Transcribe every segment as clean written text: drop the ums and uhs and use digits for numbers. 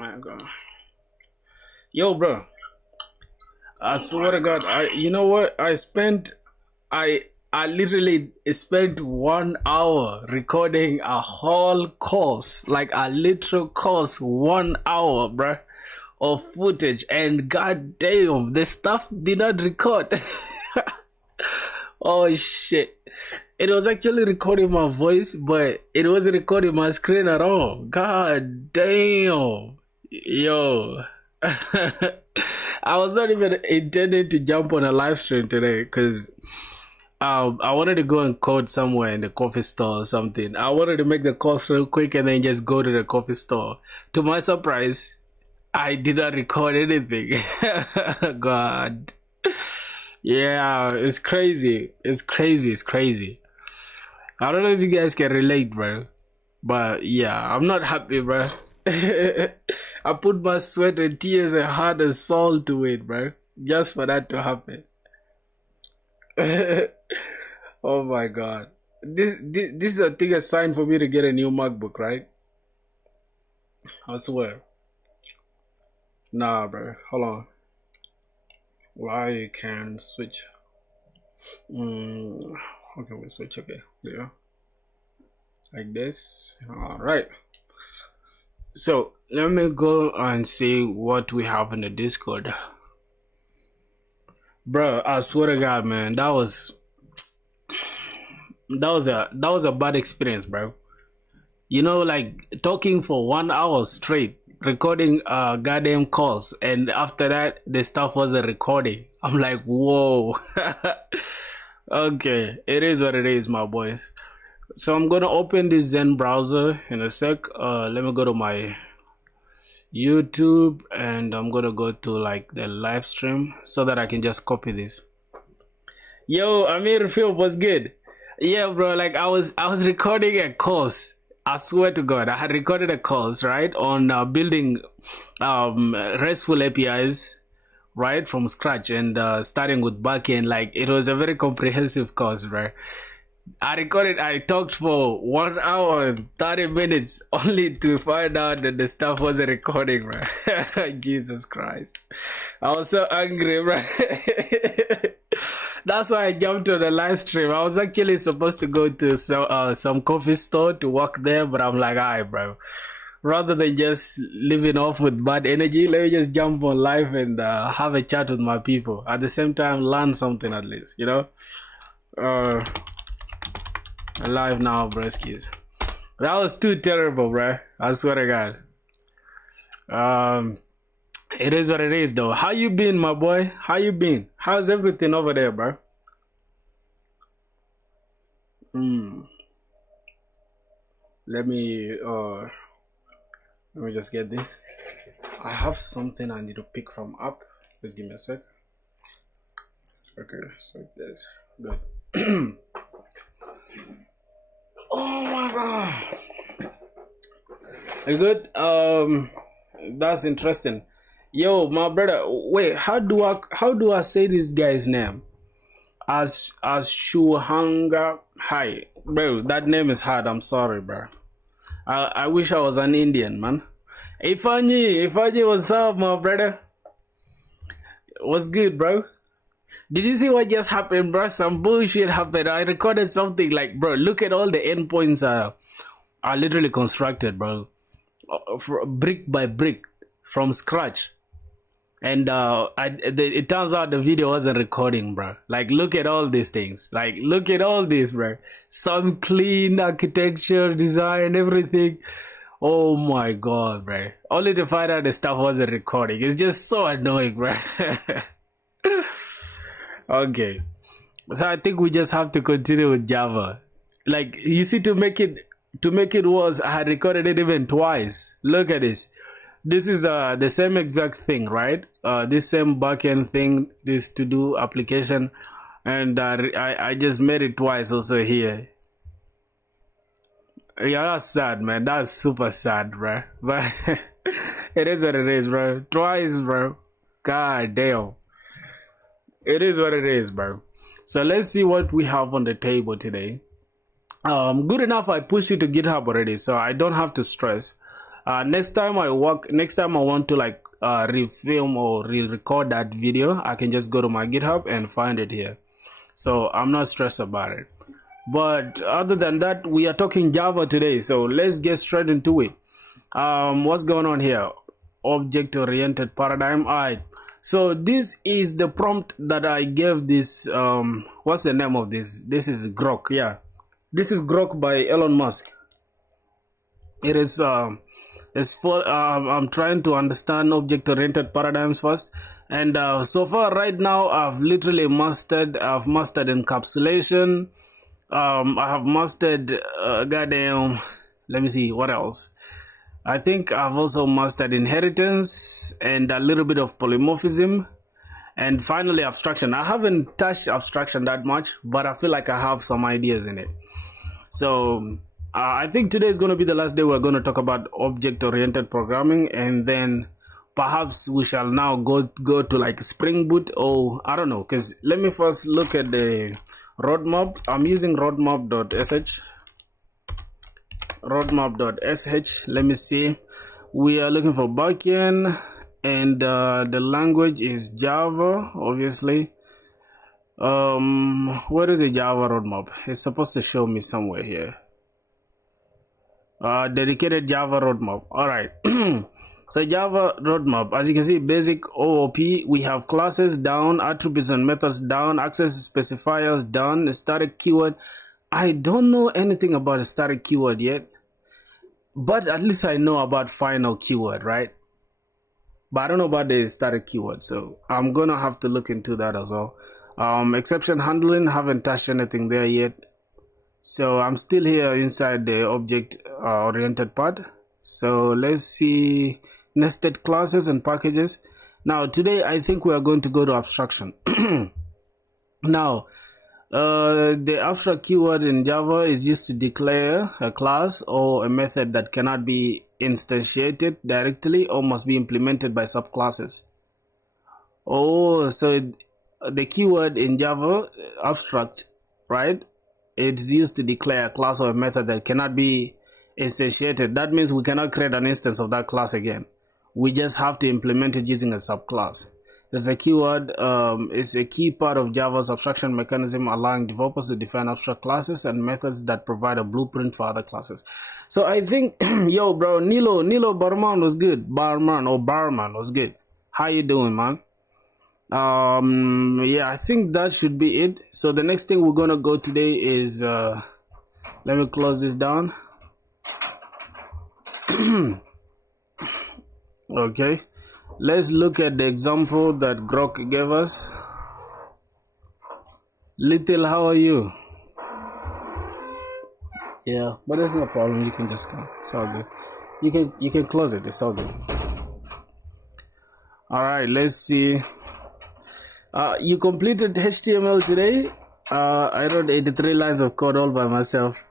my god. Yo, bro. I swear to God, you know what? I I literally spent 1 hour recording a whole course, like a literal course, 1 hour, bruh, of footage, and god damn, the stuff did not record. Oh shit. It was actually recording my voice, but it wasn't recording my screen at all. God damn. Yo. I was not even intending to jump on a live stream today because I wanted to go and code somewhere in the coffee store or something. I wanted to make the course real quick and then just go to the coffee store. To my surprise, I did not record anything. God. Yeah, it's crazy. It's crazy. It's crazy. I don't know if you guys can relate, bro. But yeah, I'm not happy, bro. I put my sweat and tears and heart and soul to it, bro. Just for that to happen. Oh my god. This is I think a sign for me to get a new MacBook, right? I swear. Nah, bro. Hold on. Why you can switch? Okay, we switch. Okay, yeah, like this. All right. So let me go and see what we have in the Discord, bro. I swear to God, man, that was a bad experience, bro. You know, like talking for 1 hour straight, recording goddamn calls, and after that the stuff wasn't recording. I'm like, whoa. Okay, it is what it is, my boys. So I'm gonna open this Zen browser in a sec. Let me go to my YouTube and I'm gonna go to like the live stream so that I can just copy this. Yo, Amir, Phil was good. Yeah, bro. Like I was recording a course. I swear to God, I had recorded a course, right, on building RESTful APIs, right, from scratch, and starting with backend. Like it was a very comprehensive course, right? I talked for 1 hour and 30 minutes only to find out that the stuff wasn't recording, right? Jesus Christ. I was so angry, right? That's why I jumped on the live stream. I was actually supposed to go to some coffee store to work there, but I'm like, alright, bro. Rather than just living off with bad energy, let me just jump on live and have a chat with my people. At the same time, learn something at least, you know? Live now, broskies. That was too terrible, bro. I swear to God. It is what it is, though. How you been, my boy? How you been? How's everything over there, bro? Let me just get this. I have something I need to pick from up. Just give me a sec. Okay, so this. Good. Oh my god. You good? That's interesting. Yo, my brother, wait, how do I say this guy's name? As Shuhanga. Hi, bro, that name is hard. I'm sorry, bro. I wish I was an Indian, man. Ifanyi, what's up, my brother? What's good, bro? Did you see what just happened, bro? Some bullshit happened. I recorded something like, bro, look at all the endpoints are literally constructed, bro, brick by brick from scratch. And it turns out the video wasn't recording, bro. Like, look at all these things. Like, look at all this, bro. Some clean architecture, design, everything. Oh my god, bro. Only to find out the stuff wasn't recording. It's just so annoying, bro. Okay. So I think we just have to continue with Java. Like, you see, to make it worse, I had recorded it even twice. Look at this. This is the same exact thing, right? This same backend thing, this to-do application, and I just made it twice also here. Yeah, that's sad, man. That's super sad, bro. But it is what it is, bro. Twice, bro. God damn. It is what it is, bro. So let's see what we have on the table today. Good enough, I pushed you to GitHub already, so I don't have to stress. Next time I want to like refilm or re-record that video, I can just go to my GitHub and find it here. So I'm not stressed about it. But other than that, we are talking Java today, so let's get straight into it. What's going on here? Object-oriented paradigm. All right, so this is the prompt that I gave this. What's the name of this? This is Grok. Yeah, this is Grok by Elon Musk. It is it's for I'm trying to understand object-oriented paradigms first, and so far right now I've literally mastered encapsulation. I have mastered goddamn, let me see what else. I think I've also mastered inheritance and a little bit of polymorphism, and finally abstraction. I haven't touched abstraction that much, but I feel like I have some ideas in it. So I think today is going to be the last day we're going to talk about object-oriented programming, and then perhaps we shall now go to like SpringBoot, or I don't know, because let me first look at the roadmap. I'm using roadmap.sh. Let me see. We are looking for backend, and the language is Java, obviously. Where is the Java roadmap? It's supposed to show me somewhere here. Dedicated Java roadmap. All right. So Java roadmap, as you can see, basic OOP, we have classes down, attributes and methods down, access specifiers down, static keyword. I don't know anything about a static keyword yet, but at least I know about final keyword, right? But I don't know about the static keyword, so I'm gonna have to look into that as well. Exception handling, haven't touched anything there yet. So I'm still here inside the object oriented part. So let's see nested classes and packages. Now today I think we are going to go to abstraction. Now the abstract keyword in Java is used to declare a class or a method that cannot be instantiated directly or must be implemented by subclasses. Oh, so the keyword in Java, abstract, right? It's used to declare a class or a method that cannot be instantiated. That means we cannot create an instance of that class again. We just have to implement it using a subclass. There's a keyword. It's a key part of Java's abstraction mechanism, allowing developers to define abstract classes and methods that provide a blueprint for other classes. So I think, yo, bro, Nilo Barman was good. Barman was good. How you doing, man? Yeah, I think that should be it. So the next thing we're gonna go today is let me close this down. Okay, let's look at the example that Grok gave us. Little, how are you? Yeah, but there's no problem, you can just come. It's all good. You can close it, it's all good. All right, let's see. You completed HTML today. I wrote 83 lines of code all by myself.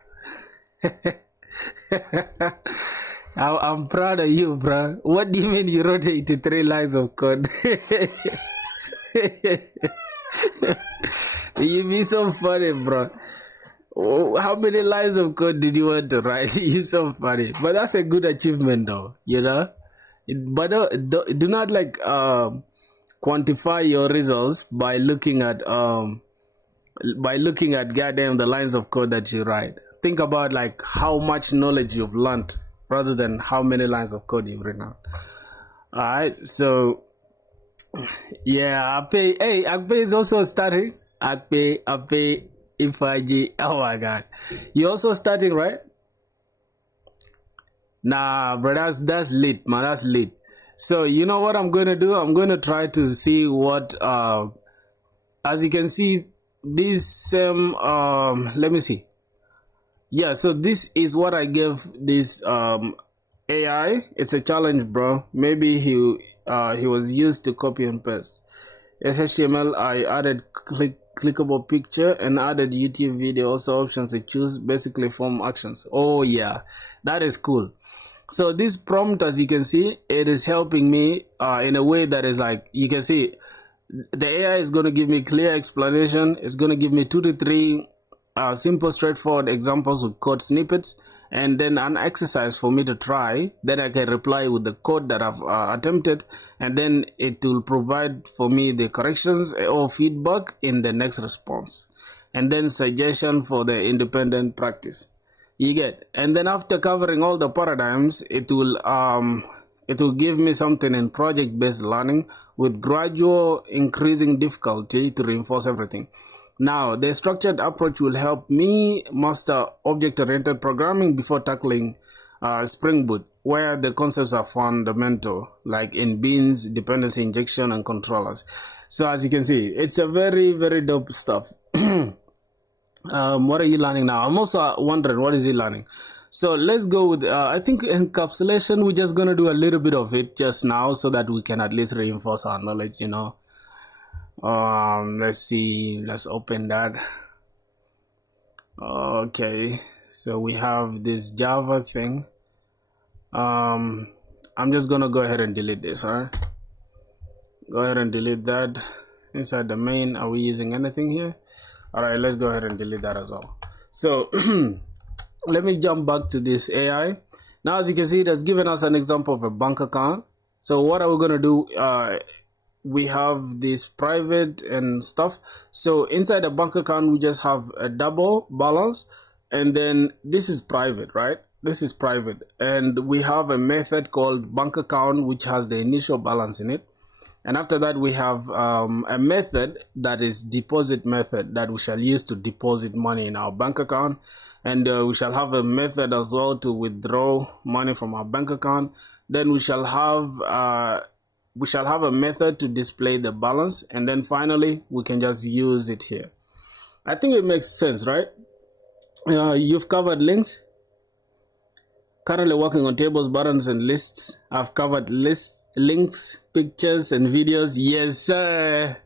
I'm proud of you, bro. What do you mean you wrote 83 lines of code? You be so funny, bro. How many lines of code did you want to write? You're so funny. But that's a good achievement, though, you know. But do not like quantify your results by looking at goddamn the lines of code that you write. Think about like how much knowledge you've learned rather than how many lines of code you've written out. All right, so yeah, Akpe is also starting. Akpe Ifaji. Oh my god, you're also starting, right? Nah, bro, that's lit, man. That's lit. So you know what I'm going to do? I'm going to try to see what, as you can see, this same, let me see. Yeah, so this is what I gave this AI. It's a challenge, bro. Maybe he was used to copy and paste. HTML, I added clickable picture and added YouTube video, also options to choose, basically form actions. Oh yeah, that is cool. So this prompt, as you can see, it is helping me in a way that is like, you can see the AI is going to give me clear explanation. It's going to give me 2 to 3 simple, straightforward examples with code snippets, and then an exercise for me to try. Then I can reply with the code that I've attempted, and then it will provide for me the corrections or feedback in the next response, and then suggestion for the independent practice. You get, and then after covering all the paradigms, it will give me something in project-based learning with gradual increasing difficulty to reinforce everything. Now, the structured approach will help me master object-oriented programming before tackling Spring Boot, where the concepts are fundamental, like in beans, dependency injection, and controllers. So as you can see, it's a very, very dope stuff. What are you learning now? I'm also wondering, what is he learning? So let's go with, I think encapsulation, we're just going to do a little bit of it just now so that we can at least reinforce our knowledge, you know. Let's see, let's open that. Okay, so we have this Java thing. I'm just gonna go ahead and delete this. All right, go ahead and delete that. Inside the main, are we using anything here? All right, let's go ahead and delete that as well. So let me jump back to this AI. Now, as you can see, it has given us an example of a bank account. So what are we gonna do? We have this private and stuff. So inside a bank account, we just have a double balance, and then this is private, right? This is private, and we have a method called bank account which has the initial balance in it, and after that we have a method that is deposit method that we shall use to deposit money in our bank account, and we shall have a method as well to withdraw money from our bank account. Then we shall have a method to display the balance, and then finally we can just use it here. I think it makes sense, right? You've covered links. Currently working on tables, buttons, and lists. I've covered lists, links, pictures, and videos. Yes, sir.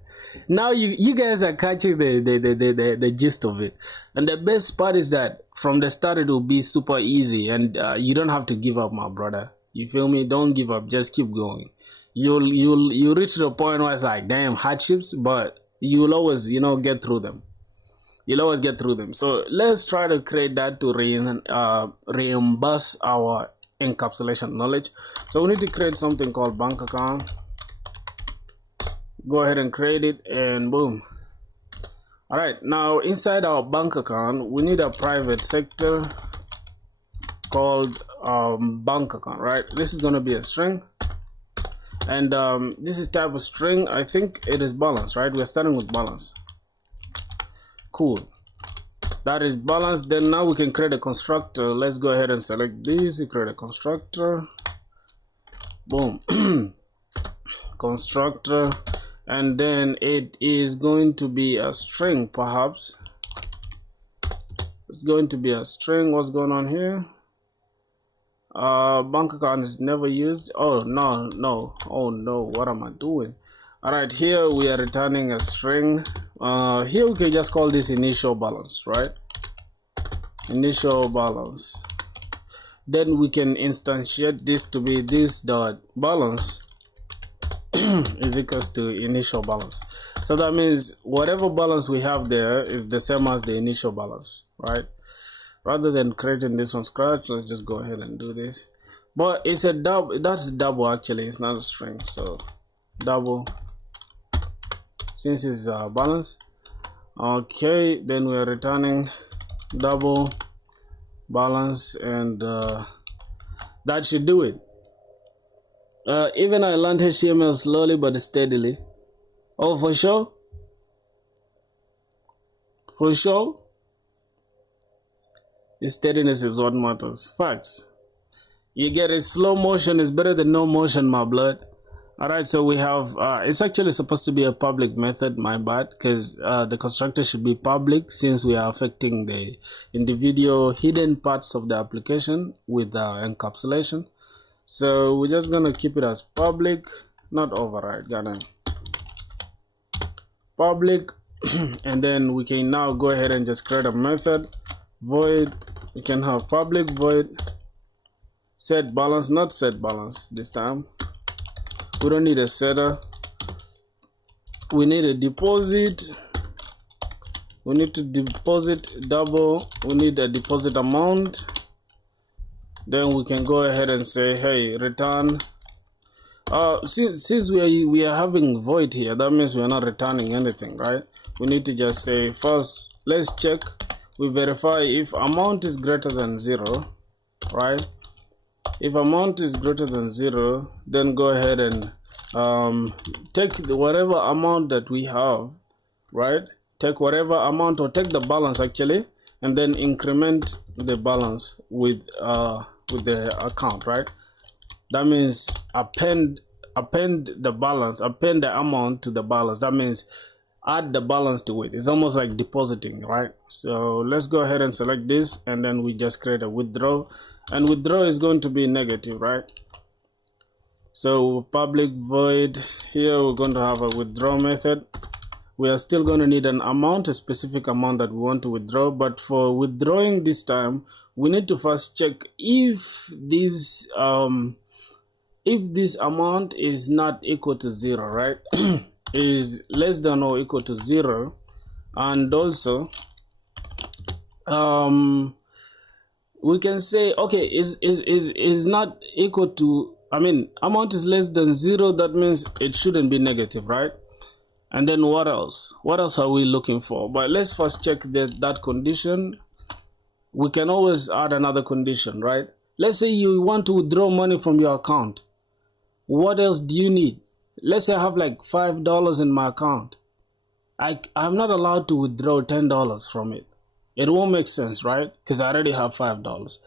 Now you guys are catching the gist of it. And the best part is that from the start it will be super easy, and you don't have to give up, my brother. You feel me? Don't give up. Just keep going. You'll reach the point where it's like, damn, hardships, but you'll always, you know, get through them. You'll always get through them. So let's try to create that to reimburse our encapsulation knowledge. So we need to create something called bank account. Go ahead and create it, and boom. All right, now inside our bank account, we need a private sector called bank account, right? This is going to be a string. And this is type of string. I think it is balance, right? We're starting with balance. Cool, that is balance. Then now we can create a constructor. Let's go ahead and select this. You create a constructor. Boom. Constructor, and then it is going to be a string, perhaps. It's going to be a string. What's going on here? Bank account is never used. Oh no, oh no, what am I doing? All right, here we are returning a string. Here we can just call this initial balance, right? Initial balance. Then we can instantiate this to be this dot balance is equals to initial balance. So that means whatever balance we have there is the same as the initial balance, right? Rather than creating this from scratch, let's just go ahead and do this. But it's a double. That's double actually. It's not a string. So double, since it's balance. Okay, then we are returning double balance, and that should do it. Even I learned HTML slowly but steadily. Oh, for sure. For sure. Steadiness is what matters. Facts. You get it. Slow motion is better than no motion, my blood. Alright, so we have it's actually supposed to be a public method, my bad, because the constructor should be public, since we are affecting the individual hidden parts of the application with encapsulation. So we're just gonna keep it as public, not override. Got it. Public. And then we can now go ahead and just create a method void. We can have public void set balance, not set balance this time. We don't need a setter. We need a deposit. We need to deposit double. We need a deposit amount. then we can go ahead and say, hey, return. Since we are having void here, that means we are not returning anything, right? We need to just say, first let's check, we verify if amount is greater than 0, right? If amount is greater than 0, then go ahead and take whatever amount that we have, right? Take whatever amount, or take the balance actually, and then increment the balance with the account, right? That means append the balance, append the amount to the balance. That means add the balance to it. It's almost like depositing, right? So let's go ahead and select this, and then we just create a withdraw, and withdraw is going to be negative, right? So public void, here we're going to have a withdraw method. We are still going to need an amount, a specific amount that we want to withdraw, but for withdrawing this time, we need to first check if this amount is not equal to 0, right? Is less than or equal to 0, and also we can say, okay, is not equal to, I mean, amount is less than 0, that means it shouldn't be negative, right? And then what else are we looking for? But let's first check that condition. We can always add another condition, right? Let's say you want to withdraw money from your account. What else do you need? Let's say I have like $5 in my account. I'm not allowed to withdraw $10 from it. It won't make sense, right? Because I already have $5.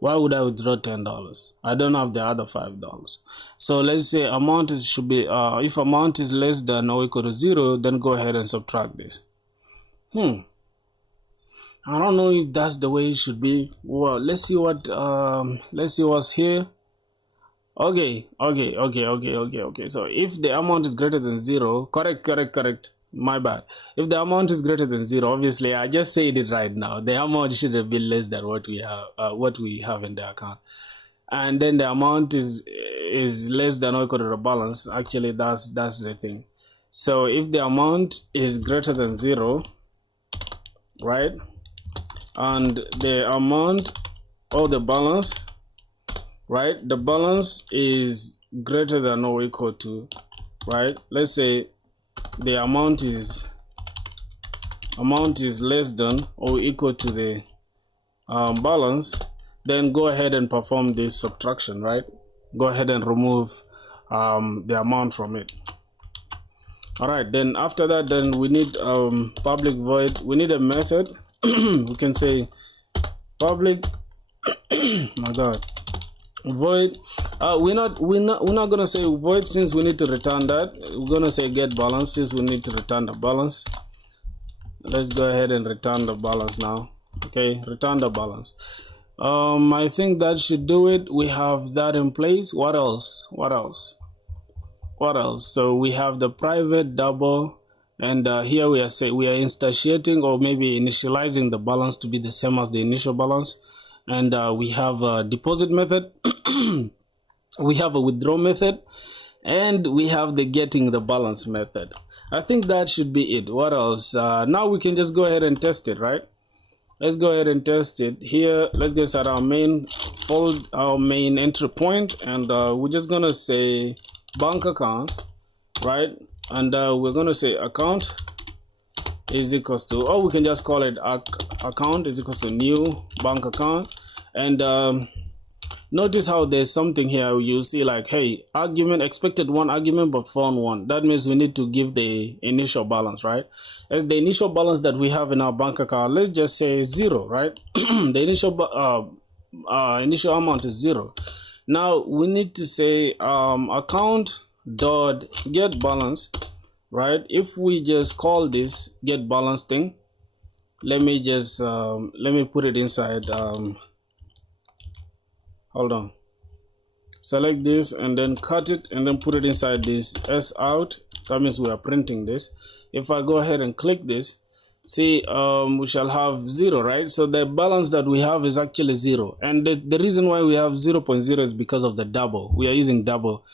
Why would I withdraw $10? I don't have the other $5. So let's say amount should be, if amount is less than or equal to 0, then go ahead and subtract this. I don't know if that's the way it should be. Well, let's see what's here. Okay. So if the amount is greater than 0, correct. My bad. If the amount is greater than 0, obviously I just said it right now. The amount should have been less than what we have in the account. And then the amount is less than or equal to the balance. Actually, that's the thing. So if the amount is greater than 0, right, and the amount or the balance, right, the balance is greater than or equal to, right, let's say the amount is less than or equal to the balance, then go ahead and perform this subtraction, right? Go ahead and remove the amount from it. All right, then after that, then we need public void. We need a method. We can say public my god, void. We're not gonna say void, since we need to return that. We're gonna say get balance, since we need to return the balance. Let's go ahead and return the balance now. Okay, return the balance. I think that should do it. We have that in place. What else? So we have the private double, and here we are instantiating, or maybe initializing the balance to be the same as the initial balance. And we have a deposit method, we have a withdraw method, and we have the getting the balance method. I think that should be it. What else? Now we can just go ahead and test it, right? Let's go ahead and test it here. Let's get started our main entry point, and we're just gonna say bank account, right? And we're gonna say account is equals to, or we can just call it account is equals to new bank account. And notice how there's something here. You see like, hey, argument expected 1 argument but found 1. That means we need to give the initial balance, right? As the initial balance that we have in our bank account, let's just say 0, right? The initial amount is 0. Now we need to say account dot get balance, right? If we just call this get balance thing, let me just let me put it inside. Hold on, select this and then cut it and then put it inside this S out. That means we are printing this. If I go ahead and click this, see, we shall have 0, right? So the balance that we have is actually 0, and the reason why we have 0.0 is because of the double. We are using double.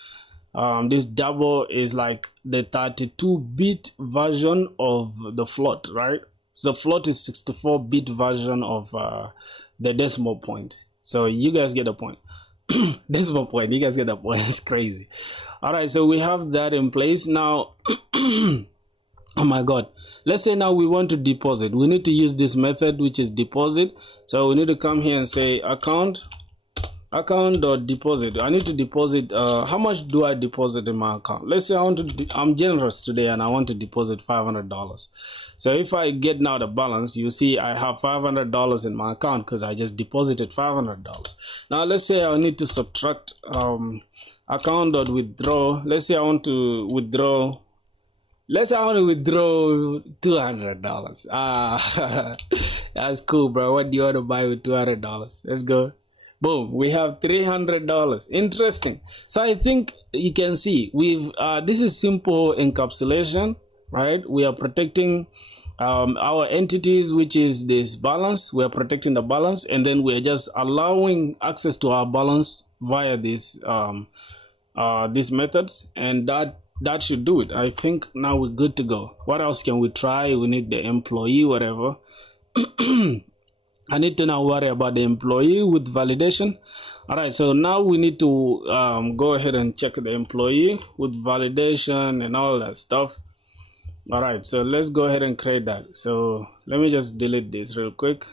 This double is like the 32-bit version of the float, right? So float is 64-bit version of the decimal point. So you guys get the point. This is my point. You guys get the point. It's crazy. All right, so we have that in place now. Oh my God. Let's say now we want to deposit. We need to use this method, which is deposit. So we need to come here and say account.deposit. I need to deposit. How much do I deposit in my account? Let's say I'm generous today and I want to deposit $500. So if I get now the balance, you see I have $500 in my account because I just deposited $500. Now let's say I need to subtract account.withdraw. Let's say I want to withdraw. Let's say I want to withdraw $200. That's cool, bro. What do you want to buy with $200? Let's go. Boom, we have $300. Interesting. So I think you can see we've this is simple encapsulation, right? We are protecting our entities, which is this balance. We are protecting the balance, and then we are just allowing access to our balance via these methods, and that should do it. I think now we're good to go. What else can we try? We need the employee, whatever. I need to now worry about the employee with validation. All right, so now we need to go ahead and check the employee with validation and all that stuff. All right, so let's go ahead and create that. So let me just delete this real quick.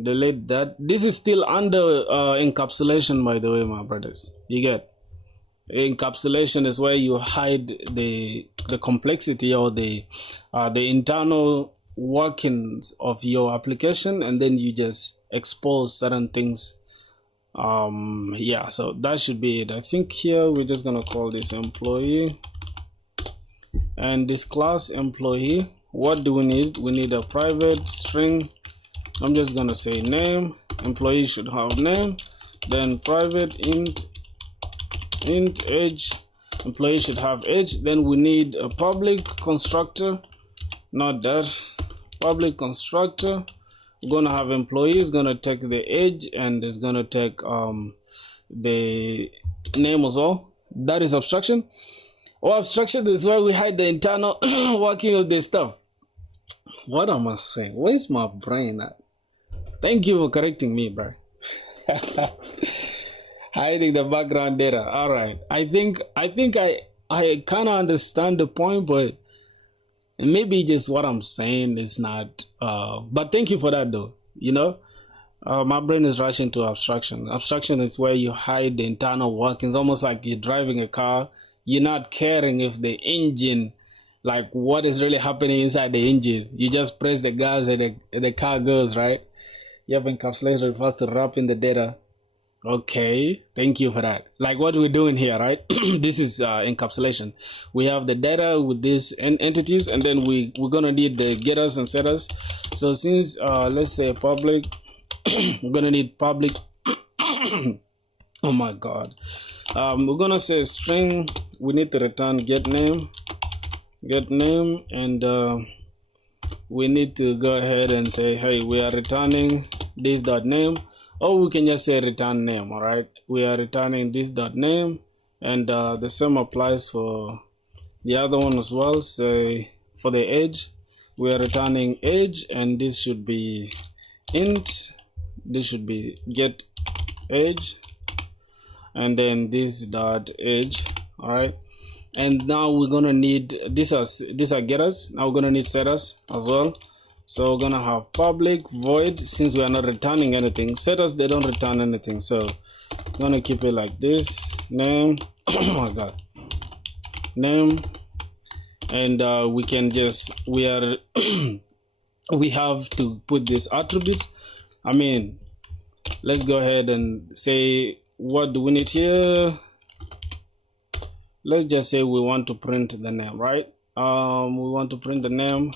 Delete that. This is still under encapsulation, by the way, my brothers. You get encapsulation is where you hide the complexity or the internal workings of your application, and then you just expose certain things. Yeah, so that should be it. I think here we're just gonna call this employee, and this class employee, what do we need? We need a private string. I'm just gonna say name. Employee should have name, then private int age. Employee should have age. Then we need a public constructor, not that. Public constructor. We're gonna have employees gonna take the age, and it's gonna take the name as well. That is abstraction. Or abstraction is where we hide the internal working of this stuff. What am I saying? Where's my brain at? Thank you for correcting me, bro. Hiding the background data. All right. I think I kind of understand the point, but maybe just what I'm saying is not. But thank you for that, though. You know, my brain is rushing to abstraction. Abstraction is where you hide the internal workings, almost like you're driving a car. You're not caring if the engine, like what is really happening inside the engine. You just press the gas and the car goes, right? You have encapsulated refers to wrapping the data. Okay, thank you for that. Like what we're doing here, right? This is encapsulation. We have the data with these entities, and then we're gonna need the getters and setters. So since let's say public, we're gonna need public. Oh my God. We're gonna say string. We need to return get name, and we need to go ahead and say, hey, we are returning this dot name. Or we can just say return name. All right, we are returning this dot name, and the same applies for the other one as well. Say for the age, we are returning age, and this should be int. This should be get age, and then this dot age. All right, and now we're gonna need these are getters. Now we're gonna need setters as well. So we're gonna have public void, since we are not returning anything. Setters, they don't return anything, so I'm gonna keep it like this. Name. Oh my God, name, and we can just we have to put this attributes. I mean, let's go ahead and say what do we need here. Let's just say we want to print the name, right? We want to print the name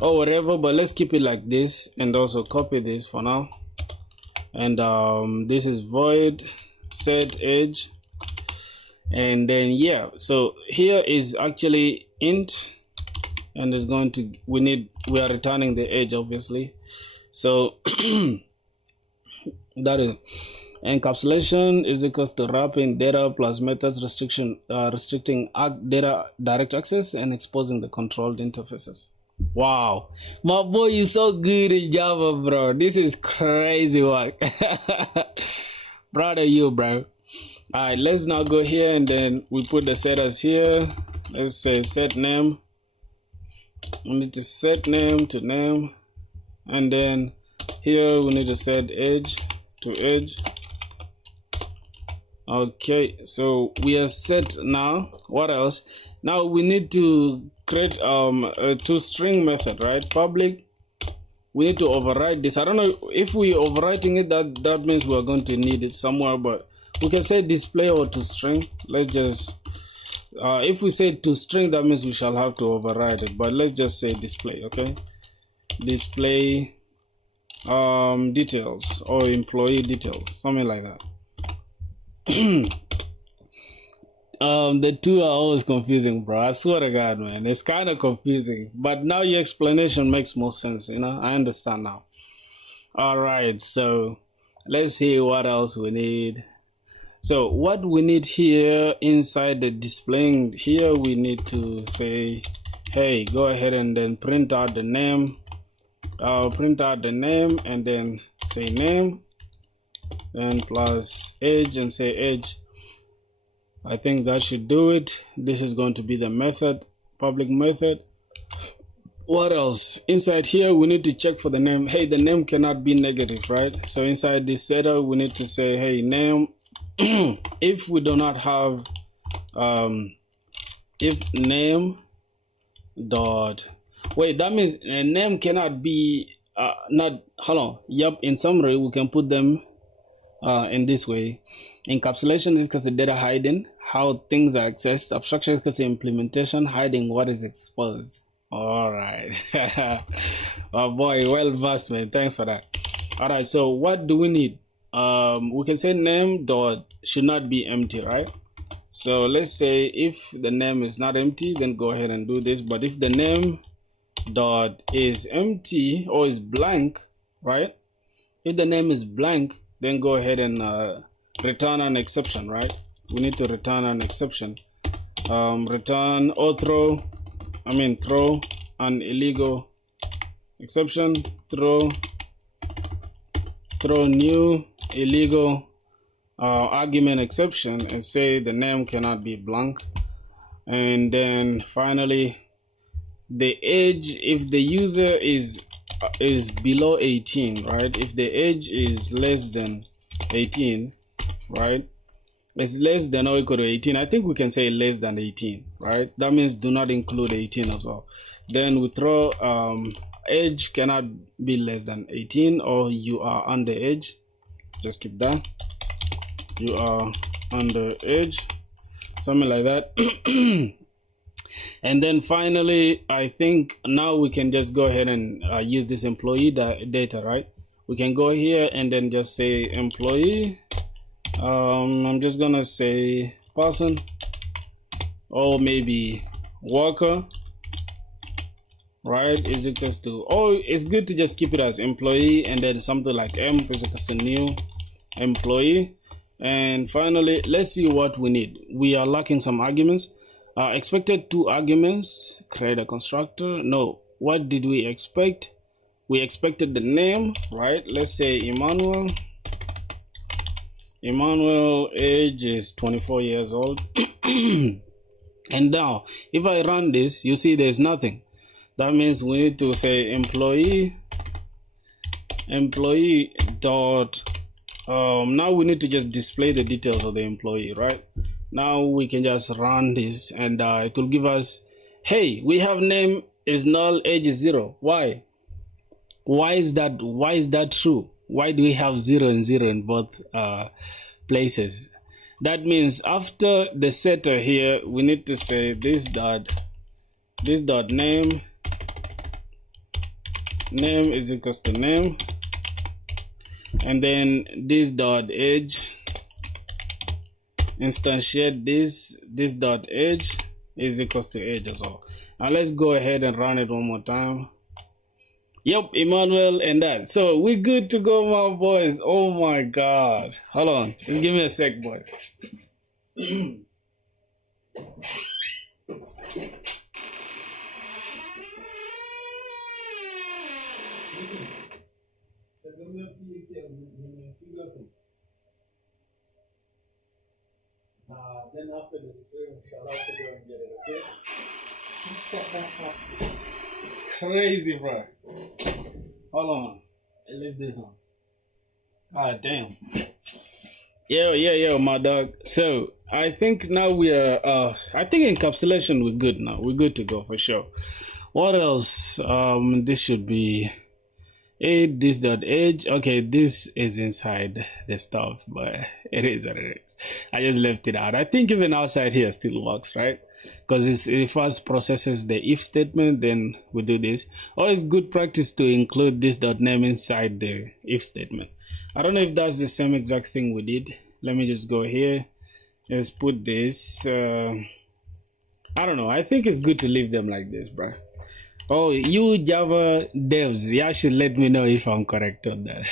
or whatever, but let's keep it like this, and also copy this for now. And this is void set age, and then yeah, so here is actually int, and it's going to we are returning the age, obviously. So that is encapsulation is equals to wrapping data plus methods restricting data direct access and exposing the controlled interfaces. Wow, my boy, you so good in Java, bro. This is crazy work. Proud of you, bro. All right, let's now go here and then we put the setters here. Let's say set name. We need to set name to name, and then here we need to set age to age. Okay, so we are set now. What else? Now we need to create a toString method, right? Public. We need to override this. I don't know if we overwriting it, that means we're going to need it somewhere, but we can say display or toString. Let's just if we say toString, that means we shall have to override it, but let's just say display. Okay, display details or employee details, something like that. The two are always confusing, bro. I swear to God, man, it's kind of confusing, but now your explanation makes more sense. I understand now. All right, so let's see what else we need. So what we need here inside the displaying here, we need to say, hey, go ahead and then print out the name. Print out the name and then say name, and plus age and say age. I think that should do it. This is going to be the method, public method. What else? Inside here, we need to check for the name. Hey, the name cannot be negative, right? So inside this setup, we need to say, hey, name. If we do not have, if name dot, wait, that means a name cannot be, not, hold on. Yep, in summary, we can put them in this way. Encapsulation is because the data hiding, how things are accessed. Abstraction is because the implementation, hiding what is exposed. All right. Oh boy, well versed, man. Thanks for that. All right, so what do we need? We can say name dot should not be empty, right? So let's say if the name is not empty, then go ahead and do this. But if the name dot is empty or is blank, right? If the name is blank, then go ahead and return an exception, right? We need to return an exception. Return or throw an illegal exception, throw new illegal argument exception, and say the name cannot be blank. And then finally the age, if the user is below 18, right? If the age is less than 18, right? It's less than or equal to 18. I think we can say less than 18, right? That means do not include 18 as well. Then we throw age cannot be less than 18, or you are underage. Just keep that. You are underage, something like that. And then finally, I think now we can just go ahead and use this employee data, right? We can go here and then just say employee. I'm just gonna say person, or maybe worker, right? Is equals to, oh, it's good to just keep it as employee, and then something like M is equals to new employee. And finally, let's see what we need. We are lacking some arguments. Expected 2 arguments. Create a constructor. No, what did we expect? We expected the name, right? Let's say Emmanuel. Emmanuel age is 24 years old. And now if I run this, you see there's nothing. That means we need to say employee dot now we need to just display the details of the employee, right? Now we can just run this and it will give us, hey, we have name is null, age is 0. Why is that true? Why do we have 0 and 0 in both places? That means after the setter here, we need to say this dot name is equals to name, and then this dot age, instantiate this dot age is equals to age as well. Now let's go ahead and run it one more time. Yep, Emmanuel and that. So we're good to go, my boys. Oh my God. Hold on. Just give me a sec, boys. Then after the stream, shall I have to go and get it, okay? It's crazy, bro. Hold on. I leave this on. Ah, damn. Yo, my dog. So, I think now we are, I think encapsulation we're good now. We're good to go for sure. What else? This should be this.age. Okay, this is inside the stuff, but it is what it is. I just left it out. I think even outside here still works, right? Because it first processes the if statement, then we do this. Always good practice to include this.name inside the if statement. I don't know if that's the same exact thing we did. Let me just go here. Let's put this. I don't know. I think it's good to leave them like this, bro. Oh, you Java devs, you should let me know if I'm correct on that.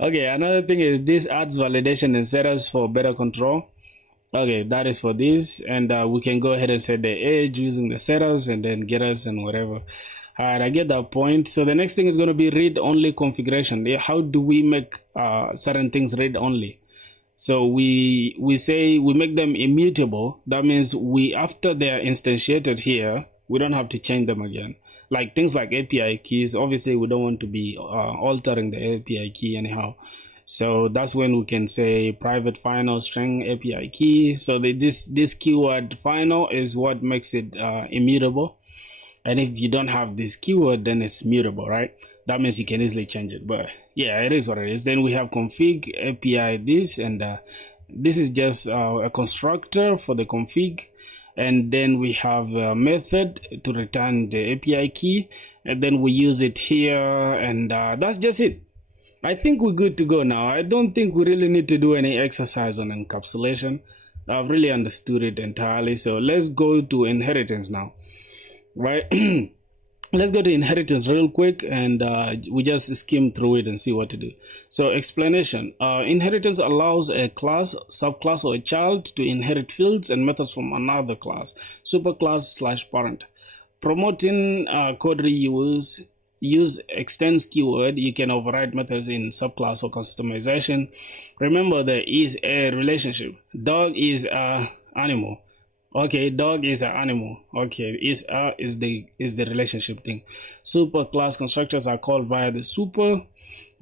Okay, another thing is this adds validation and setters for better control. Okay, that is for this, and we can go ahead and set the age using the setters and then getters and whatever. Alright, I get that point. So the next thing is going to be read-only configuration. How do we make certain things read-only? So we say we make them immutable. That means after they are instantiated here, we don't have to change them again. Like things like API keys, obviously we don't want to be altering the API key anyhow. So that's when we can say private final string API key. So this keyword final is what makes it immutable. And if you don't have this keyword, then it's mutable, right? That means you can easily change it. But yeah, it is what it is. Then we have config API this, and this is just a constructor for the config. And then we have a method to return the API key, and then we use it here, and that's just it. I think we're good to go now. I don't think we really need to do any exercise on encapsulation. I've really understood it entirely. So let's go to inheritance now, right? Let's go to inheritance real quick, and we just skim through it and see what to do. So explanation. Inheritance allows a class, subclass, or a child to inherit fields and methods from another class, superclass/parent. Promoting code reuse. Use extends keyword. You can override methods in subclass or customization. Remember, there is a relationship. Dog is a animal. Okay, dog is an animal. Okay, is the relationship thing. Super class constructors are called via the super.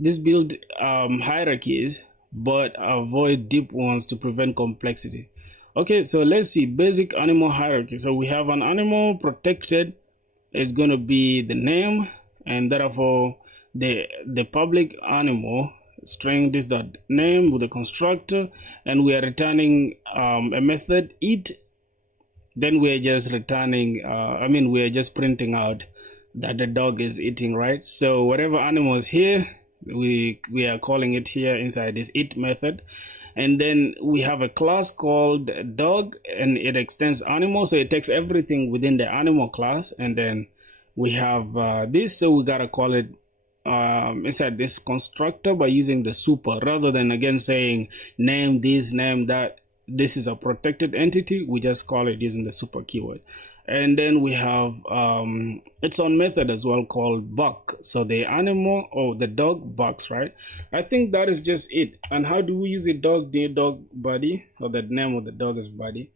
This build hierarchies, but avoid deep ones to prevent complexity. Okay, so let's see basic animal hierarchy. So we have an animal protected is going to be the name, and therefore the public animal string this dot name with the constructor, and we are returning a method eat. Then we are just returning, we are just printing out that the dog is eating, right? So whatever animal is here, we are calling it here inside this eat method. And then we have a class called dog, and it extends animal. So it takes everything within the animal class. And then we have this, so we got to call it inside this constructor by using the super, rather than again saying name this, name that. This is a protected entity. We just call it using the super keyword. And then we have its own method as well called buck. So the animal or the dog bucks, right? I think that is just it. And how do we use it? Dog, the dog body, or the name of the dog is body.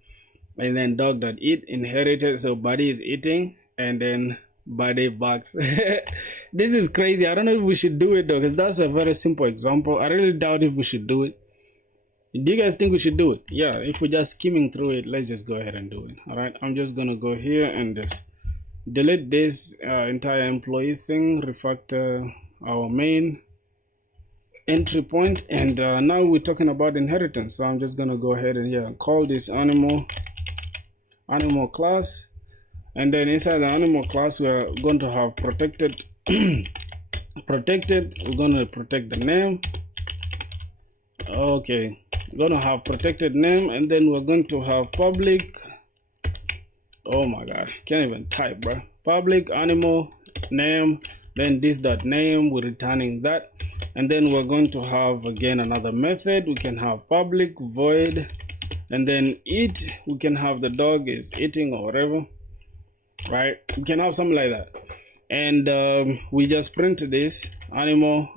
And then dog that eat inherited. So body is eating, and then body bucks. This is crazy. I don't know if we should do it though, because that's a very simple example. I really doubt if we should do it. Do you guys think we should do it? Yeah, if we're just skimming through it, let's just go ahead and do it. All right, I'm just gonna go here and just delete this entire employee thing, refactor our main entry point, and now we're talking about inheritance. So I'm just gonna go ahead and call this animal class, and then inside the animal class we're going to have protected. Protected. We're gonna protect the name. Okay. We're going to have protected name, and then we're going to have public. Oh my god, can't even type, bro. Public animal name, then this dot name, we're returning that, and then we're going to have again another method. We can have public void, and then eat. We can have the dog is eating or whatever, right? We can have something like that, and we just print this animal.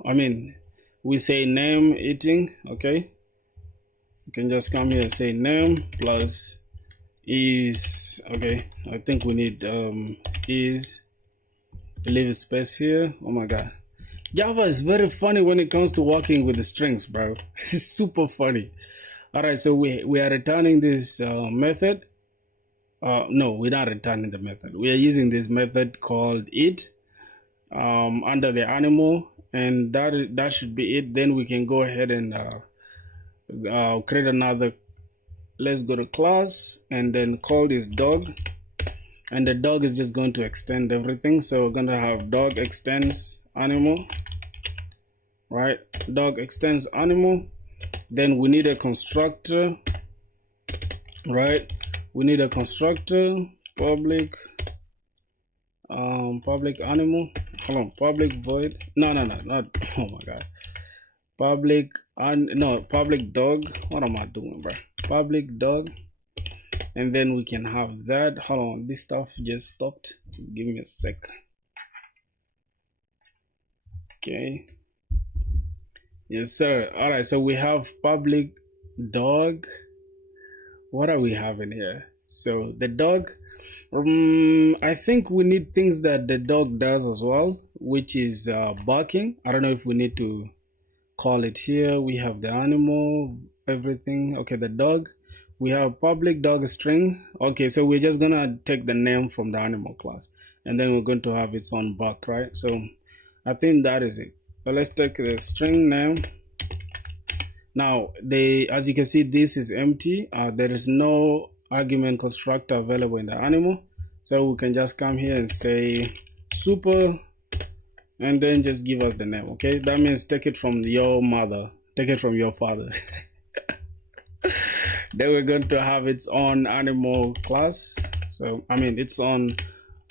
we say name eating. Okay, you can just come here and say name plus is. Okay, I think we need is, leave space here. Oh my god, Java is very funny when it comes to working with the strings, bro. It's super funny. All right, so we are returning this method. No, we're not returning the method. We are using this method called it under the animal, and that should be it. Then we can go ahead and create another. Let's go to class and then call this dog, and the dog is just going to extend everything. So we're going to have dog extends animal, right? Dog extends animal. Then we need a constructor, right? We need a constructor, public animal. Hold on, public void. No, not. Oh my god. Public dog. What am I doing, bro? Public dog, and then we can have that. Hold on, this stuff just stopped. Just give me a sec. Okay. Yes, sir. All right, so we have public dog. What are we having here? So the dog, I think we need things that the dog does as well, which is barking. I don't know if we need to call it here. We have the animal, everything. Okay, the dog. We have public dog string. Okay, so we're just gonna take the name from the animal class, and then we're going to have its own bark, right? So I think that is it. So let's take the string name. Now, as you can see, this is empty. There is no argument constructor available in the animal. So we can just come here and say super, and then just give us the name. Okay, that means take it from your mother, take it from your father. Then we're going to have its own animal class. So I mean its own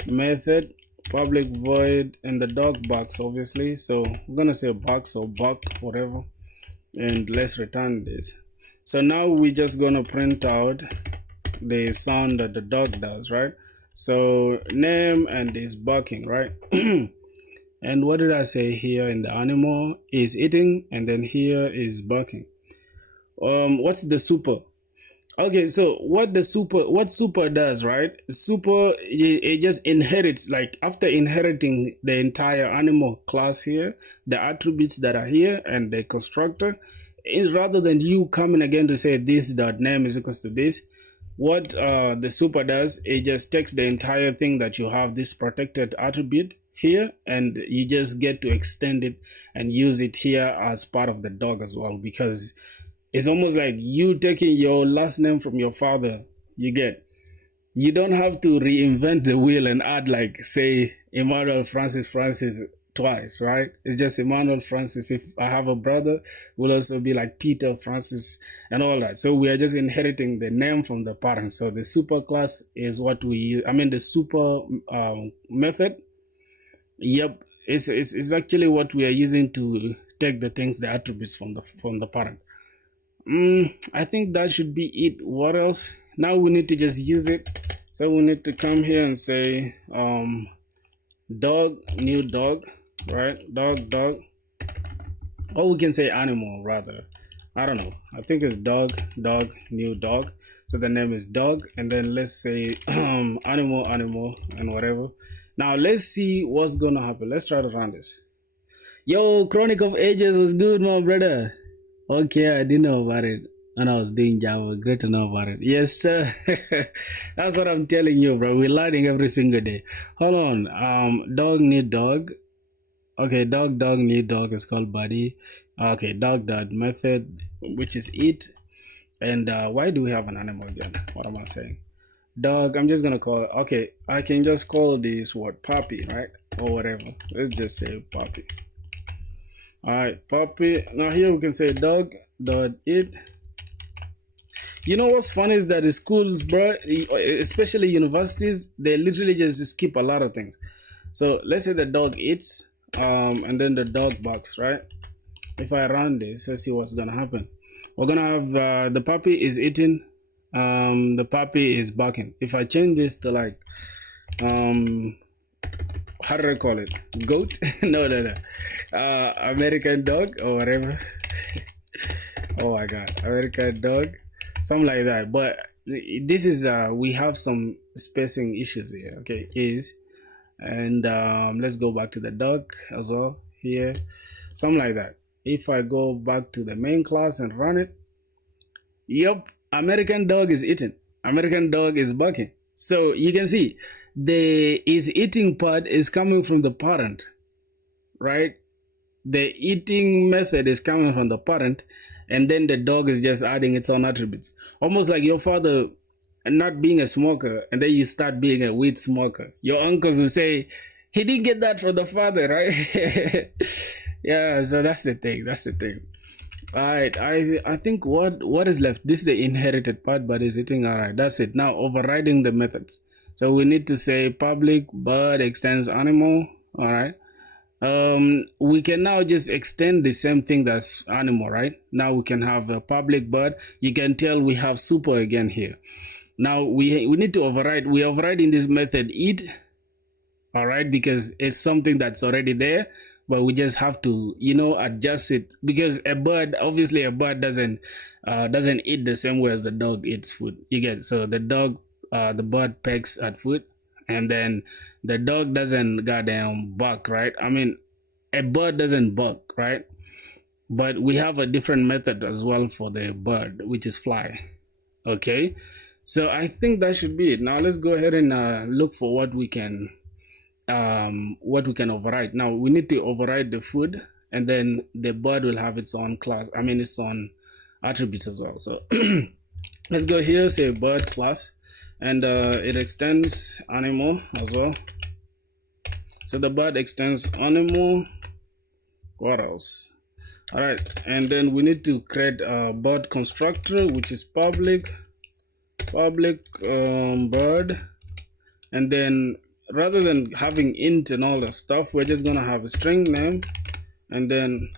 method, public void, and the dog barks obviously. So we're gonna say barks or bark, whatever, and let's return this. So now we're just gonna print out the sound that the dog does, right? So name and is barking, right? And what did I say here in the animal is eating, and then here is barking. What's the super? Okay, so what super does, right? Super, it just inherits, like after inheriting the entire animal class here, the attributes that are here and the constructor, rather than you coming again to say this dot name is equals to this, what the super does, it just takes the entire thing that you have, this protected attribute here, and you just get to extend it and use it here as part of the dog as well, because it's almost like you taking your last name from your father. You don't have to reinvent the wheel and add, like, say, Emmanuel Francis twice, right? It's just Emmanuel Francis. If I have a brother, will also be like Peter Francis and all that. So we are just inheriting the name from the parent. So the super class is what we use. I mean the super method. Yep, it's actually what we are using to take the things, the attributes from the parent. I think that should be it. What else? Now we need to just use it. So we need to come here and say dog, new dog, right? Dog, or we can say animal rather. I don't know, I think it's dog, new dog. So the name is dog, and then let's say animal, and whatever. Now let's see what's gonna happen. Let's try to run this. Yo, Chronic of Ages was good, my brother. Okay, I didn't know about it when I was doing Java. Great to know about it. Yes, sir. That's what I'm telling you, bro. We're learning every single day. Hold on. Dog, new dog. Okay, dog, new dog is called body. Okay, dog dot method, which is it. And why do we have an animal again? What am I saying? Dog, I'm just gonna call it. Okay, I can just call this what, puppy, right? Or whatever. Let's just say puppy. Alright, puppy. Now here we can say dog dot it. You know what's funny is that the schools, bro, especially universities, they literally just skip a lot of things. So let's say the dog eats, and then the dog barks, right? If I run this, let's see what's gonna happen. We're gonna have the puppy is eating, the puppy is barking. If I change this to like how do I call it? Goat? No. American dog or whatever. Oh my god, American dog, something like that. But this is we have some spacing issues here. Okay, is and let's go back to the dog as well here, something like that. If I go back to the main class and run it, yep, American dog is eating. American dog is barking. So you can see the is eating part is coming from the parent, right? The eating method is coming from the parent, and then the dog is just adding its own attributes. Almost like your father not being a smoker, and then you start being a weed smoker. Your uncles will say, he didn't get that from the father, right? Yeah, so that's the thing. That's the thing. All right, I think what is left, this is the inherited part, but is eating. All right, that's it. Now overriding the methods. So we need to say public bird extends animal. All right. We can now just extend the same thing that's animal, right? Now we can have a public bird. You can tell we have super again here. Now we need to override. We override in this method eat, all right, because it's something that's already there, but we just have to, you know, adjust it, because a bird, obviously a bird doesn't eat the same way as the dog eats food. You get, so the bird pecks at food, and then the dog doesn't goddamn bark, right? I mean, a bird doesn't bark, right? But we have a different method as well for the bird, which is fly. Okay, so I think that should be it. Now let's go ahead and look for what we can override. Now we need to override the food, and then the bird will have its own class, I mean its own attributes as well. So let's go here, say bird class, and it extends animal as well. So the bird extends animal. What else? All right, and then we need to create a bird constructor, which is public bird, and then rather than having int and all that stuff, we're just gonna have a string name, and then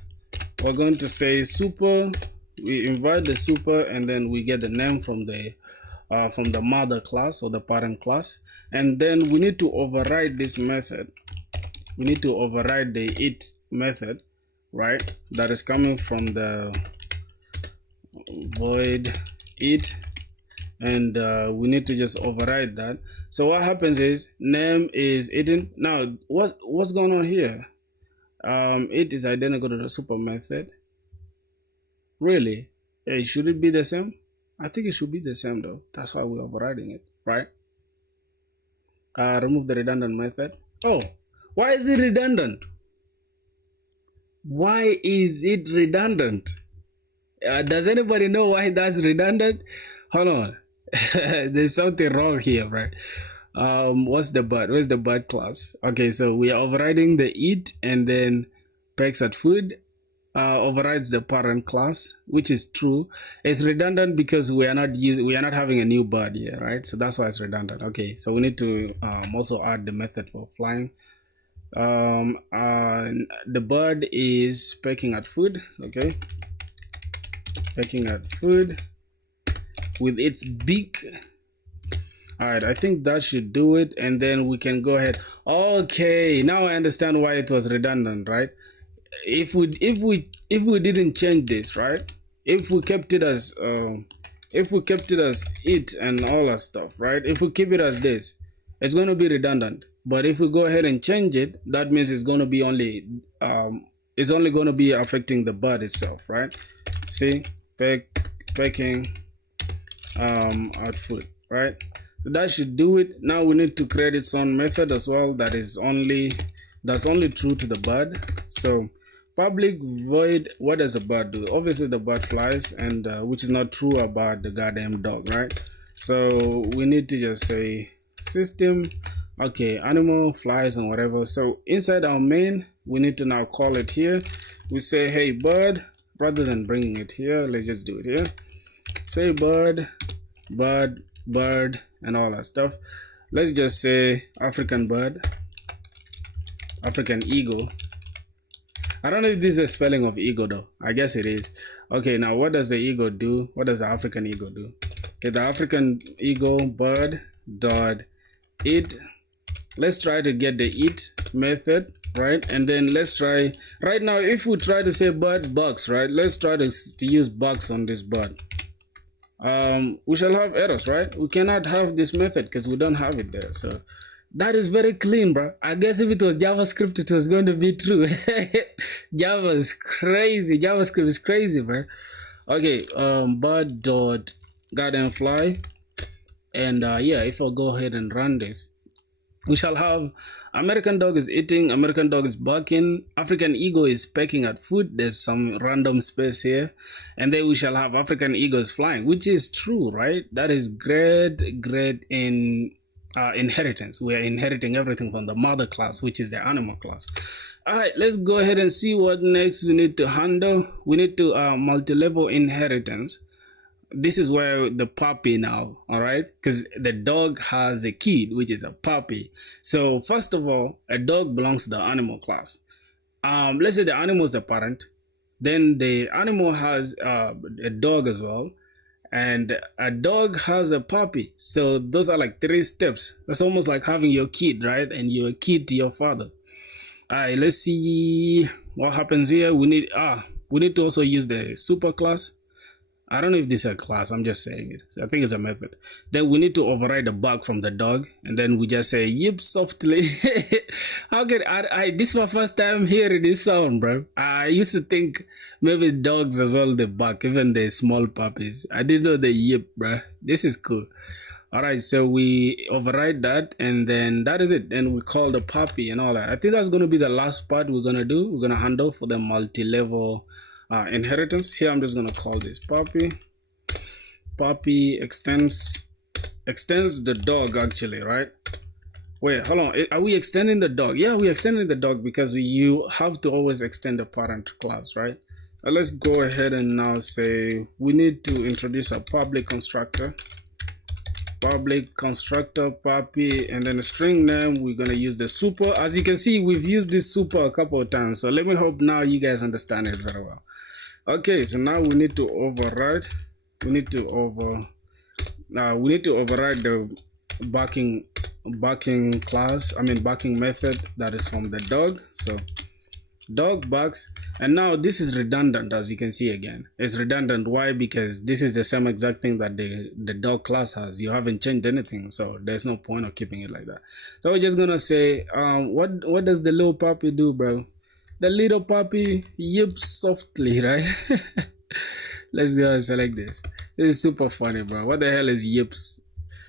we're going to say super. We invite the super, and then we get the name from the mother class or the parent class, and then we need to override this method. We need to override the it method, right? That is coming from the void it, and we need to just override that. So what happens is name is eaten. Now what's going on here? It is identical to the super method. Really? Hey, should it be the same? I think it should be the same though. That's why we're overriding it, right? Remove the redundant method. Oh, why is it redundant? Why is it redundant? Does anybody know why that's redundant? Hold on. There's something wrong here, right? What's the bird? Where's the bird class? Okay, so we are overriding the eat, and then pecks at food overrides the parent class, which is true. It's redundant because we are not having a new bird here, right? So that's why it's redundant. Okay, so we need to also add the method for flying. The bird is pecking at food. Okay, pecking at food with its beak. All right, I think that should do it, and then we can go ahead. Okay, now I understand why it was redundant, right? If we didn't change this, right? If we kept it as it and all that stuff, right? If we keep it as this, it's going to be redundant. But if we go ahead and change it, that means it's going to be only going to be affecting the bird itself, right? See, pecking at food, right? So that should do it. Now we need to create its own method as well that's only true to the bird. So public void, what does the bird do? Obviously the bird flies, and which is not true about the goddamn dog, right? So we need to just say system, okay, animal flies and whatever. So inside our main, we need to now call it here. We say, hey bird, rather than bringing it here, let's just do it here. Say bird, and all that stuff. Let's just say African bird, African eagle. I don't know if this is a spelling of eagle though. I guess it is. Okay, now what does the eagle do? What does the African eagle do? Okay, the African eagle bird dot eat. Let's try to get the eat method. right? And then let's try right now. If we try to say bird box, right? Let's try to use box on this bird. We shall have errors, right? We cannot have this method because we don't have it there. So that is very clean, bro. I guess if it was JavaScript, it was going to be true. Java is crazy. JavaScript is crazy, bro. Okay, bird dot garden fly, and yeah, if I go ahead and run this, we shall have American dog is eating, American dog is barking, African eagle is pecking at food. There's some random space here, and then we shall have African eagle is flying, which is true, right? That is great in inheritance. We are inheriting everything from the mother class, which is the animal class. All right, let's go ahead and see what next we need to handle. We need to multi-level inheritance. This is where the puppy now, all right, because the dog has a kid, which is a puppy. So first of all, a dog belongs to the animal class. Let's say the animal is the parent, then the animal has a dog as well, and a dog has a puppy. So those are like 3 steps. That's almost like having your kid, right? And your kid to your father. All right, let's see what happens here. We need to also use the super class. I don't know if this is a class, I'm just saying it. So I think it's a method. Then we need to override the bark from the dog, and then we just say yip softly. How can this is my first time hearing this sound, bro. I used to think maybe dogs as well, they bark, even the small puppies. I didn't know the yip, bro. This is cool. Alright, so we override that, and then that is it. Then we call the puppy and all that. I think that's going to be the last part we're going to do. We're going to handle for the multi-level inheritance. Here I'm just going to call this puppy. Puppy extends the dog, actually, right? Wait, hold on. Are we extending the dog? Yeah, we're extending the dog because you have to always extend the parent class, right? Let's go ahead and now say we need to introduce a public constructor. Public constructor puppy, and then a string name. We're gonna use the super. As you can see, we've used this super a couple of times, so let me hope now you guys understand it very well. Okay, so now we need to override. We need to override the barking class. I mean barking method that is from the dog. So dog barks, and now this is redundant. As you can see, again, it's redundant. Why? Because this is the same exact thing that the dog class has. You haven't changed anything, so there's no point of keeping it like that. So we're just gonna say what does the little puppy do, bro? The little puppy yips softly, right? Let's go and select this. This is super funny, bro. What the hell is yips?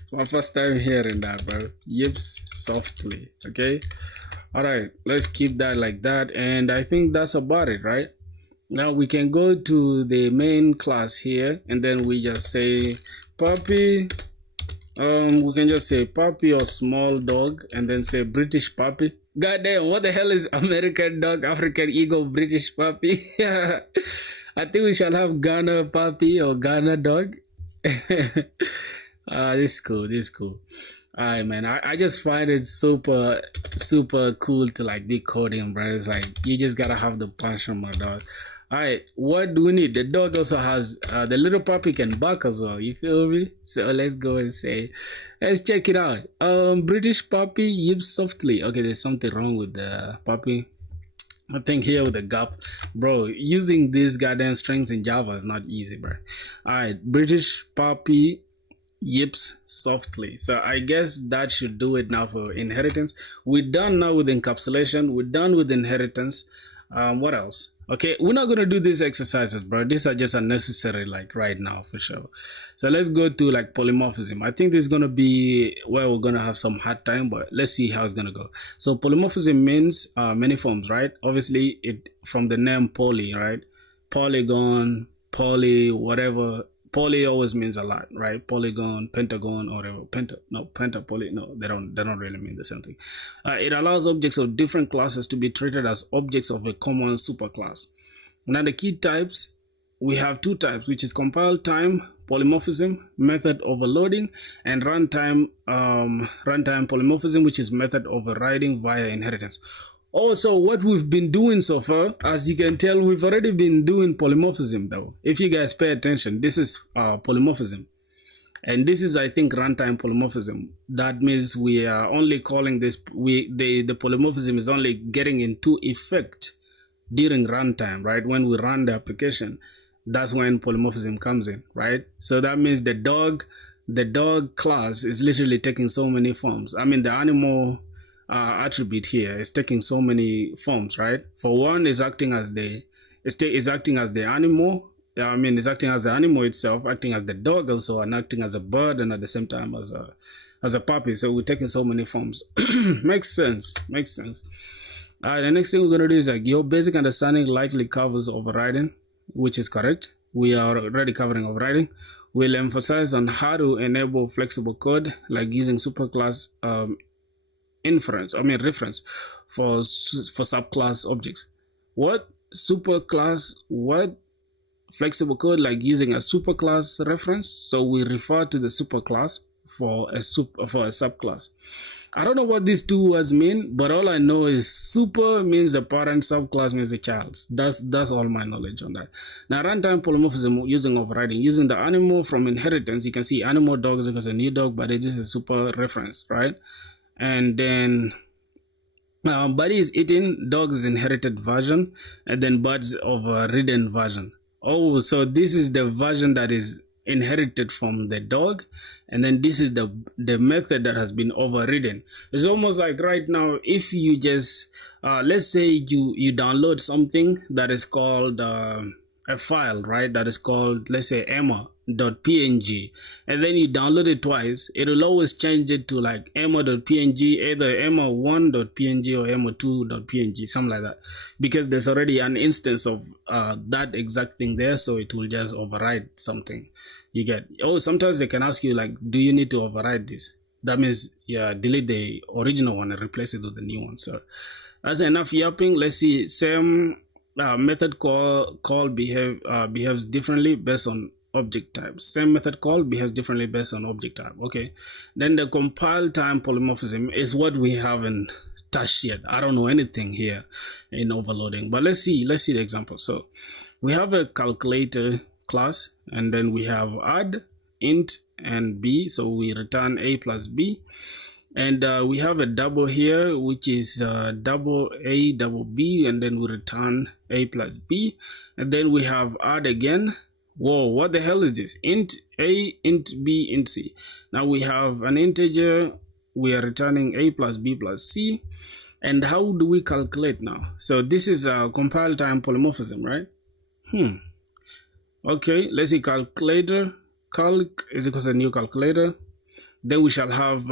It's my first time hearing that, bro. Yips softly. Okay, all right, let's keep that like that, and I think that's about it, right? Now we can go to the main class here, and then we just say puppy. We can just say puppy or small dog, and then say British puppy. God damn, what the hell is American dog, African eagle, British puppy? I think we shall have Ghana puppy or Ghana dog. This is cool. This is cool. Alright, man, I just find it super cool to like be coding, bro. It's like you just gotta have the passion, my dog. Alright, what do we need? The dog also has the little puppy can bark as well, you feel me? So let's go and say, let's check it out. British puppy yips softly. Okay, there's something wrong with the puppy. I think here with the gap, bro, using these goddamn strings in Java is not easy, bro. Alright, British puppy yips softly. So I guess that should do it now for inheritance. We're done now with encapsulation. We're done with inheritance. What else? Okay, we're not going to do these exercises, bro. These are just unnecessary, like right now for sure. So let's go to like polymorphism. I think this is going to be where we're going to have some hard time, but let's see how it's going to go. So polymorphism means many forms, right? Obviously it from the name poly, right? Polygon, poly, whatever. Poly always means a lot, right? Polygon, pentagon, or whatever. Poly. No, they don't really mean the same thing. It allows objects of different classes to be treated as objects of a common superclass. Now the key types, we have 2 types, which is compile time polymorphism, method overloading, and runtime polymorphism, which is method overriding via inheritance. Also, what we've been doing so far, as you can tell, we've already been doing polymorphism though. If you guys pay attention, this is polymorphism. And this is, I think, runtime polymorphism. That means we are only calling this, the polymorphism is only getting into effect during runtime, right? When we run the application, that's when polymorphism comes in, right? So that means the dog class is literally taking so many forms. I mean, the animal attribute here is taking so many forms, right? For one, is acting as the animal. I mean, it's acting as the animal itself, acting as the dog also, and acting as a bird, and at the same time as a puppy. So we're taking so many forms. Makes sense. The next thing we're going to do is like, your basic understanding likely covers overriding, which is correct. We are already covering overriding. We'll emphasize on how to enable flexible code, like using superclass reference for subclass objects. What superclass? What flexible code? Like using a superclass reference. So we refer to the superclass for a subclass. I don't know what these two words mean, but all I know is super means the parent, subclass means the child. That's all my knowledge on that. Now, runtime polymorphism using overriding, using the animal from inheritance. You can see animal dog is because a new dog, but it is a super reference, right? And then buddy is eating, dog is inherited version, and then birds overridden version. Oh, so this is the version that is inherited from the dog, and then this is the method that has been overridden. It's almost like right now, if you just let's say you download something that is called a file, right, that is called, let's say, emma.png, and then you download it twice, it will always change it to like emma.png, either emma1.png or emma2.png, something like that, because there's already an instance of that exact thing there, so it will just override something. You get, sometimes they can ask you like, do you need to override this? That means, yeah, delete the original one and replace it with the new one. So that's enough yapping. Let's see. Same method call behaves differently based on object type. Same method call behaves differently based on object type. Okay. Then the compile time polymorphism is what we haven't touched yet. I don't know anything here in overloading, but let's see the example. So we have a calculator class, and then we have add int and b, so we return a plus b, and we have a double here, which is double a double b, and then we return a plus b, and then we have add again. Whoa, what the hell is this? Int a, int b, int c. Now we have an integer, we are returning a plus b plus c. And how do we calculate now? So this is a compile time polymorphism, right? Okay, let's see. Calculator, calc is equals to new calculator. Then we shall have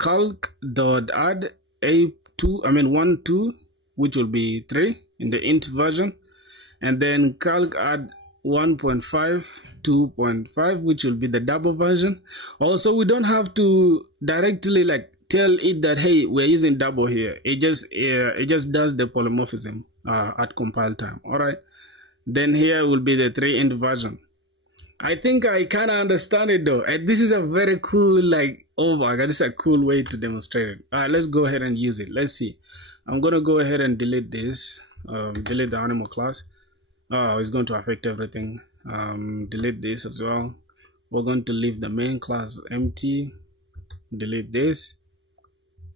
calc dot add one 2, which will be 3 in the int version, and then calc add 1.5 2.5, which will be the double version. Also, we don't have to directly like tell it that, hey, we're using double here. It just does the polymorphism at compile time. All right. Then here will be the 3 int version. I think I kind of understand it though. And this is a very cool, like, oh my god, this is a cool way to demonstrate it. All right, let's go ahead and use it. Let's see. I'm going to go ahead and delete this, delete the animal class. Oh, it's going to affect everything. Delete this as well. We're going to leave the main class empty. Delete this.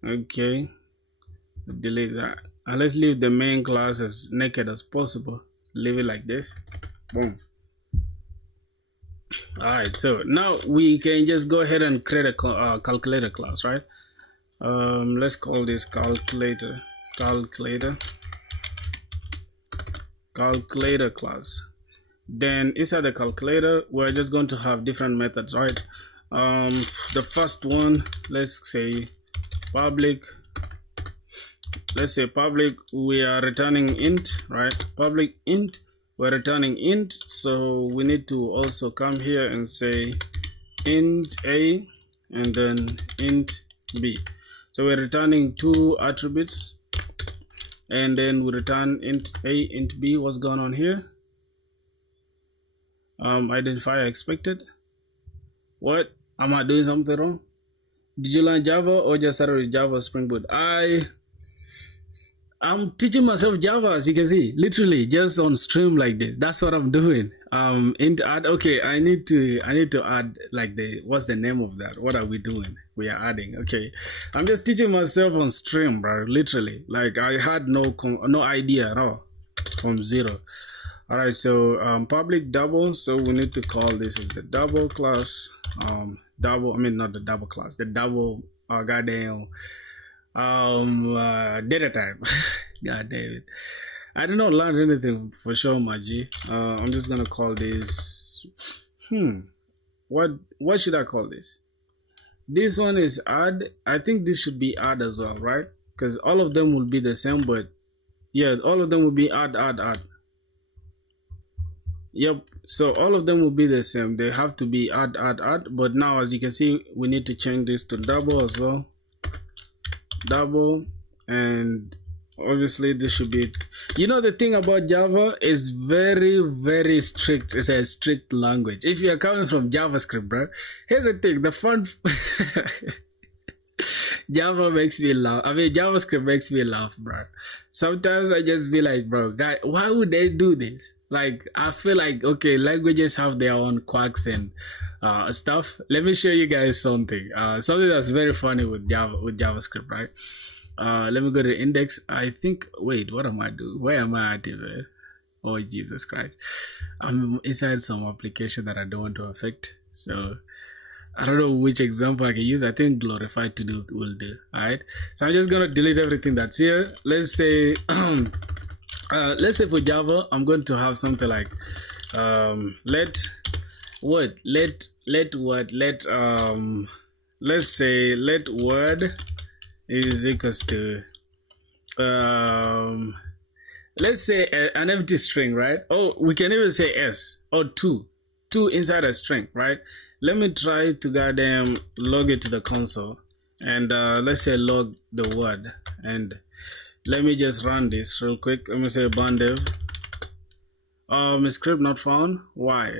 Okay. Delete that. And let's leave the main class as naked as possible. Leave it like this. Boom. Alright, so now we can just go ahead and create a calculator class, right? Let's call this calculator class. Then inside the calculator, we're just going to have different methods, right? The first one, let's say public. Let's say public, we are returning int, right? Public int, we're returning int, so we need to also come here and say int a and then int b. So we're returning 2 attributes, and then we return int a, int b. What's going on here? Identifier expected. What? Am I doing something wrong? Did you learn Java or just started with Java Spring Boot? I'm teaching myself Java, as you can see, literally just on stream like this. That's what I'm doing. Into add. Okay, I need to add like the what's the name of that? What are we doing? We are adding. Okay, I'm just teaching myself on stream, bro. Literally, like I had no idea at all from zero. All right, so public double. So we need to call this as the double class. Double. I mean not the double class. The double. Goddamn. Data type. God damn it. I did not learn anything for sure, my G. I'm just gonna call this what should I call this? This one is add. I think this should be add as well, right? Because all of them will be the same, but yeah, all of them will be add. Yep, so all of them will be the same. They have to be add, but now as you can see, we need to change this to double as well. Double, and obviously this should be, you know, the thing about Java is very strict. It's a strict language. If you are coming from JavaScript, bro, here's the thing, the fun Java makes me laugh. I mean, JavaScript makes me laugh, bro. Sometimes I just be like, bro, guy, why would they do this? Like, I feel like, okay, languages have their own quirks and stuff. Let me show you guys something. Something that's very funny with JavaScript, right? Let me go to the index. I think, wait, what am I doing? Where am I at here? Oh, Jesus Christ. I'm inside some application that I don't want to affect. So I don't know which example I can use. I think glorified to do will do. All right. So I'm just going to delete everything that's here. Let's say, for Java, I'm going to have something like, let's say let word is equals to, let's say an empty string, right? Oh, we can even say s or two inside a string, right? Let me try to goddamn log it to the console, and let's say log the word, and let me just run this real quick. Let me say bandev. Script not found. Why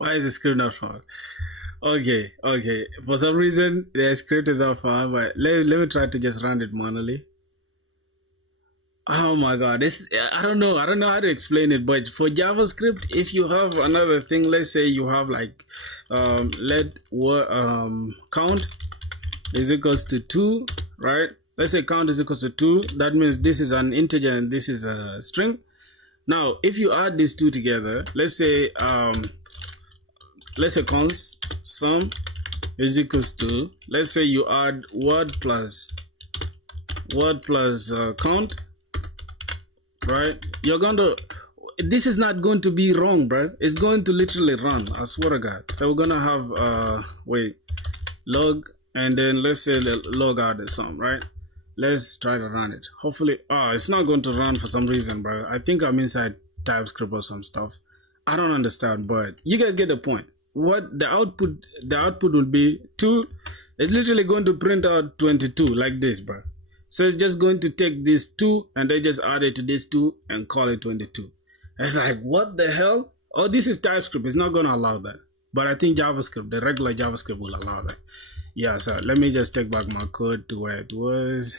is the script not found? Okay. For some reason the script is not found, but let me try to just run it manually. Oh my god, this I don't know how to explain it, but for JavaScript, if you have another thing, let's say you have like let count is equals to 2, right? Let's say count is equals to 2. That means this is an integer and this is a string. Now, if you add these two together, let's say const sum is equals to, let's say you add word plus count, right? You're going to, this is not going to be wrong, bro. It's going to literally run, I swear to God. So we're gonna have log, and then let's say log out the sum, right? Let's try to run it. Hopefully, it's not going to run for some reason, bro. I think I'm inside TypeScript or some stuff. I don't understand, but you guys get the point. What the output will be 2. It's literally going to print out 22 like this, bro. So it's just going to take this 2 and they just add it to this 2 and call it 22. It's like, what the hell? Oh, this is TypeScript. It's not going to allow that. But I think JavaScript, the regular JavaScript will allow that. Yeah, so let me just take back my code to where it was.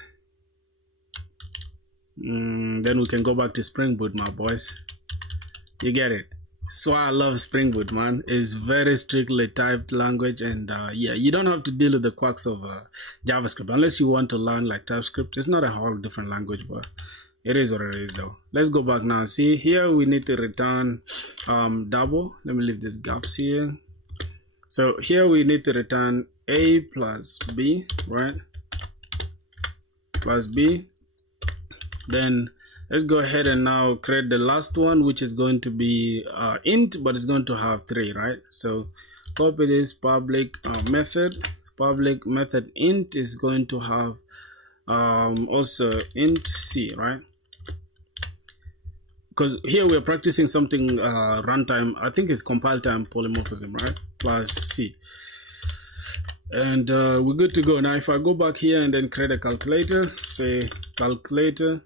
Then we can go back to Spring Boot, my boys. You get it. So I love Spring Boot, man. It's very strictly typed language, and yeah, you don't have to deal with the quirks of JavaScript unless you want to learn like TypeScript. It's not a whole different language, but it is what it is though. Let's go back now. See, here we need to return double. Let me leave these gaps here. So here we need to return a plus b, right? Plus b. Then let's go ahead and now create the last one, which is going to be int, but it's going to have 3, right? So copy this public method int is going to have also int c, right? Because here we're practicing something runtime, I think it's compile time polymorphism, right? Plus c. And we're good to go. Now if I go back here and then create a calculator, say calculator,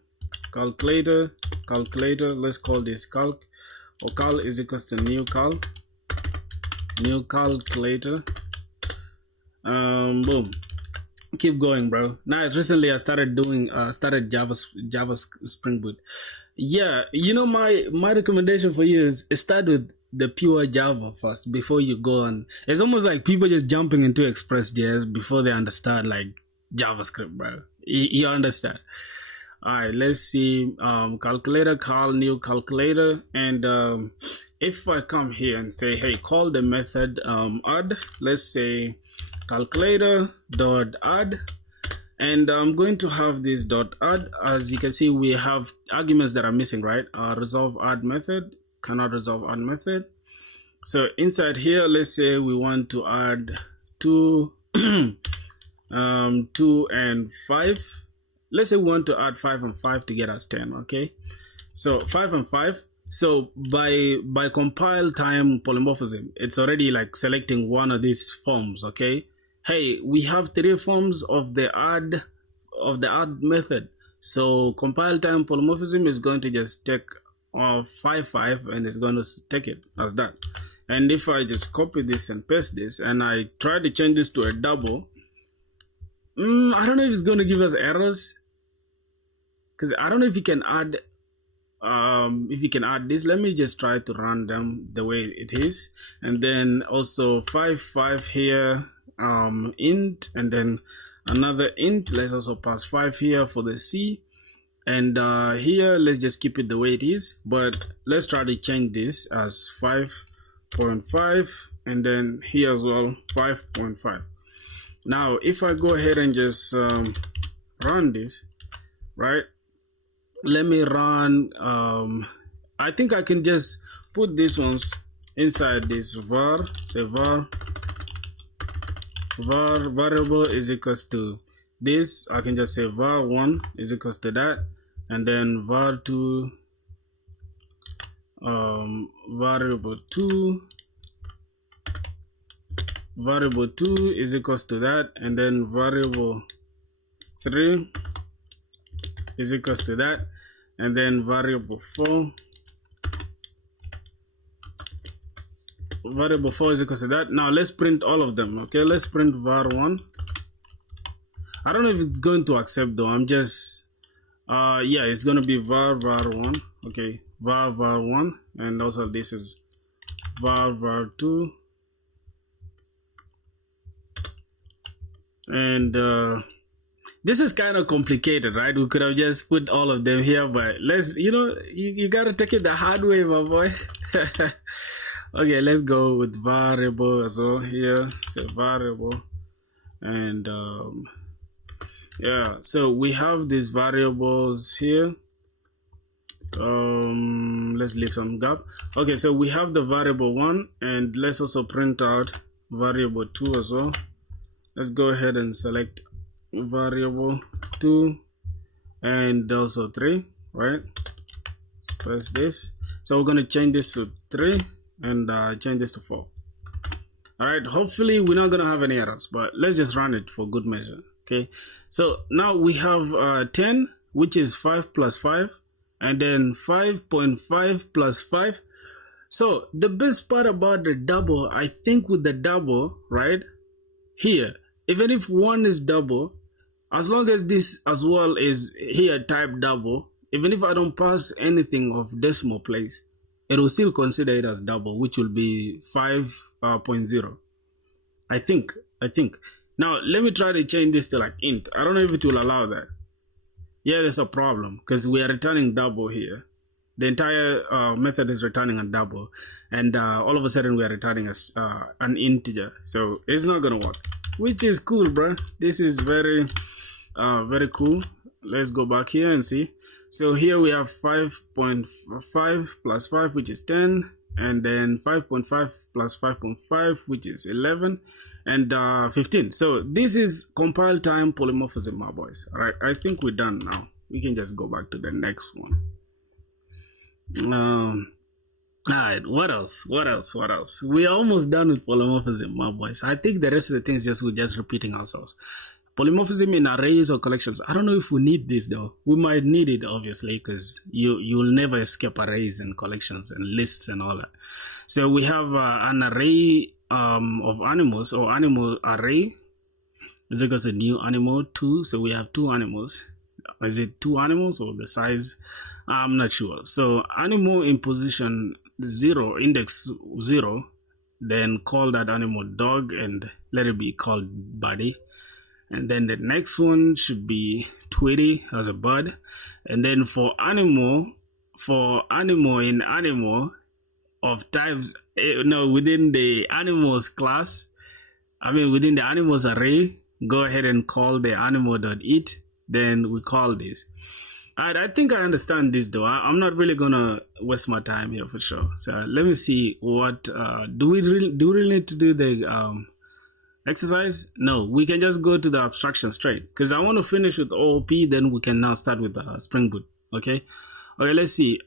let's call this calc, or cal is equals to new calculator. Boom. keep going, bro. Now, recently I started doing Java Spring Boot. Yeah, you know, my recommendation for you is start with the pure Java first before you go on. It's almost like people just jumping into Express.js before they understand like JavaScript, bro. You understand? All right, let's see. Calculator, call new calculator, and if I come here and say, hey, call the method add. Let's say calculator dot add, and I'm going to have this dot add. As you can see, we have arguments that are missing, right? Resolve add method cannot resolve add method. So inside here, let's say we want to add 2 2 and 5. Let's say we want to add 5 and 5 to get us 10. Okay, so 5 and 5. So by compile time polymorphism, it's already like selecting one of these forms. Okay, hey, we have 3 forms of the add method. So compile time polymorphism is going to just take 5 5, and it's going to take it as that. And if I just copy this and paste this, and I try to change this to a double, I don't know if it's going to give us errors, because I don't know if you can add this. Let me just try to run them the way it is, and then also 5 5 here, int, and then another int. Let's also pass 5 here for the C, and here let's just keep it the way it is, but let's try to change this as 5.5, and then here as well 5.5. Now if I go ahead and just run this, right, let me run, I think I can just put these ones inside this var. Say var variable is equals to this. I can just say var1 is equals to that, and then var2 variable 2 is equals to that, and then variable 3 is equals to that, and then variable 4 is equals to that. Now let's print all of them. Okay, let's print var1. I don't know if it's going to accept though. I'm just yeah, it's gonna be var1. Okay, var1, and also this is var2, and this is kind of complicated, right? We could have just put all of them here, but let's, you gotta take it the hard way, my boy. Okay, let's go with variable as well here. So variable, and yeah, so we have these variables here. Let's leave some gap. Okay, so we have the variable 1, and let's also print out variable 2 as well. Let's go ahead and select variable 2 and also 3, right? Let's press this. So we're going to change this to 3 and change this to 4. All right, hopefully we're not going to have any errors, but let's just run it for good measure. Okay, so now we have 10, which is 5 plus 5, and then 5.5 plus 5. So the best part about the double, I think with the double, right here, even if 1 is double, as long as this as well is here type double, even if I don't pass anything of decimal place, it will still consider it as double, which will be 5.0. I think. Now let me try to change this to like int. I don't know if it will allow that. Yeah, there's a problem because we are returning double here. The entire method is returning a double, and all of a sudden we are returning an integer. So it's not gonna work, which is cool, bro. This is very cool. Let's go back here and see. So here we have 5.5 plus 5, which is 10, and then 5.5 plus 5.5, which is 11, and 15. So this is compile time polymorphism, my boys. All right, I think we're done now. We can just go back to the next one. All right, what else? We're almost done with polymorphism, my boys. I think the rest of the things we're just repeating ourselves. Polymorphism in arrays or collections. I don't know if we need this though. We might need it obviously, because you'll never escape arrays and collections and lists and all that. So we have an array of animals, or animal array, is equals a new animal 2. So we have 2 animals. Is it 2 animals or the size? I'm not sure. So animal in position 0, index 0, then call that animal dog and let it be called Buddy. And then the next one should be Tweety as a bird. And then for animal in animal of types, within the animals class, within the animals array, go ahead and call the animal.it. Then we call this. I think I understand this though. I'm not really gonna waste my time here for sure. So let me see what do we really need to do the exercise? No, we can just go to the abstraction straight because I want to finish with OOP. Then we can now start with Spring Boot. Okay, let's see.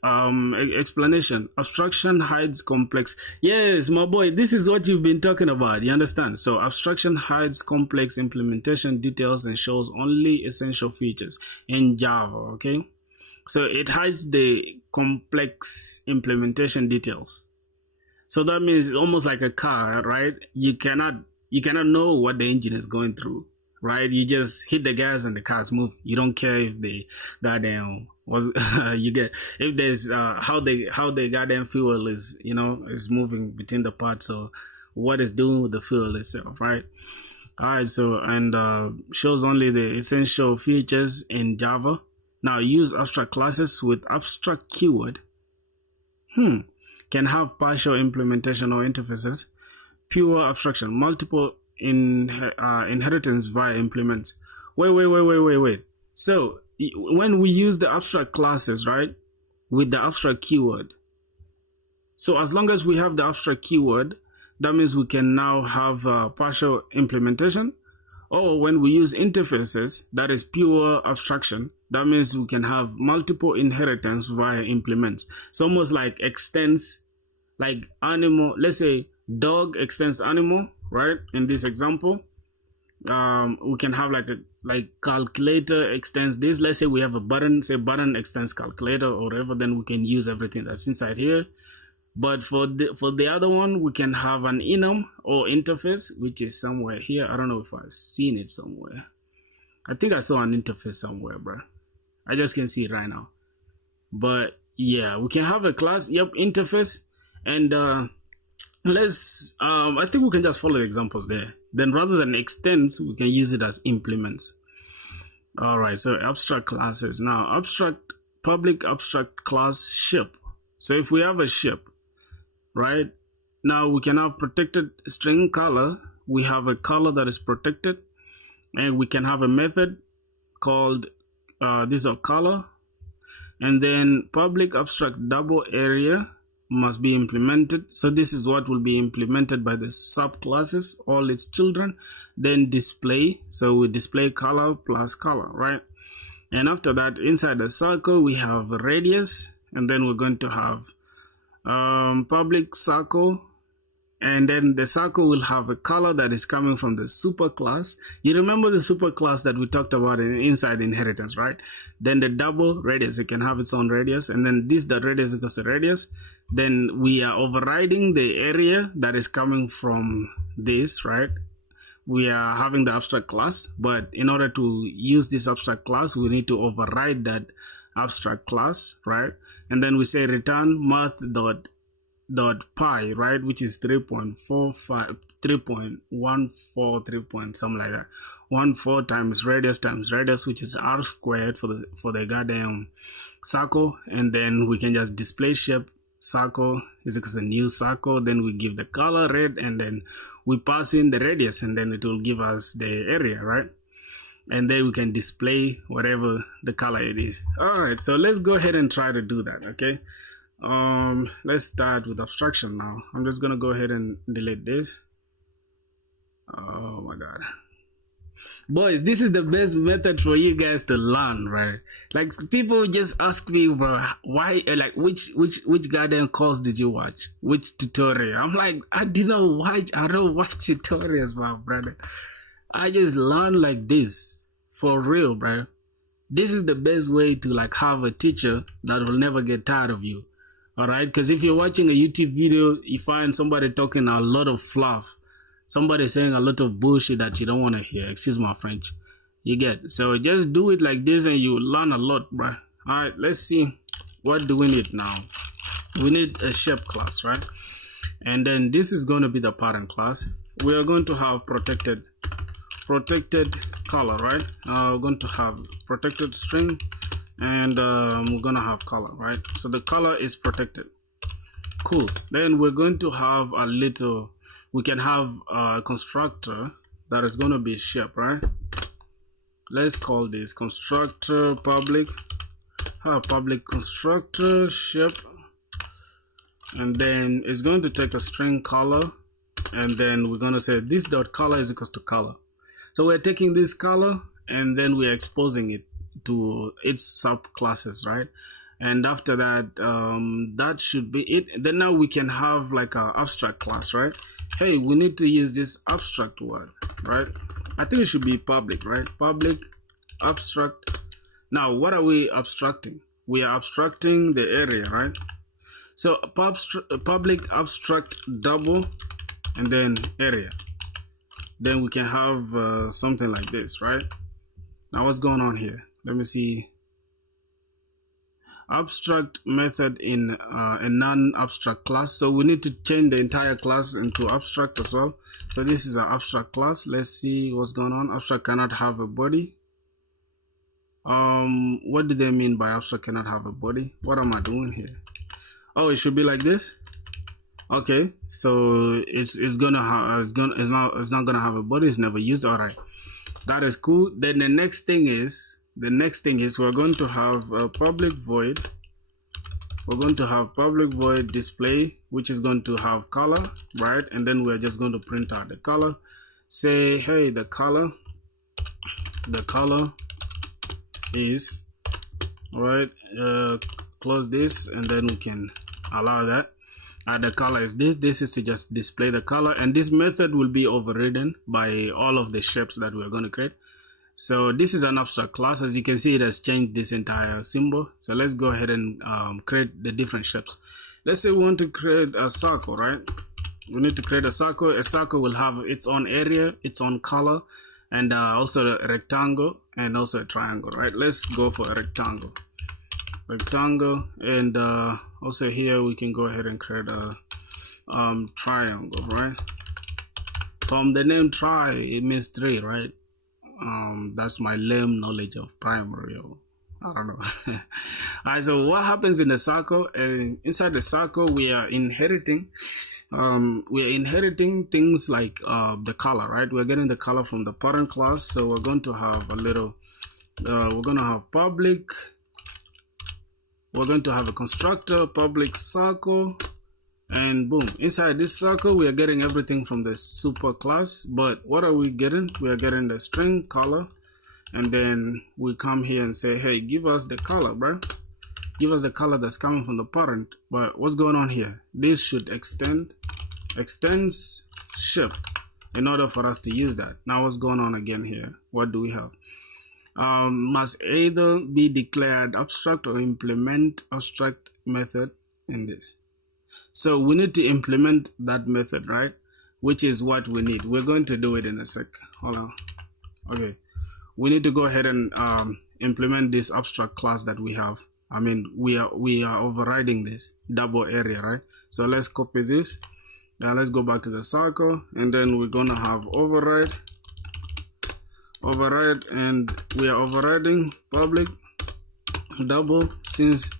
Explanation. Abstraction hides complex. Yes, my boy, this is what you've been talking about. You understand? So abstraction hides complex implementation details and shows only essential features in Java. Okay, so it hides the complex implementation details. So that means it's almost like a car, right? You cannot know what the engine is going through, right? You just hit the gas and the car's moving. You don't care if the goddamn if there's how the goddamn fuel is is moving between the parts, or what it's doing with the fuel itself, right? All right, so and shows only the essential features in Java. Now use abstract classes with abstract keyword. Can have partial implementation or interfaces. Pure abstraction, multiple inheritance via implements. Wait. So when we use the abstract classes, right, with the abstract keyword, so as long as we have the abstract keyword, that means we can now have partial implementation. Or when we use interfaces, that is pure abstraction, that means we can have multiple inheritance via implements. It's almost like extends, like animal. Let's say dog extends animal, right? In this example, we can have like calculator extends this. Let's say we have a button, say button extends calculator or whatever, then we can use everything that's inside here. But for the other one, we can have an enum or interface, which is somewhere here. I don't know if I've seen it somewhere. I think I saw an interface somewhere, bro. I just can see it right now. But yeah, we can have a class, interface, and let's I think we can just follow the examples there. Then rather than extends, we can use it as implements. All right, so abstract classes. Now public abstract class ship. So if we have a ship, right, now we can have protected string color. We have a color that is protected, and we can have a method called this of color, and then public abstract double area must be implemented. So this is what will be implemented by the subclasses, all its children. Then display, so we display color plus color, right? And after that, inside the circle we have radius, and then we're going to have public circle, and then the circle will have a color that is coming from the superclass. You remember the superclass that we talked about inside inheritance, right? Then the double radius, it can have its own radius, and then this the radius equals the radius. Then we are overriding the area that is coming from this, right? We are having the abstract class, but in order to use this abstract class, we need to override that abstract class, right? And then we say return math.py, right, which is 3.45, 3.14, 3. Something like that. 14 times radius, which is r squared for the goddamn circle, and then we can just display shape circle is equals a new circle. Then we give the color red, and then we pass in the radius, and then it will give us the area, right? And then we can display whatever the color it is. All right, so let's go ahead and try to do that. Okay, let's start with abstraction now. I'm just gonna go ahead and delete this. Oh my god, boys, this is the best method for you guys to learn, right? Like, people just ask me, bro, why, like, which goddamn course did you watch, which tutorial? I'm like, I don't watch tutorials, my brother. I just learn like this, for real, bro. This is the best way to like have a teacher that will never get tired of you. All right, because if you're watching a YouTube video, you find somebody talking a lot of fluff. somebody saying a lot of bullshit that you don't want to hear. Excuse my French. You get, so just do it like this and you learn a lot, bro. All right, let's see, what do we need now? We need a shape class, right? And then this is going to be the parent class. We are going to have protected color, right? We're going to have protected string, and we're going to have color, right? So the color is protected. Cool. Then we're going to have a little, we can have a constructor that is going to be shape, right? Let's call this constructor public. Public constructor shape, and then it's going to take a string color, and then we're going to say this dot color is equals to color. So we're taking this color and then we're exposing it to its subclasses, right? And after that, that should be it. Then now we can have like a abstract class, right? Hey, we need to use this abstract word, right? I think it should be public, right? Public abstract. Now what are we abstracting? We are abstracting the area, right? So public abstract double and then area. Then we can have something like this, right? Now what's going on here? Let me see. Abstract method in a non-abstract class, so we need to change the entire class into abstract as well. So this is an abstract class. Let's see what's going on. Abstract cannot have a body. What do they mean by abstract cannot have a body? What am I doing here? Oh, it should be like this. Okay, so it's not gonna have a body. It's never used. All right, that is cool. Then the next thing is we're going to have a public void. We're going to have public void display, which is going to have color, right? And then we're just going to print out the color. Say, hey, the color is, all right. Close this, and then we can allow that. The color is this. This is to just display the color, and this method will be overridden by all of the shapes that we're going to create. So this is an abstract class. As you can see, it has changed this entire symbol. So let's go ahead and create the different shapes. Let's say we want to create a circle, right? We need to create a circle. A circle will have its own area, its own color, and also a rectangle and also a triangle, right? Let's go for a rectangle. And also here we can go ahead and create a triangle, right? From the name tri, it means three, right? That's my lame knowledge of primary. I don't know. Alright, so what happens in the circle? Inside the circle, we are inheriting things like the color, right? We're getting the color from the parent class, so we're going to have a little. We're going to have public. We're going to have a constructor, public circle, and boom. Inside this circle, we are getting everything from the super class. But what are we getting? We are getting the string color, and then we come here and say, hey, give us the color, bro. Give us the color that's coming from the parent. But what's going on here? This should extends shape in order for us to use that. Now what's going on again here? What do we have? Must either be declared abstract or implement abstract method in this. So we need to implement that method, right? Which is what we need. We're going to do it in a sec. Hold on. Okay, we need to go ahead and implement this abstract class that we have. I mean, we are overriding this double area, right? So let's copy this. Now let's go back to the circle, and then we're gonna have override, and we are overriding public double, since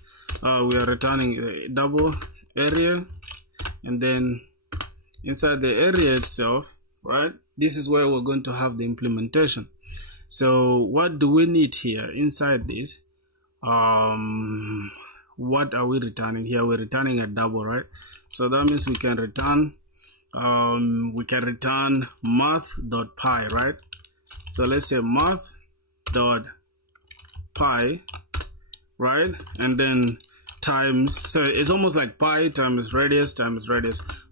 we are returning a double area. And then inside the area itself, right, this is where we're going to have the implementation. So what do we need here inside this? What are we returning here? We're returning a double, right? So that means we can return math.py, right? So let's say math.py, right? And then times, so it's almost like pi times radius,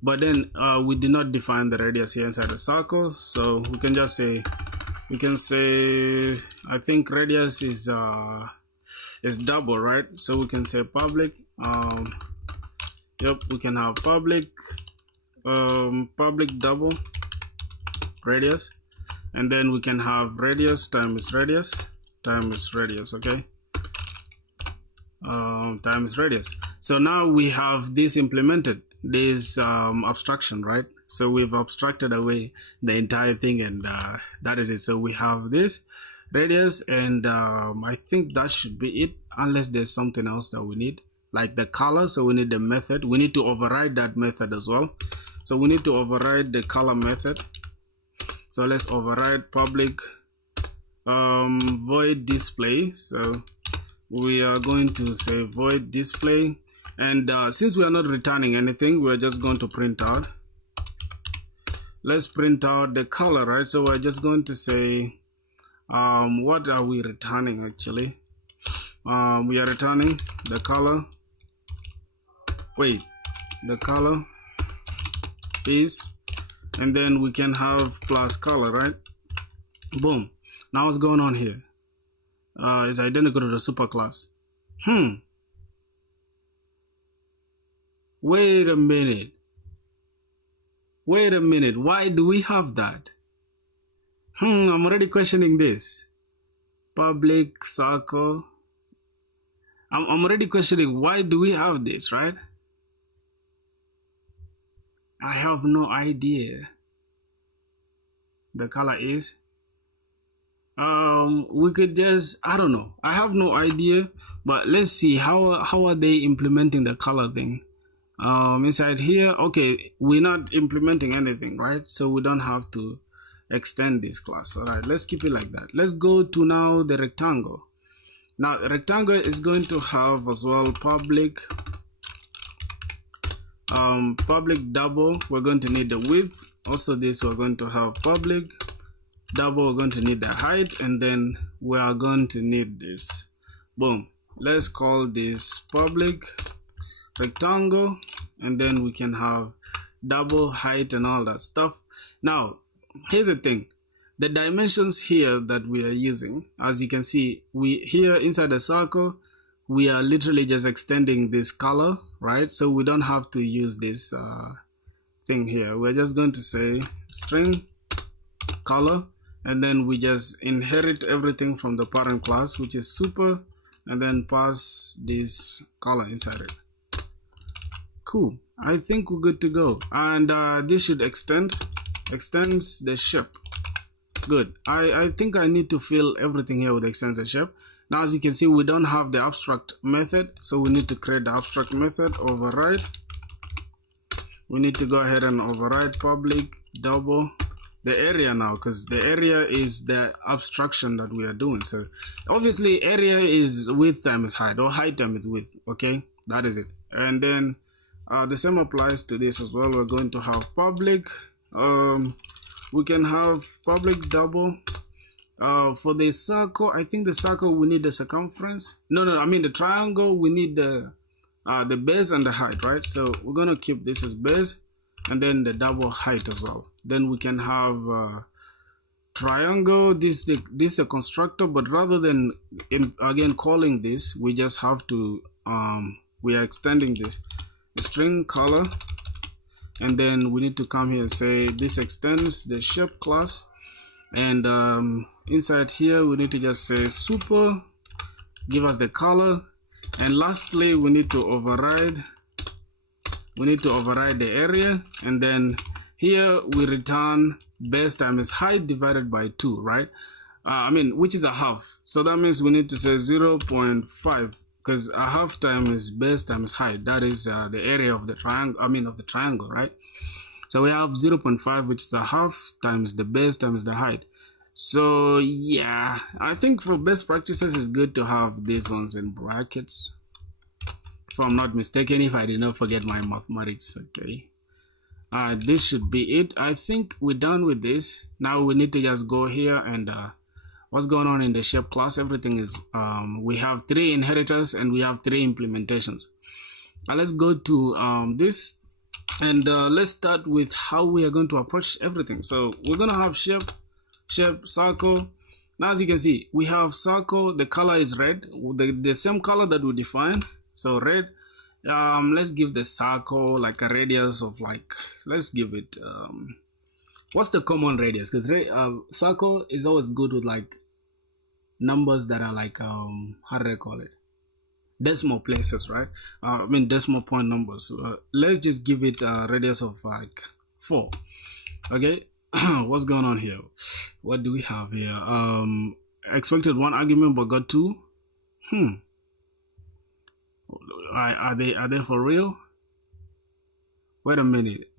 but then we did not define the radius here inside the circle. So we can just say, I think radius is double, right? So we can say public, we can have public double, radius, and then we can have radius times radius times radius, okay, times radius. So now we have this implemented, this abstraction, right? So we've abstracted away the entire thing, and that is it. So we have this radius, and I think that should be it, unless there's something else that we need, like the color. So we need the method. We need to override that method as well. So we need to override the color method. So let's override public void display. So we are going to say void display, and since we are not returning anything, we are just going to print out. Let's print out the color, right? So we're just going to say what are we returning actually? We are returning the color. Wait, the color is, and then we can have plus color, right? Boom. Now what's going on here? It's identical to the superclass. Wait a minute. Wait a minute. Why do we have that? I'm already questioning this. Public circle. I'm already questioning, why do we have this, right? I have no idea. The color is. We could just, I don't know. I have no idea, but let's see how are they implementing the color thing. Inside here, okay, we're not implementing anything, right? So we don't have to extend this class. All right, let's keep it like that. Let's go to now the rectangle. Now the rectangle is going to have as well public double. We're going to need the width. Also this, we're going to have public double. We're going to need the height, and then we are going to need this. Boom. Let's call this public rectangle, and then we can have double height and all that stuff. Now here's the thing, the dimensions here that we are using, as you can see, we here inside the circle, we are literally just extending this color, right? So we don't have to use this thing here. We're just going to say string color, and then we just inherit everything from the parent class, which is super, and then pass this color inside it. Cool. I think we're good to go, and this should extends the shape. Good. I think I need to fill everything here with extends the shape. Now as you can see, we don't have the abstract method, so we need to create the abstract method. Override. We need to go ahead and override public double the area now, because the area is the abstraction that we are doing. So obviously area is width times height, or height times width. Okay, that is it. And then the same applies to this as well. We're going to have public, we can have public double. For the circle, I think the circle we need the circumference. No, I mean the triangle, we need the base and the height, right? So we're gonna keep this as base, and then the double height as well. Then we can have triangle. This is a constructor, but rather than again calling this, we just have to we are extending this string color, and then we need to come here and say this extends the shape class, and inside here we need to just say super, give us the color, and lastly we need to override the area, and then here we return base times height divided by 2, right? Which is a half, so that means we need to say 0.5, because a half times base times height, that is the area of the triangle, right? So we have 0.5, which is a half times the base times the height. So yeah, I think for best practices it's good to have these ones in brackets, if I'm not mistaken, if I did not forget my mathematics. Okay, this should be it. I think we're done with this. Now we need to just go here and what's going on in the shape class. Everything is we have 3 inheritors and we have 3 implementations. Let's go to this, and let's start with how we are going to approach everything. So we're going to have shape, circle. Now as you can see, we have circle, the color is red, the same color that we defined, so red. Let's give the circle like a radius of, like, let's give it What's the common radius? Because circle is always good with like numbers that are like how do I call it? Decimal places, right? I mean decimal point numbers. Let's just give it a radius of like 4. Okay. What's going on here? What do we have here? Expected 1 argument but got 2. Are they for real? Wait a minute.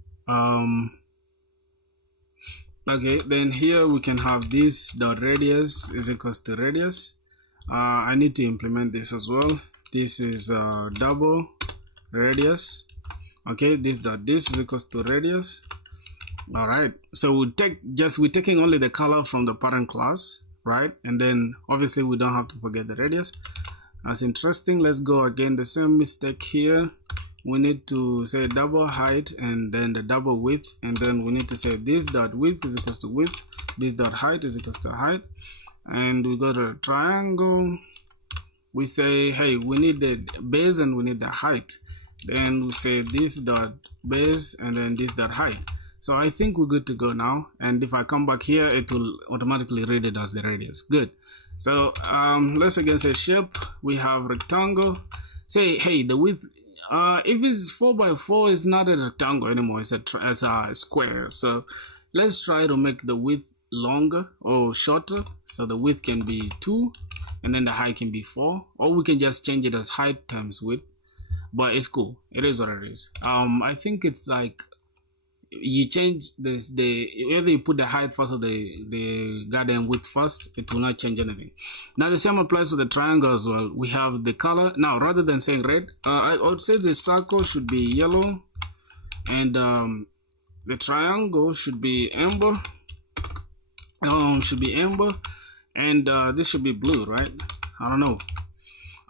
Okay, then here we can have this dot radius is equals to radius. I need to implement this as well. This is double radius. Okay, this dot this is equals to radius. All right, so we're taking only the color from the parent class, right? And then obviously we don't have to forget the radius. That's interesting. Let's go again, the same mistake here. We need to say double height and then the double width, and then we need to say this dot width is equals to width, this dot height is equals to height, and we go to a triangle. We say, hey, we need the base and we need the height. Then we say this dot base and then this dot height. So I think we're good to go now. And if I come back here, it will automatically read it as the radius. Good. So let's again say shape. We have rectangle. Say, hey, the width. If it's 4x4, it's not a rectangle anymore. It's a square. So let's try to make the width longer or shorter. So the width can be 2, and then the height can be 4. Or we can just change it as height times width. But it's cool. It is what it is. I think it's like you change this, whether you put the height first or the goddamn width first, it will not change anything. Now the same applies to the triangle as well. We have the color. Now rather than saying red, I would say the circle should be yellow, and the triangle should be amber. And this should be blue, right? I don't know.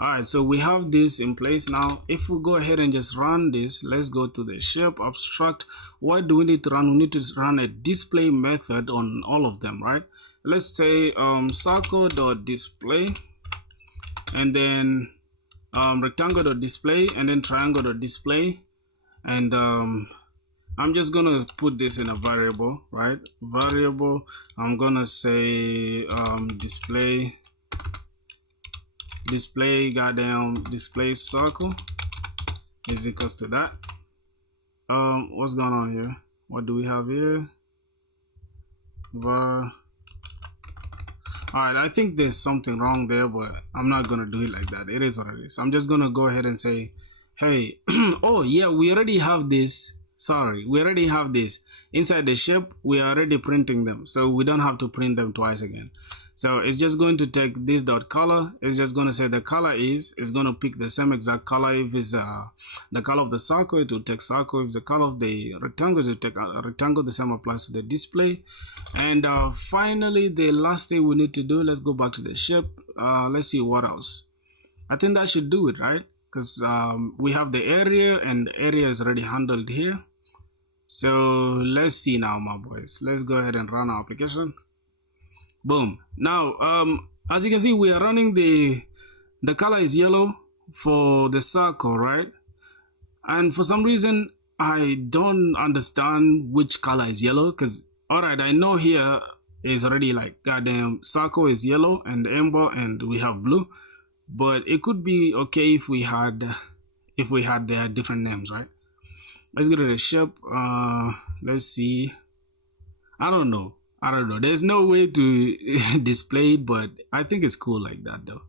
Alright, so we have this in place now. If we go ahead and just run this, let's go to the shape abstract. What do we need to run? We need to run a display method on all of them, right? Let's say circle.display, and then rectangle.display, and then triangle.display, and I'm just gonna put this in a variable, right? Variable, I'm gonna say display circle is equals to that. What's going on here? What do we have here? Alright, I think there's something wrong there, but I'm not gonna do it like that. It is what it is. I'm just gonna go ahead and say, hey, oh yeah, we already have this. Sorry, we already have this inside the shape. We are already printing them, so we don't have to print them twice again. So it's just going to take this dot color. It's just going to say the color is going to pick the same exact color. If it's the color of the circle, it will take circle. If it's the color of the rectangle, it will take a rectangle. The same applies to the display. And finally, the last thing we need to do, let's go back to the shape. Let's see what else. I think that should do it, right? Because we have the area, and the area is already handled here. So let's see now, my boys. Let's go ahead and run our application. Boom. Now as you can see, we are running the color is yellow for the circle, right? And for some reason I don't understand which color is yellow, because alright, I know here is already like goddamn circle is yellow and amber and we have blue, but it could be okay if we had their different names, right? Let's go to the shape. Let's see. I don't know. There's no way to display it, but I think it's cool like that though.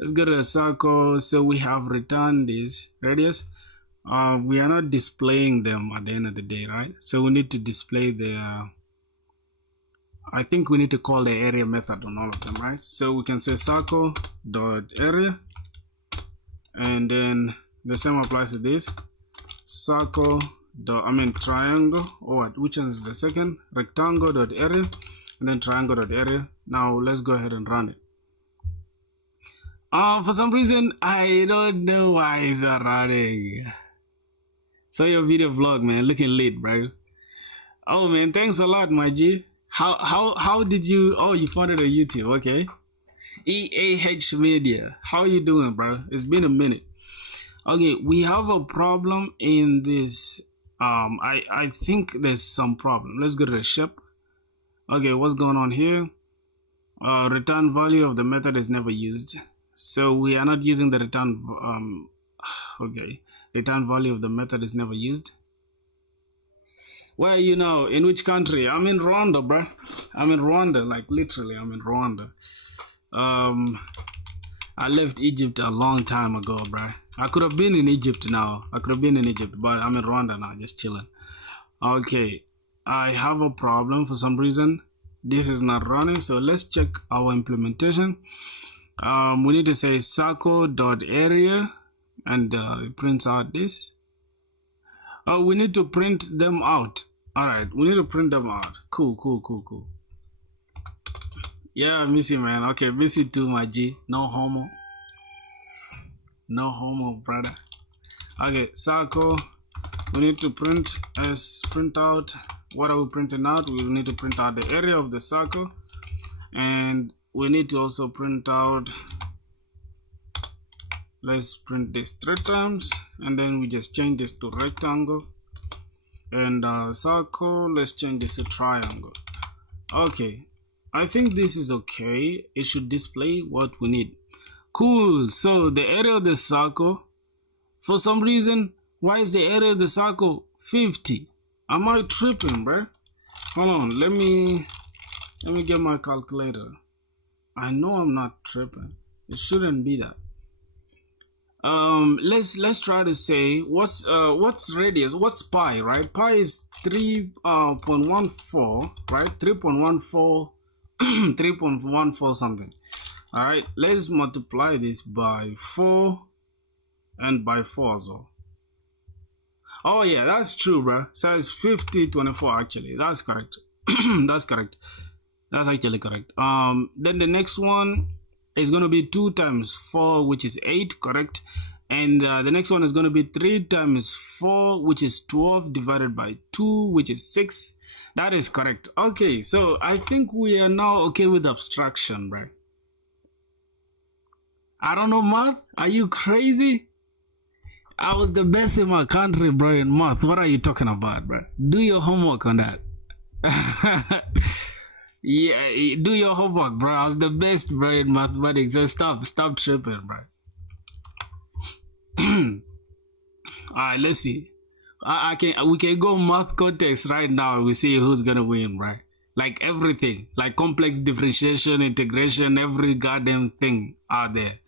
Let's go to the circle. So we have returned this radius. We are not displaying them at the end of the day, right? So we need to display the I think we need to call the area method on all of them, right? So we can say circle dot area, and then the same applies to this circle triangle, or what, which one is the second? Rectangle dot area, and then triangle dot area. Now let's go ahead and run it. For some reason I don't know why it's not running. So your video vlog, man, looking lit, bro. Oh man, thanks a lot, my G. How did you? Oh, you found it on YouTube, okay? EAH Media. How you doing, bro? It's been a minute. Okay, we have a problem in this. I think there's some problem. Let's go to the shape. Okay, what's going on here? Return value of the method is never used, so we are not using the return. Okay, return value of the method is never used. Where are you now? In which country? I'm in Rwanda, bruh. I'm in Rwanda, like literally, I'm in Rwanda. I left Egypt a long time ago, bruh. I could have been in Egypt now. I could have been in Egypt, but I'm in Rwanda now, just chilling. Okay, I have a problem for some reason. This is not running, so let's check our implementation. We need to say circle.area, and it prints out this. Oh, we need to print them out. All right, we need to print them out. Cool. Yeah, I miss you, man. Okay, miss you too, my G. No homo. No homo, brother. Okay, circle. We need to print out. What are we printing out? We need to print out the area of the circle, and we need to also print out. Let's print this 3 times, and then we just change this to rectangle, and circle. Let's change this to triangle. Okay, I think this is okay. It should display what we need. Cool. So the area of the circle, for some reason, why is the area of the circle 50? Am I tripping, bro? Hold on, let me get my calculator. I know I'm not tripping. It shouldn't be that. Let's try to say what's radius, what's pi, right? Pi is 3.14, right? 3.14 3.14 something. All right, let's multiply this by 4 and by 4 as well. Oh yeah, that's true, bro. So it's 50.24 actually. That's correct. That's correct. That's actually correct. Then the next one is going to be 2 times 4, which is 8, correct? And the next one is going to be 3 times 4, which is 12, divided by 2, which is 6. That is correct. Okay, so I think we are now okay with abstraction, bro. I don't know math. Are you crazy? I was the best in my country, bro, in math. What are you talking about, bro? Do your homework on that. Yeah, do your homework, bro. I was the best, bro, in mathematics. So stop tripping, bro. Alright, let's see. We can go math context right now. We see who's gonna win, right? Like everything, like complex differentiation, integration, every goddamn thing out there.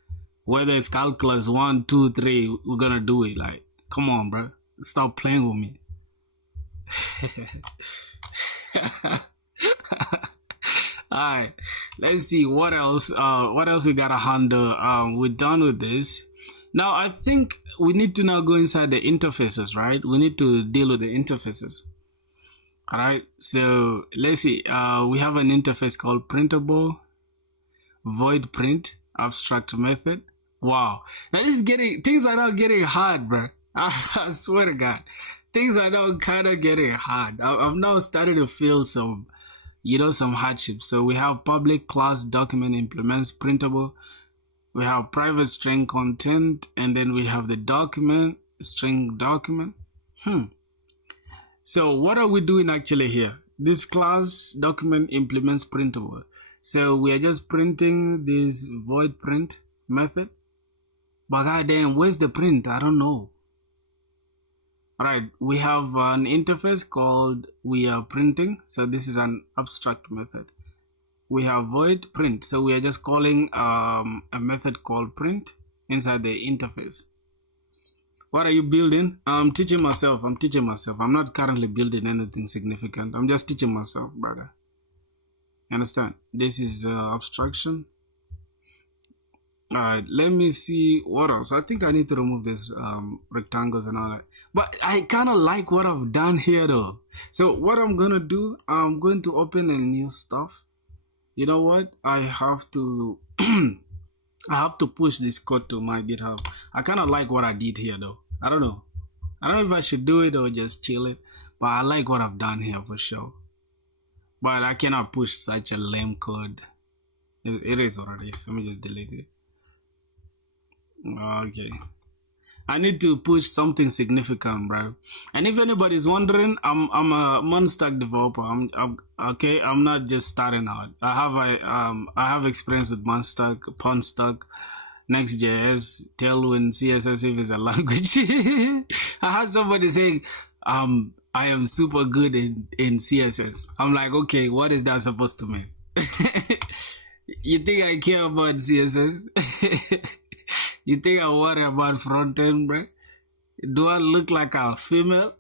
Whether it's calculus 1, 2, 3, we're gonna do it. Like, come on, bro. Stop playing with me. Alright, let's see what else. What else we gotta handle. We're done with this. Now I think we need to now go inside the interfaces, right? We need to deal with the interfaces. Alright, so let's see. We have an interface called printable, void print, abstract method. Wow, now this is things are now getting hard, bro. I swear to God, things are now kind of getting hard. I'm now starting to feel some hardship. So we have public class document implements printable. We have private string content, and then we have the document string document. So what are we doing actually here? This class document implements printable. So we are just printing this void print method. But goddamn, where's the print? I don't know. Alright, we have an interface called we are printing. So this is an abstract method. We have void print. So we are just calling a method called print inside the interface. What are you building? I'm teaching myself. I'm not currently building anything significant. I'm just teaching myself, brother. You understand? This is abstraction. Alright, let me see what else. I think I need to remove this rectangles and all that. But I kind of like what I've done here though. So what I'm going to do, I'm going to open a new stuff. You know what? I have to I have to push this code to my GitHub. I kind of like what I did here though. I don't know if I should do it or just chill it. But I like what I've done here for sure. But I cannot push such a lame code. It is what it is. Let me just delete it. Okay. I need to push something significant, bro. And if anybody's wondering, I'm a Monstack developer. I'm okay. I'm not just starting out. I have experience with Monstack, Pawnstack, Next.js, Tailwind, CSS if it's a language. I had somebody saying, I am super good in CSS. I'm like, okay, what is that supposed to mean? You think I care about CSS? You think I worry about front end, bro? Do I look like a female?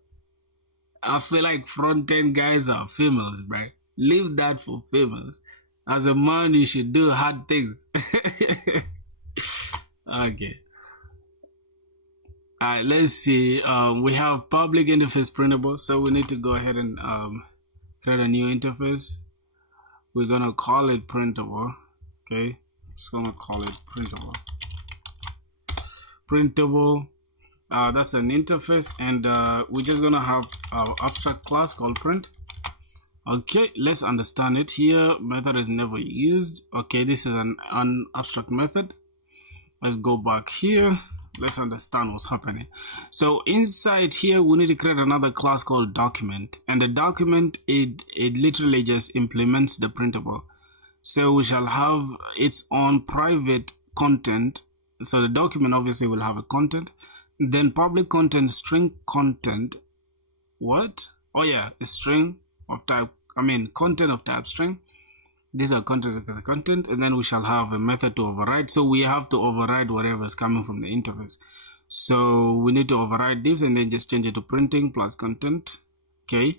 I feel like front end guys are females, bro. Leave that for females. As a man, you should do hard things. Okay. Alright, let's see. We have public interface printable, so we need to go ahead and create a new interface. We're gonna call it printable. Okay, just gonna call it printable. Printable. That's an interface, and we're just gonna have our abstract class called print. Okay, let's understand it here. Method is never used. Okay, this is an abstract method. Let's go back here. Let's understand what's happening. So inside here, we need to create another class called document, and the document it literally just implements the printable. So we shall have its own private content. So the document obviously will have a content, then public content, string content. What? Oh yeah, a string of type. Content of type string. These are contents as a content, and then we shall have a method to override. So we have to override whatever is coming from the interface. So we need to override this and then just change it to printing plus content. Okay,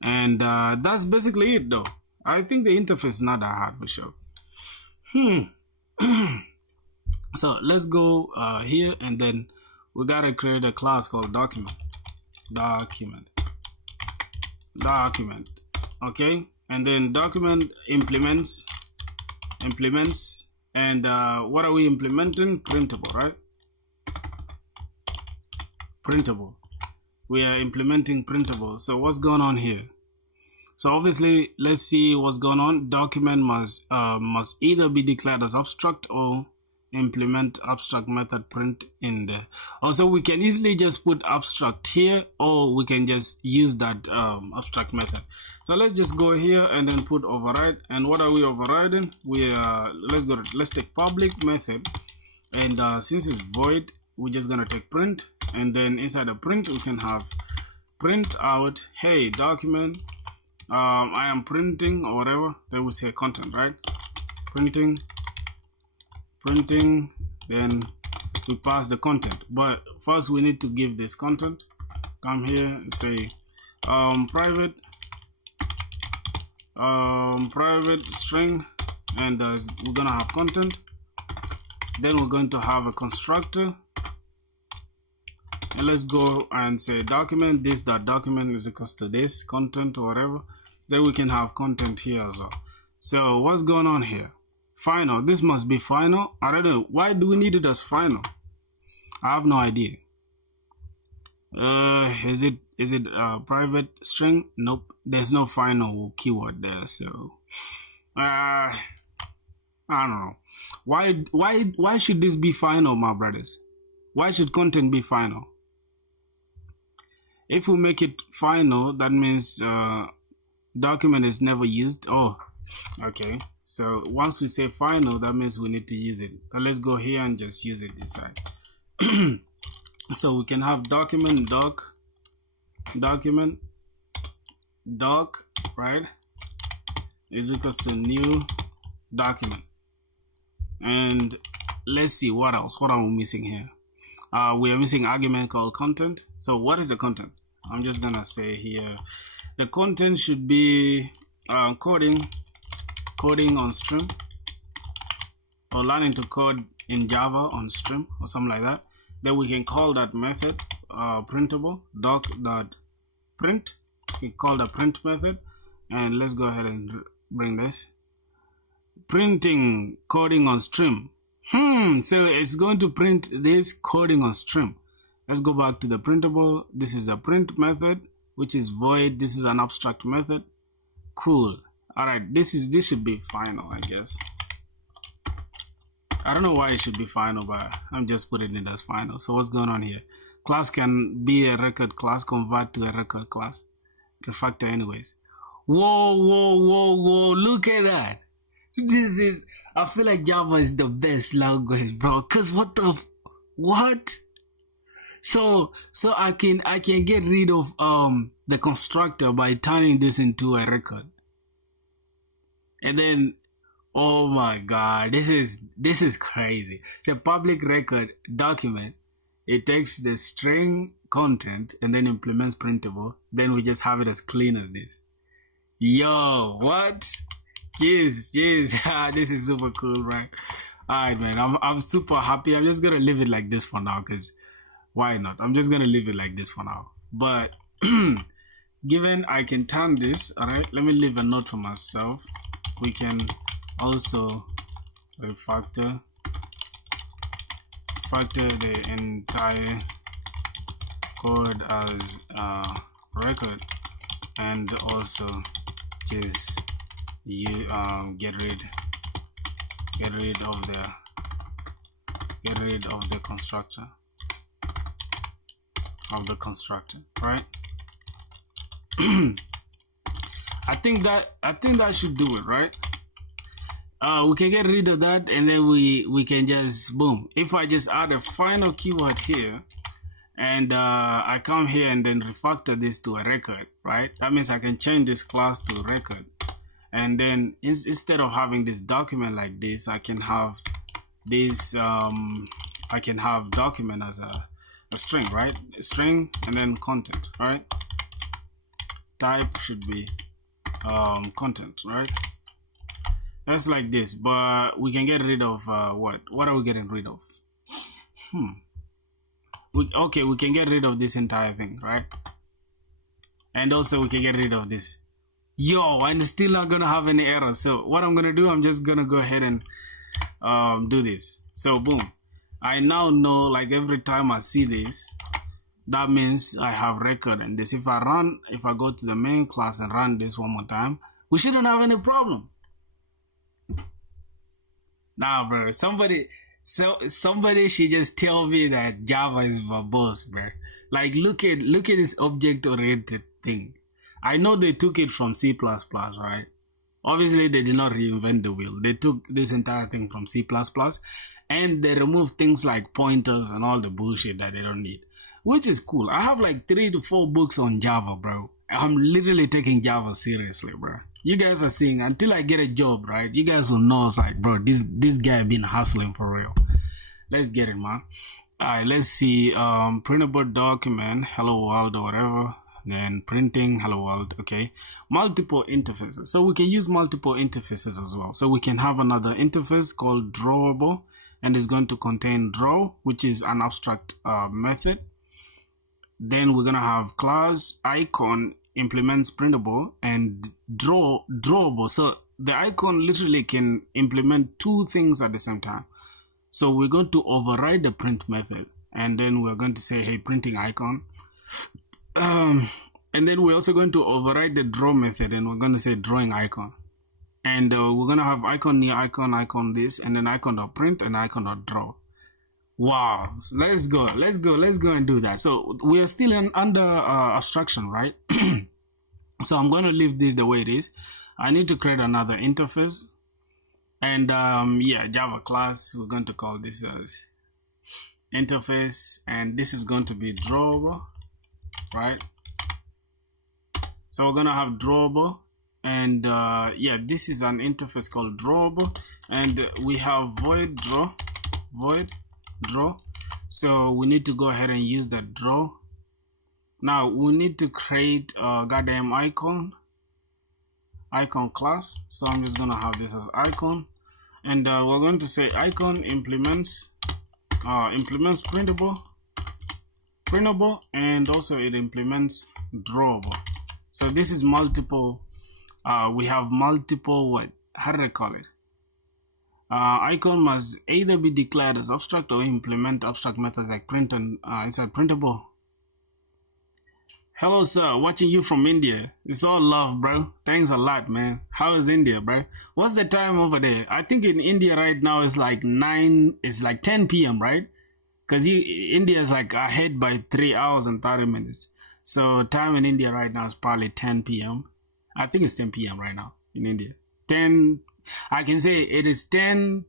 and that's basically it though. I think the interface is not that hard for sure. So let's go here, and then we gotta create a class called document. Okay, and then document implements, and what are we implementing? Printable, right? Printable. We are implementing printable. So what's going on here? So obviously, let's see what's going on. Document must either be declared as abstract or implement abstract method print in there. Also, we can easily just put abstract here, or we can just use that abstract method. So let's just go here and then put override. And what are we overriding? Let's take public method, and since it's void, we're just gonna take print, and then inside the print we can have print out, hey document, I am printing or whatever. Then we say content, right? Printing, then we pass the content. But first we need to give this content. Come here and say private string, and we're gonna have content. Then we're going to have a constructor, and let's go and say document this dot document is equals to this content or whatever. Then we can have content here as well. So what's going on here? Final. This must be final. I don't know, why do we need it as final? I have no idea. Is it private string? Nope, there's no final keyword there. So I don't know. Why should this be final, my brothers? Why should content be final? If we make it final, that means document is never used. Oh, okay. So once we say final, that means we need to use it. But let's go here and just use it inside. So we can have document doc, right, is equals to new document. And let's see what else. What are we missing here? We are missing argument called content. So what is the content? I'm just gonna say here the content should be coding on stream, or learning to code in Java on stream or something like that. Then we can call that method printable doc.print. We call the print method, and let's go ahead and bring this printing coding on stream. So it's going to print this coding on stream. Let's go back to the printable. This is a print method, which is void. This is an abstract method. Cool. All right, this should be final, I guess. I don't know why it should be final, but I'm just putting it as final. So what's going on here? Class can be a record class, convert to a record class. Refactor anyways. Whoa, whoa, whoa, whoa, look at that. This is, I feel like Java is the best language, bro. Cause what? So I can get rid of the constructor by turning this into a record. And then, oh my god, this is crazy. It's a public record document. It takes the string content and then implements printable. Then we just have it as clean as this. Yo, what? Yes, this is super cool, right? Alright, man, I'm super happy. I'm just gonna leave it like this for now, because why not? I'm just gonna leave it like this for now. But given I can turn this, alright, let me leave a note for myself. We can also refactor the entire code as record, and also just you get rid of the constructor right? I think that should do it, right? We can get rid of that, and then we can just boom. If I just add a final keyword here, and I come here and then refactor this to a record, right? That means I can change this class to a record, and then instead of having this document like this, I can have this I can have document as a string, right? A string and then content, right? Type should be content, right? That's like this, but we can get rid of what are we getting rid of? Okay, we can get rid of this entire thing, right? And also we can get rid of this. Yo, I'm still not gonna have any errors. So what I'm gonna do, I'm just gonna go ahead and do this. So boom, I now know, like, every time I see this, that means I have record in this. If I go to the main class and run this one more time, we shouldn't have any problem. Nah, bro, somebody should just tell me that Java is my boss, bro. Like, look at this object-oriented thing. I know they took it from C++, right? Obviously, they did not reinvent the wheel. They took this entire thing from C++, and they removed things like pointers and all the bullshit that they don't need, which is cool. I have like 3 to 4 books on Java, bro. I'm literally taking Java seriously, bro. You guys are seeing, until I get a job, right? You guys will know, it's like, bro, this guy been hustling for real. Let's get it, man. All right, let's see. Printable document, hello world or whatever. Then printing, hello world. Okay, multiple interfaces. So we can use multiple interfaces as well. So we can have another interface called drawable, and it's going to contain draw, which is an abstract method. Then we're gonna have class icon implements printable and drawable. So the icon literally can implement 2 things at the same time. So we're going to override the print method, and then we're going to say, hey, printing icon. And then we're also going to override the draw method, and we're going to say drawing icon. And we're going to have icon near icon this, and then icon.print and icon.draw. Wow, so let's go and do that. So we are still under abstraction, right? So I'm going to leave this the way it is. I need to create another interface, and yeah, Java class, we're going to call this as interface, and this is going to be drawable, right? So we're going to have drawable, and yeah, this is an interface called drawable, and we have void draw. So we need to go ahead and use the draw. Now we need to create a goddamn icon class. So I'm just gonna have this as icon, and we're going to say icon implements printable, and also it implements drawable. So this is multiple. We have multiple how do I call it? Icon must either be declared as abstract or implement abstract methods like print and inside printable. Hello, sir. Watching you from India. It's all love, bro. Thanks a lot, man. How is India, bro? What's the time over there? I think in India right now it's like 9, it's like 10 p.m., right? Because India is like ahead by 3 hours and 30 minutes. So time in India right now is probably 10 p.m. I think it's 10 p.m. right now in India. 10, I can say it is 10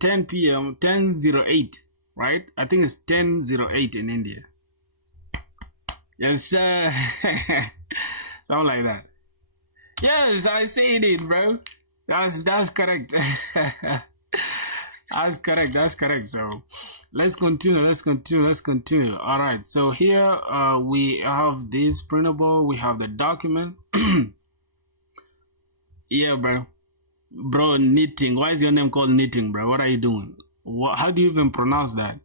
p.m., 10:08, right? I think it's 10:08 in India. Yes, sir. Something like that. Yes, I see it, bro. That's correct. That's correct. So let's continue. All right, so here we have this printable, we have the document. Yeah, bro, knitting. Why is your name called knitting, bro? What are you doing? How do you even pronounce that?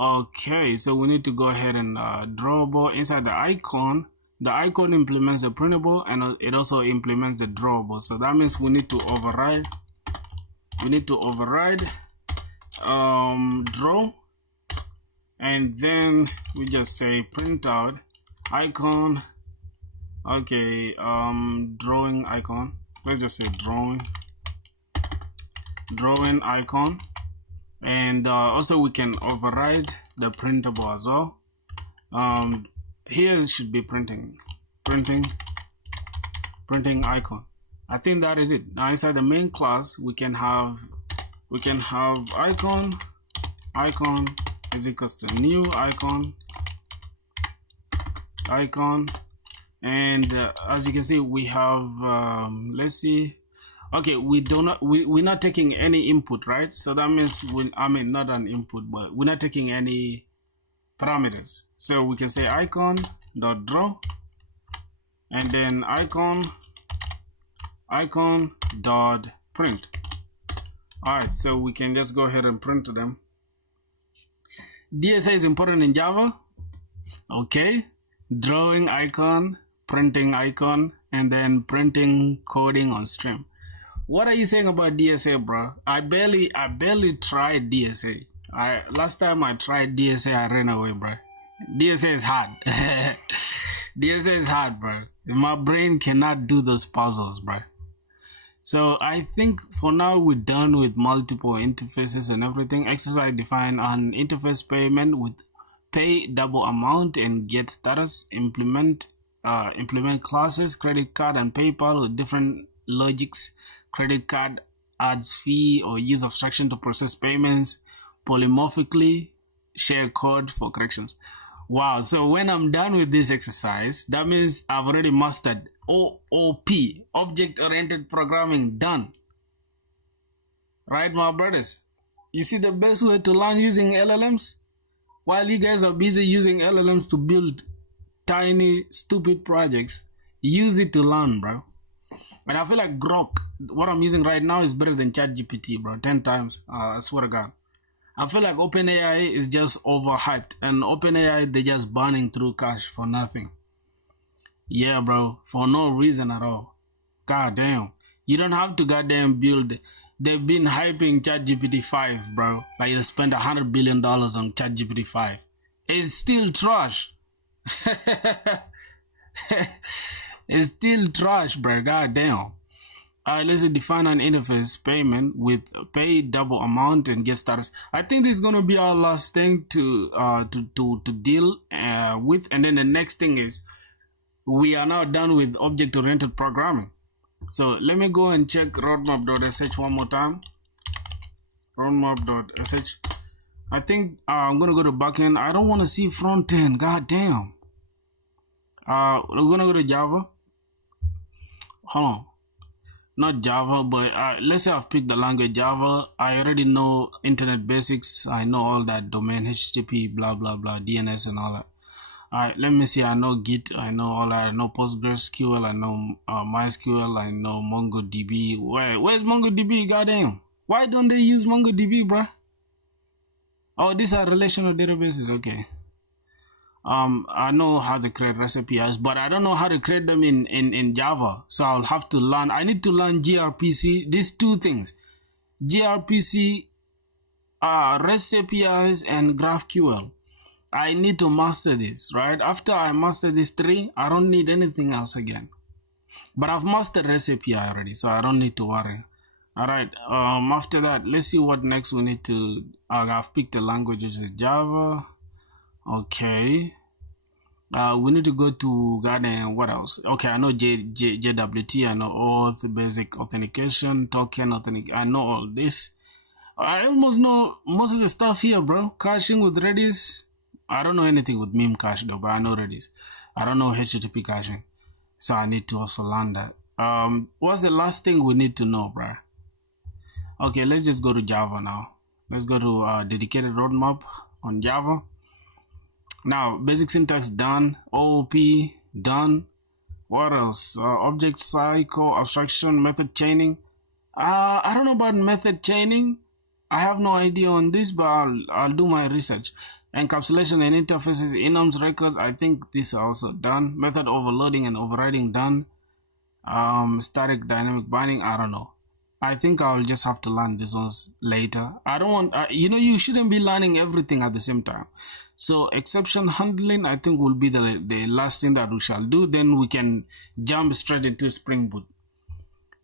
Okay, so we need to go ahead and drawable inside the icon. The icon implements the printable and it also implements the drawable. So that means we need to override. Draw, and then we just say print out icon. Okay, drawing icon. Let's just say drawing icon. And also we can override the printable as well. Here it should be printing icon. I think that is it. Now inside the main class we can have icon is equals to new icon, and as you can see we have let's see. Okay, we're not taking any input, right? So that means not an input, but we're not taking any parameters. So we can say icon dot draw, and then icon dot print. All right, so we can just go ahead and print them. DSA is important in Java. Okay, drawing icon, printing icon, and then printing coding on stream. What are you saying about DSA, bro? I barely tried DSA. Last time I tried DSA, I ran away, bro. DSA is hard. DSA is hard, bro. My brain cannot do those puzzles, bro. So I think for now we're done with multiple interfaces and everything. Exercise define an interface payment with pay double amount and get status. Implement classes, credit card and PayPal with different logics. Credit card adds fee or use abstraction to process payments. Polymorphically share code for corrections. Wow, so when I'm done with this exercise, that means I've already mastered OOP, object-oriented programming, done. Right, my brothers? You see the best way to learn using LLMs? While you guys are busy using LLMs to build tiny, stupid projects, use it to learn, bro. And I feel like Grok, what I'm using right now, is better than ChatGPT, bro, 10 times. I swear to God. I feel like OpenAI is just overhyped, and OpenAI, they're just burning through cash for nothing. Yeah, bro, for no reason at all. God damn. You don't have to goddamn build. They've been hyping ChatGPT 5, bro. Like they spent $100 billion on ChatGPT 5. It's still trash. It's still trash, bro. God damn. Let's define an interface payment with pay double amount and get status. I think this is gonna be our last thing to deal with, and then the next thing is we are now done with object-oriented programming. So let me go and check roadmap.sh one more time. Roadmap.sh. I think I'm gonna go to backend. I don't want to see front end. God damn. We're gonna go to Java. Hold on. Not Java, but let's say I've picked the language Java. I already know internet basics. I know all that domain, HTTP, blah, blah, blah, DNS and all that. All right, let me see. I know Git. I know all that. I know PostgreSQL. I know MySQL. I know MongoDB. Where's MongoDB? Goddamn. Why don't they use MongoDB, bruh? Oh, these are relational databases. Okay. I know how to create recipes, but I don't know how to create them in Java. So I'll have to learn. I need to learn gRPC. These two things, gRPC, REST APIs, and GraphQL. I need to master this, right? After I master these 3, I don't need anything else again. But I've mastered recipe already, so I don't need to worry. All right. After that, let's see what next we need to. I've picked a language, which is Java. Okay. We need to go to Garden. What else? Okay, I know JWT. I know auth, basic authentication, token authentic. I know all this. I almost know most of the stuff here, bro. Caching with Redis. I don't know anything with meme cache though, but I know Redis. I don't know HTTP caching, so I need to also learn that. What's the last thing we need to know, bro? Okay, let's just go to Java now. Let's go to dedicated roadmap on Java. Now, basic syntax done, OOP done. What else? Object cycle, abstraction, method chaining. I don't know about method chaining. I have no idea on this, but I'll do my research. Encapsulation and interfaces, enums record. I think this is also done. Method overloading and overriding done. Static dynamic binding. I don't know. I think I'll just have to learn these ones later. I don't want, you shouldn't be learning everything at the same time. So exception handling, I think, will be the last thing that we shall do. Then we can jump straight into Spring Boot.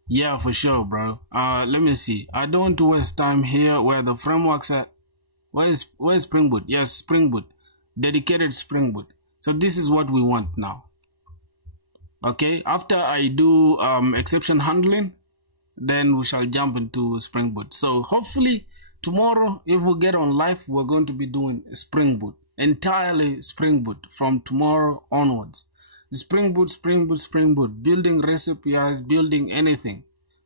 Yeah, for sure, bro. Let me see. I don't want to waste time here where the frameworks at. Where's Spring Boot? Yes, Spring Boot. Dedicated Spring Boot. So this is what we want now. Okay, after I do exception handling, then we shall jump into Spring Boot. So hopefully tomorrow, if we get on live, we're going to be doing Spring Boot. Entirely Spring Boot from tomorrow onwards. Spring Boot, Spring Boot, Spring Boot. Building recipes, building anything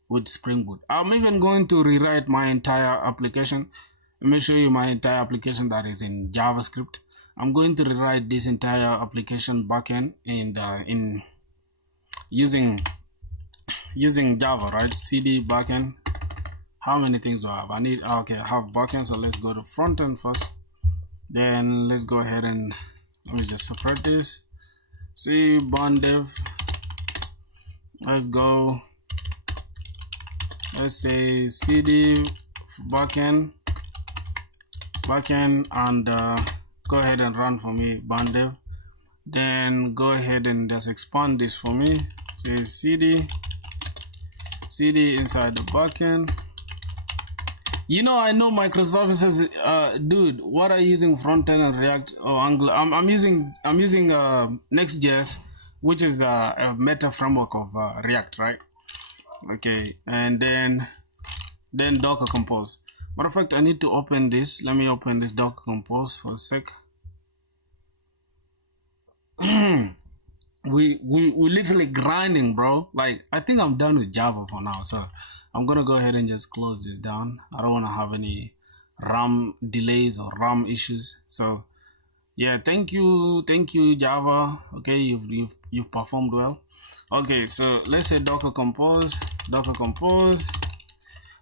with Spring Boot. I'm even going to rewrite my entire application. Let me show you my entire application that is in JavaScript. I'm going to rewrite this entire application backend and in using Java, right? CD backend. How many things do I have? Okay, I have backend, so let's go to front end first. Then let's go ahead and let me just separate this. See dev. Let's go. Let's say CD backend, and go ahead and run for me dev. Then go ahead and just expand this for me. Say CD inside the backend. I know microservices, dude. What are you using front end and React or Angular? I'm using Next.js, which is a meta framework of React, right? Okay, and then Docker Compose. Matter of fact, I need to open this. Let me open this Docker Compose for a sec. we literally grinding, bro. Like, I think I'm done with Java for now, so I'm gonna go ahead and just close this down. I don't want to have any RAM delays or RAM issues. So yeah, thank you Java. Okay, you've performed well. Okay, so let's say Docker Compose.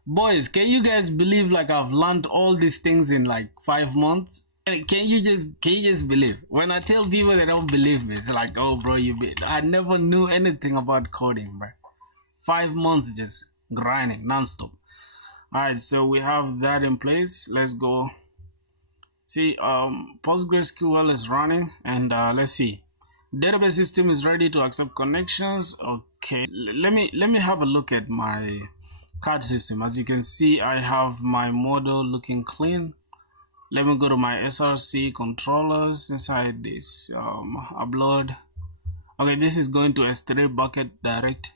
Boys, can you guys believe like I've learned all these things in like 5 months? Can you just believe? When I tell people they don't believe me, it's like, oh bro, I never knew anything about coding, bro. 5 months just grinding non-stop. All right, so we have that in place. Let's go. See, PostgreSQL is running, and let's see. Database system is ready to accept connections. Okay, let me have a look at my card system. As you can see, I have my model looking clean. Let me go to my SRC controllers inside this upload. Okay, this is going to S3 bucket direct.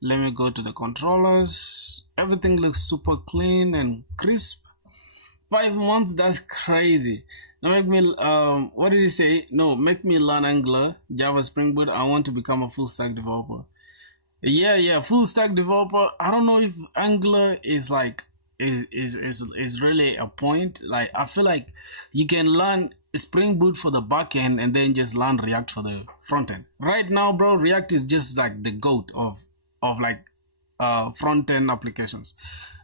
Let me go to the controllers. Everything looks super clean and crisp. 5 months, that's crazy. Now make me what did he say? No, make me learn Angular, Java, Spring Boot. I want to become a full stack developer. Yeah, full stack developer. I don't know if Angular is like is really a point. Like, I feel like you can learn Spring Boot for the back end and then just learn React for the front end. Right now, bro, React is just like the goat of like front end applications.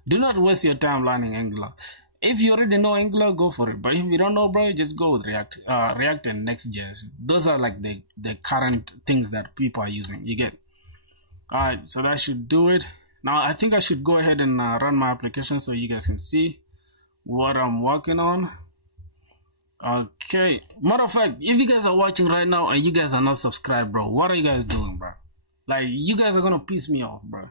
Do not waste your time learning Angular. If you already know Angular, go for it. But if you don't know, bro, just go with React and Next.js. Those are like the current things that people are using. You get? All right, so that should do it. Now I think I should go ahead and run my application so you guys can see what I'm working on. Okay. Matter of fact, if you guys are watching right now and you guys are not subscribed, bro, what are you guys doing, bro? Like, you guys are gonna piss me off, bro.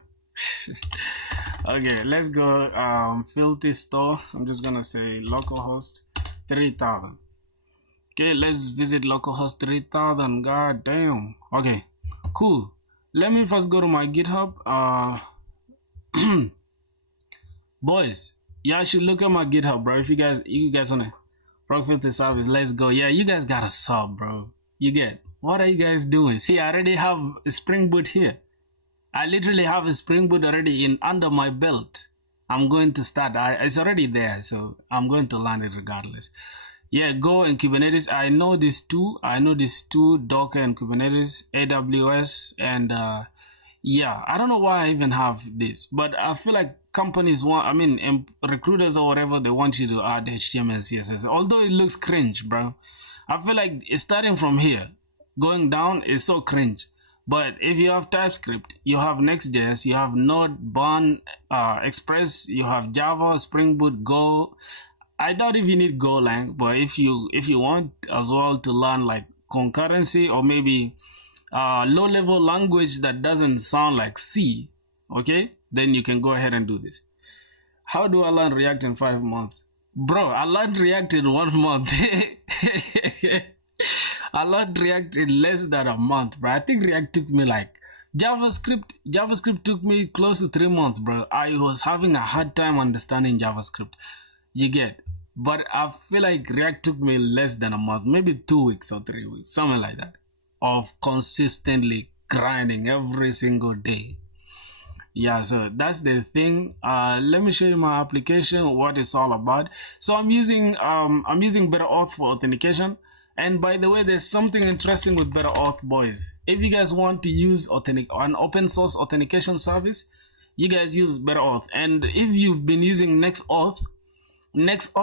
Okay, let's go. Filthy store. I'm just gonna say localhost 3000. Okay, let's visit localhost 3000. God damn. Okay, cool. Let me first go to my GitHub. Boys, y'all should look at my GitHub, bro. If you guys on a Filthy service, let's go. Yeah, you guys got a sub, bro. You get. What are you guys doing? See, I already have a SpringBoot here. I literally have a SpringBoot already in under my belt. I'm going to start. It's already there, so I'm going to learn it regardless. Yeah, Go and Kubernetes. I know these two. Docker and Kubernetes, AWS, and yeah, I don't know why I even have this, but I feel like companies recruiters or whatever, they want you to add HTML and CSS. Although it looks cringe, bro. I feel like starting from here, going down is so cringe. But if you have TypeScript, you have Next.js, you have Node, Bourne, Express, you have Java, Spring Boot, Go. I doubt if you need Golang, but if you want as well to learn like concurrency or maybe low-level language that doesn't sound like C, okay, then you can go ahead and do this. How do I learn React in 5 months? Bro, I learned React in 1 month. I learned React in less than a month, bro. I think React took me like JavaScript took me close to 3 months, bro. I was having a hard time understanding JavaScript. You get. But I feel like React took me less than a month, maybe 2 weeks or 3 weeks, something like that, of consistently grinding every single day. Yeah, so that's the thing. Let me show you my application, what it's all about. So I'm using BetterAuth for authentication. And by the way, there's something interesting with BetterAuth, boys. If you guys want to use an open source authentication service, you guys use BetterAuth. And if you've been using NextAuth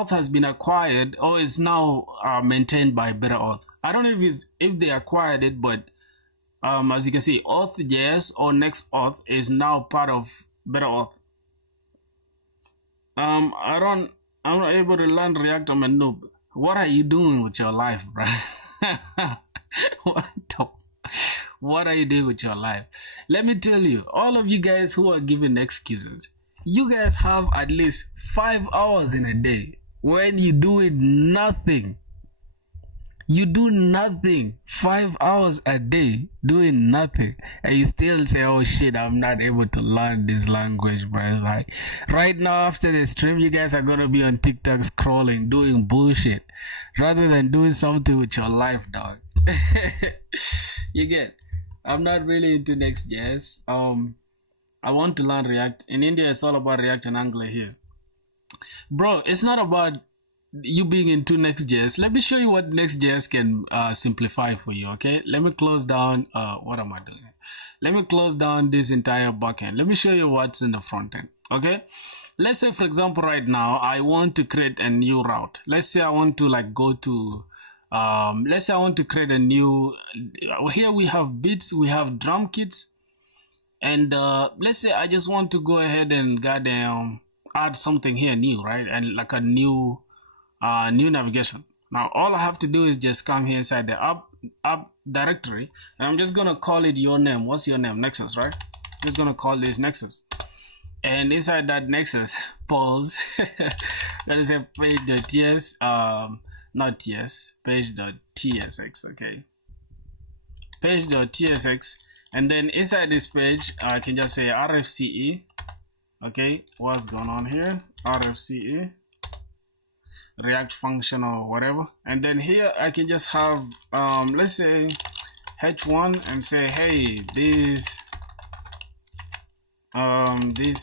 has been acquired or is now maintained by BetterAuth. I don't know if they acquired it, but as you can see, Auth.js or NextAuth is now part of BetterAuth. I'm not able to learn React. I'm a noob. What are you doing with your life, bro? What are you doing with your life? Let me tell you, all of you guys who are giving excuses, you guys have at least 5 hours in a day when you doing nothing. You do nothing. 5 hours a day doing nothing, and you still say, oh shit, I'm not able to learn this language, bro. It's like right now after the stream, you guys are gonna be on TikTok scrolling, doing bullshit rather than doing something with your life, dog. You get. I'm not really into Next.js. I want to learn React. In India, it's all about React and Angular here. Bro, it's not about you being into Next.js. Let me show you what Next.js can simplify for you, okay? Let me close down, what am I doing? Let me close down this entire backend. Let me show you what's in the front end, okay? Let's say, for example, right now, I want to create a new route. Let's say I want to like go to, let's say I want to create a new, here we have beats, we have drum kits, and let's say I just want to go ahead and goddamn add something here new, right? And like a new navigation. Now all I have to do is just come here inside the app directory, and I'm just gonna call it your name. What's your name? Nexus, right? I'm just gonna call this Nexus, and inside that Nexus, pause. That is a page.ts, not ts, page.tsx, okay? Page.tsx, and then inside this page, I can just say RFCE. Okay, what's going on here? RFCE. React function or whatever, and then here I can just have let's say h1 and say, hey, this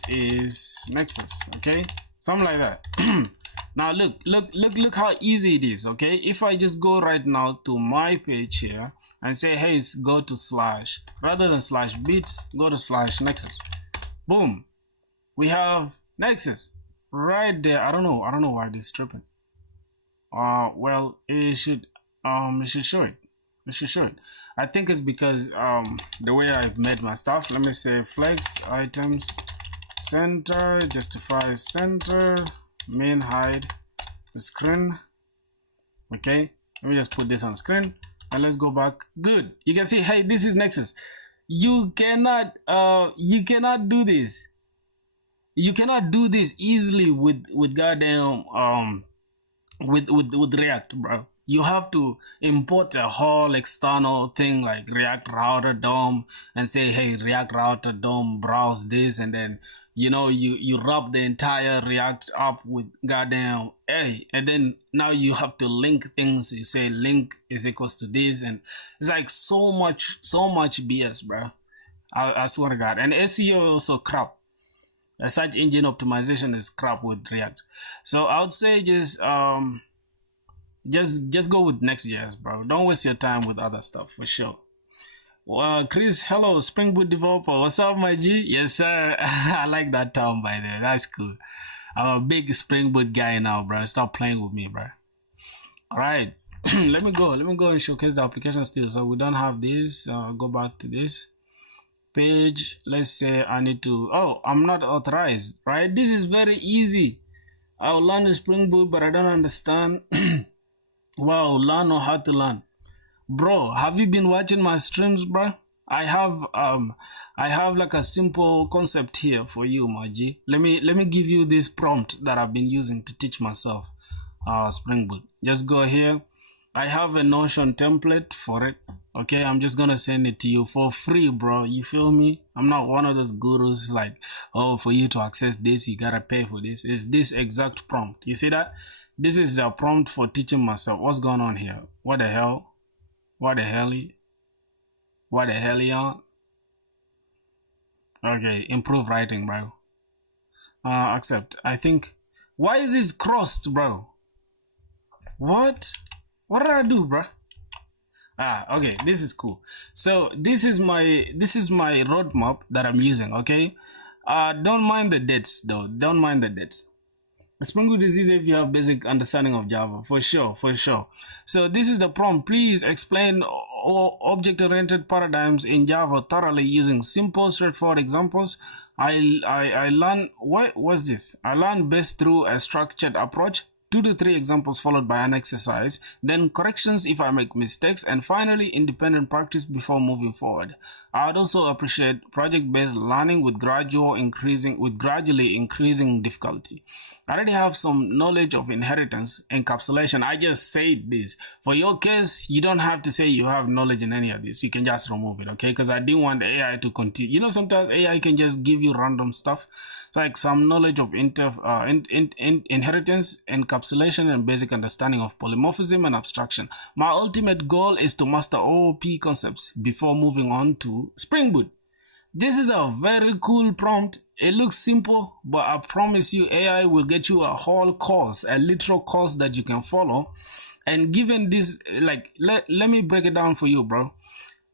is Nexus, okay, something like that. Now look how easy it is, okay? If I just go right now to my page here and say, hey, go to slash, rather than slash bits, go to slash Nexus, boom, we have Nexus right there. I don't know why this is tripping. Well, it should show it. It should show it. I think it's because the way I've made my stuff. Let me say flex items center, justify center, main hide screen, Okay, let me just put this on screen and let's go back. Good, you can see, hey, this is Nexus. You cannot do this. You cannot do this easily with goddamn with React, bro. You have to import a whole external thing like React Router DOM and say, hey, React Router DOM browse this, and then you wrap the entire React app with goddamn A, and then now you have to link things. You say link is equals to this, and it's like so much BS, bro. I swear to God. And SEO also crap. A search engine optimization is crap with React. So I would say just go with Next.js, bro. Don't waste your time with other stuff for sure. Chris, hello, Spring Boot developer. What's up, my G? Yes, sir. I like that term, by the way. That's cool. I'm a big Spring Boot guy now, bro. Stop playing with me, bro. All right. Let me go and showcase the application still. So we don't have this. Go back to this page. Let's say I need to, I'm not authorized, right? This is very easy. I'll learn the Spring Boot, but I don't understand. Wow, learn or how to learn. Bro, have you been watching my streams, bro? I have like a simple concept here for you, my G. Let me give you this prompt that I've been using to teach myself Spring Boot. Just go here. I have a Notion template for it. Okay, I'm just gonna send it to you for free, bro. You feel me? I'm not one of those gurus like, oh, for you to access this, you gotta pay for this. It's this exact prompt. You see that? This is a prompt for teaching myself. What's going on here? What the hell? What the hell? What the hell, y'all? Okay, improve writing, bro. Accept. I think. Why is this crossed, bro? What? What did I do, bro? Okay, this is cool. So this is my roadmap that I'm using. Okay, don't mind the dates though. Don't mind the dates. Spring Boot is easy if you have basic understanding of Java, for sure. So this is the prompt. Please explain object-oriented paradigms in Java thoroughly using simple, straightforward examples. I learn what was this? I learn best through a structured approach. 2 to 3 examples followed by an exercise, then corrections if I make mistakes, and finally independent practice before moving forward. I'd also appreciate project-based learning with gradually increasing difficulty. I already have some knowledge of inheritance encapsulation. I just said this. For your case, you don't have to say you have knowledge in any of this. You can just remove it, okay? Because I didn't want AI to continue. You know, sometimes AI can just give you random stuff. Like some knowledge of inheritance, encapsulation, and basic understanding of polymorphism and abstraction. My ultimate goal is to master OOP concepts before moving on to Spring Boot. This is a very cool prompt. It looks simple, but I promise you AI will get you a whole course, a literal course that you can follow. And given this, like, let me break it down for you, bro.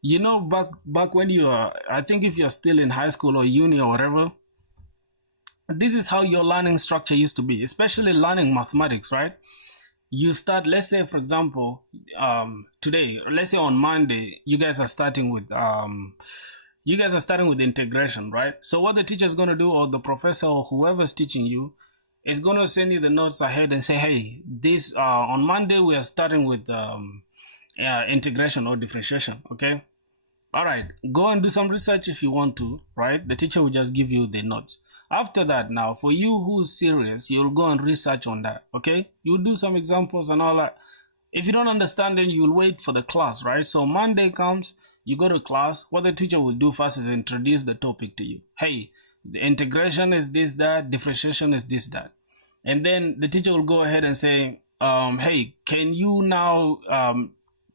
You know, back when you are, I think if you're still in high school or uni or whatever, this is how your learning structure used to be, especially learning mathematics, right? You start, let's say, for example, today, let's say on Monday, you guys are starting with integration, right? So what the teacher is going to do, or the professor or whoever's teaching you, is going to send you the notes ahead and say, hey, this on Monday we are starting with integration or differentiation. Okay, all right, go and do some research if you want to, right? The teacher will just give you the notes. After that, now for you who's serious, you'll go and research on that. Okay, you'll do some examples and all that. If you don't understand, then you'll wait for the class, right? So Monday comes, you go to class. What the teacher will do first is introduce the topic to you. Hey, the integration is this, that, differentiation is this, that. And then the teacher will go ahead and say, hey, can you now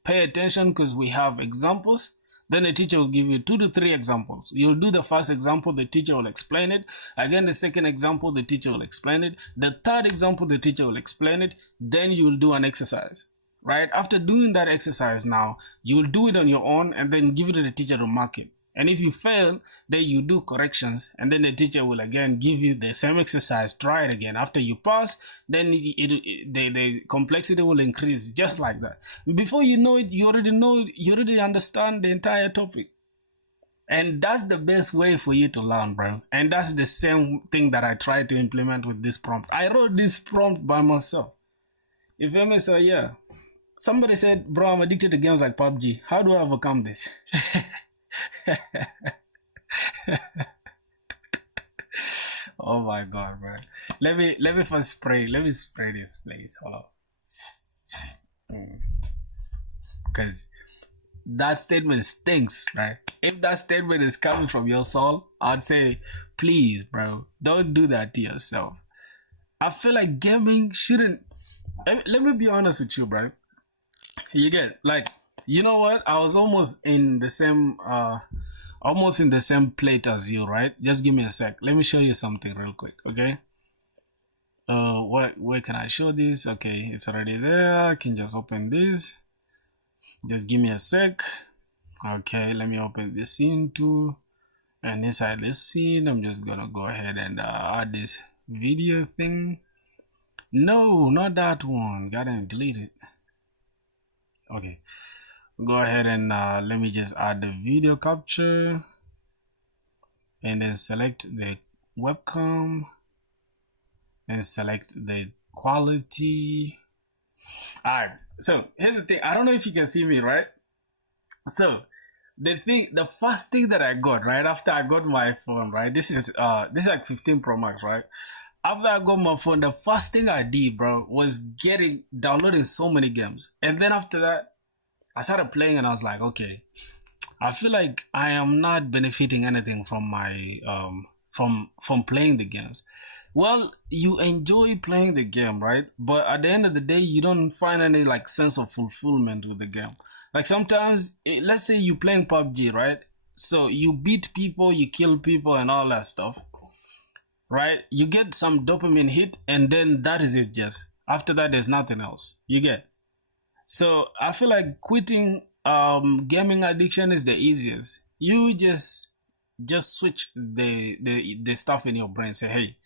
pay attention because we have examples? Then the teacher will give you 2 to 3 examples. You'll do the first example, the teacher will explain it. Again, the second example, the teacher will explain it. The third example, the teacher will explain it. Then you'll do an exercise, right? After doing that exercise now, you'll do it on your own and then give it to the teacher to mark it. And if you fail, then you do corrections, and then the teacher will again give you the same exercise. Try it again. After you pass, then the complexity will increase just like that. Before you know it, you already understand the entire topic. And that's the best way for you to learn, bro. And that's the same thing that I try to implement with this prompt. I wrote this prompt by myself. You feel me? So yeah. Somebody said, bro, I'm addicted to games like PUBG. How do I overcome this? Oh my god, bro. Let me first spray. Let me spray this place. Hold on. Because that statement stinks, right? If that statement is coming from your soul, I'd say, please, bro, don't do that to yourself. I feel like gaming shouldn't. Let me be honest with you, bro. You get, like, you know what? I was almost in the same plate as you, right? Just give me a sec. Let me show you something real quick, okay? Where can I show this? Okay, it's already there. I can just open this. Just give me a sec. Okay, let me open this scene too. And inside this scene, I'm just gonna go ahead and add this video thing. No, not that one. Gotta delete it. Okay, go ahead and let me just add the video capture and then select the webcam and select the quality. All right, so here's the thing. I don't know if you can see me, right? So the first thing that I got right after I got my phone, right? This is like 15 Pro Max, right? After I got my phone, the first thing I did, bro, was downloading so many games. And then after that, I started playing and I was like, okay, I feel like I am not benefiting anything from my from playing the games. Well, you enjoy playing the game, right? But at the end of the day, you don't find any like sense of fulfillment with the game. Like sometimes, let's say you're playing PUBG, right? So you beat people, you kill people and all that stuff, right? You get some dopamine hit and then that is it. Just after that, there's nothing else you get. So I feel like quitting gaming addiction is the easiest. You just switch the stuff in your brain. Say, hey,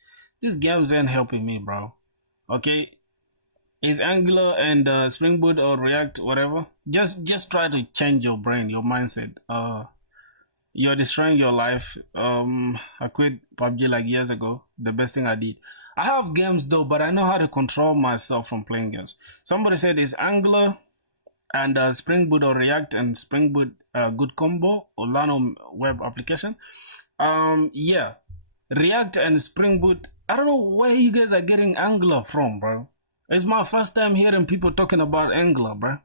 these games ain't helping me, bro. Okay, is Angular and Spring Boot or React, whatever, just try to change your brain, your mindset. You're destroying your life. I quit PUBG like years ago. The best thing I did. I have games though, but I know how to control myself from playing games. Somebody said, is Angular and Spring Boot or React and Spring Boot good combo or Lano web application? Yeah, React and Spring Boot. I don't know where you guys are getting Angular from, bro. It's my first time hearing people talking about Angular, bro.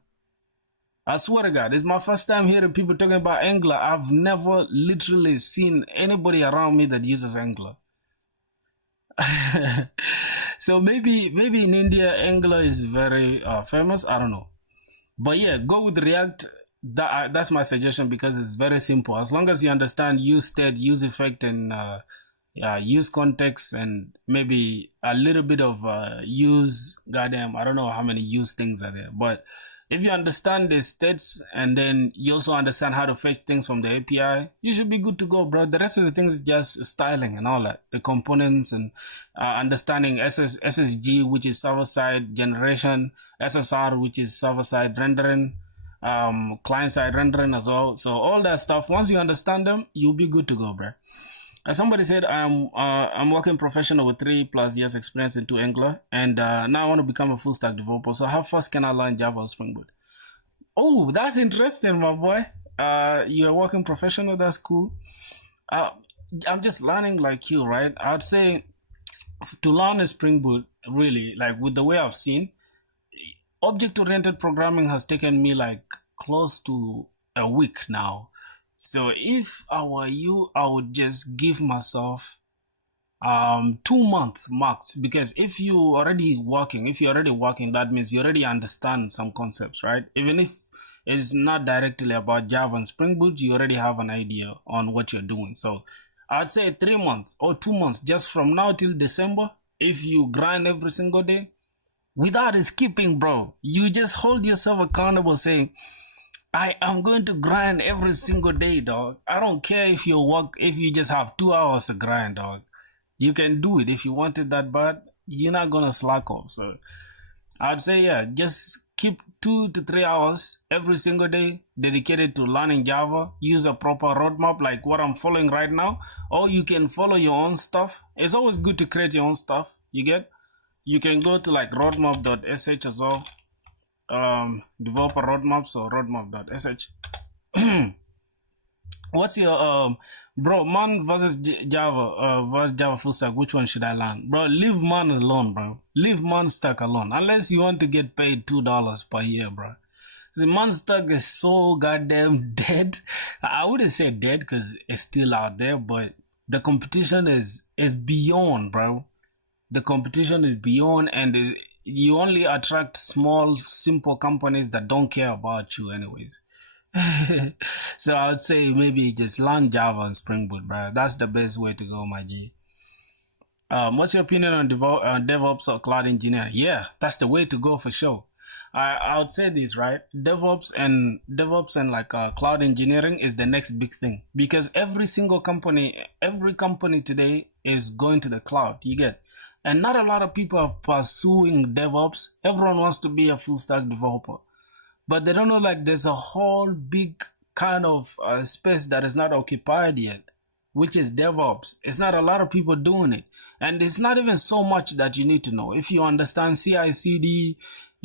I swear to God, it's my first time hearing people talking about Angular. I've never literally seen anybody around me that uses Angular. So maybe in India, Angular is very famous. I don't know. But yeah, go with React. That's my suggestion because it's very simple. As long as you understand use state, use effect, and use context, and maybe a little bit of use, goddamn, I don't know how many use things are there, but if you understand the states and then you also understand how to fetch things from the API, you should be good to go, bro. The rest of the things is just styling and all that, the components and understanding SSG, which is server-side generation, SSR, which is server-side rendering, client-side rendering as well. So all that stuff, once you understand them, you'll be good to go, bro. As somebody said, I'm working professional with 3+ years experience into Angular, and now I want to become a full stack developer. So how fast can I learn Java or Spring Boot? Oh, that's interesting, my boy. You're working professional. That's cool. I'm just learning like you, right? I'd say to learn a Spring Boot, really, like with the way I've seen, object-oriented programming has taken me like close to a week now. So if I were you, I would just give myself 2 months max, because if you're already working, that means you already understand some concepts, right? Even if it's not directly about Java and Spring Boot, you already have an idea on what you're doing. So I'd say 3 months or 2 months, just from now till December. If you grind every single day without skipping, bro, you just hold yourself accountable, saying, I am going to grind every single day, dog. I don't care if you just have 2 hours to grind, dog. You can do it if you want it that bad. You're not gonna slack off. So I'd say, yeah, just keep 2 to 3 hours every single day dedicated to learning Java. Use a proper roadmap like what I'm following right now, or you can follow your own stuff. It's always good to create your own stuff. You can go to like roadmap.sh as well. developer roadmaps or roadmap.sh. What's your bro, man versus Java versus Java full stack? Which one should I learn, bro? Leave man alone, bro. Leave man stack alone, unless you want to get paid $2 per year, bro. The man stack is so goddamn dead. I wouldn't say dead because it's still out there, but the competition is beyond, bro. The competition is beyond, and you only attract small, simple companies that don't care about you, anyways. So I would say maybe just learn Java and Spring Boot, bro. That's the best way to go, my G. What's your opinion on DevOps or cloud engineer? Yeah, that's the way to go for sure. I would say this, right? DevOps and like cloud engineering is the next big thing, because every company today is going to the cloud. You get, and not a lot of people are pursuing DevOps. Everyone wants to be a full stack developer, but they don't know like there's a whole big kind of space that is not occupied yet, which is DevOps. It's not a lot of people doing it, and it's not even so much that you need to know. If you understand CI/CD,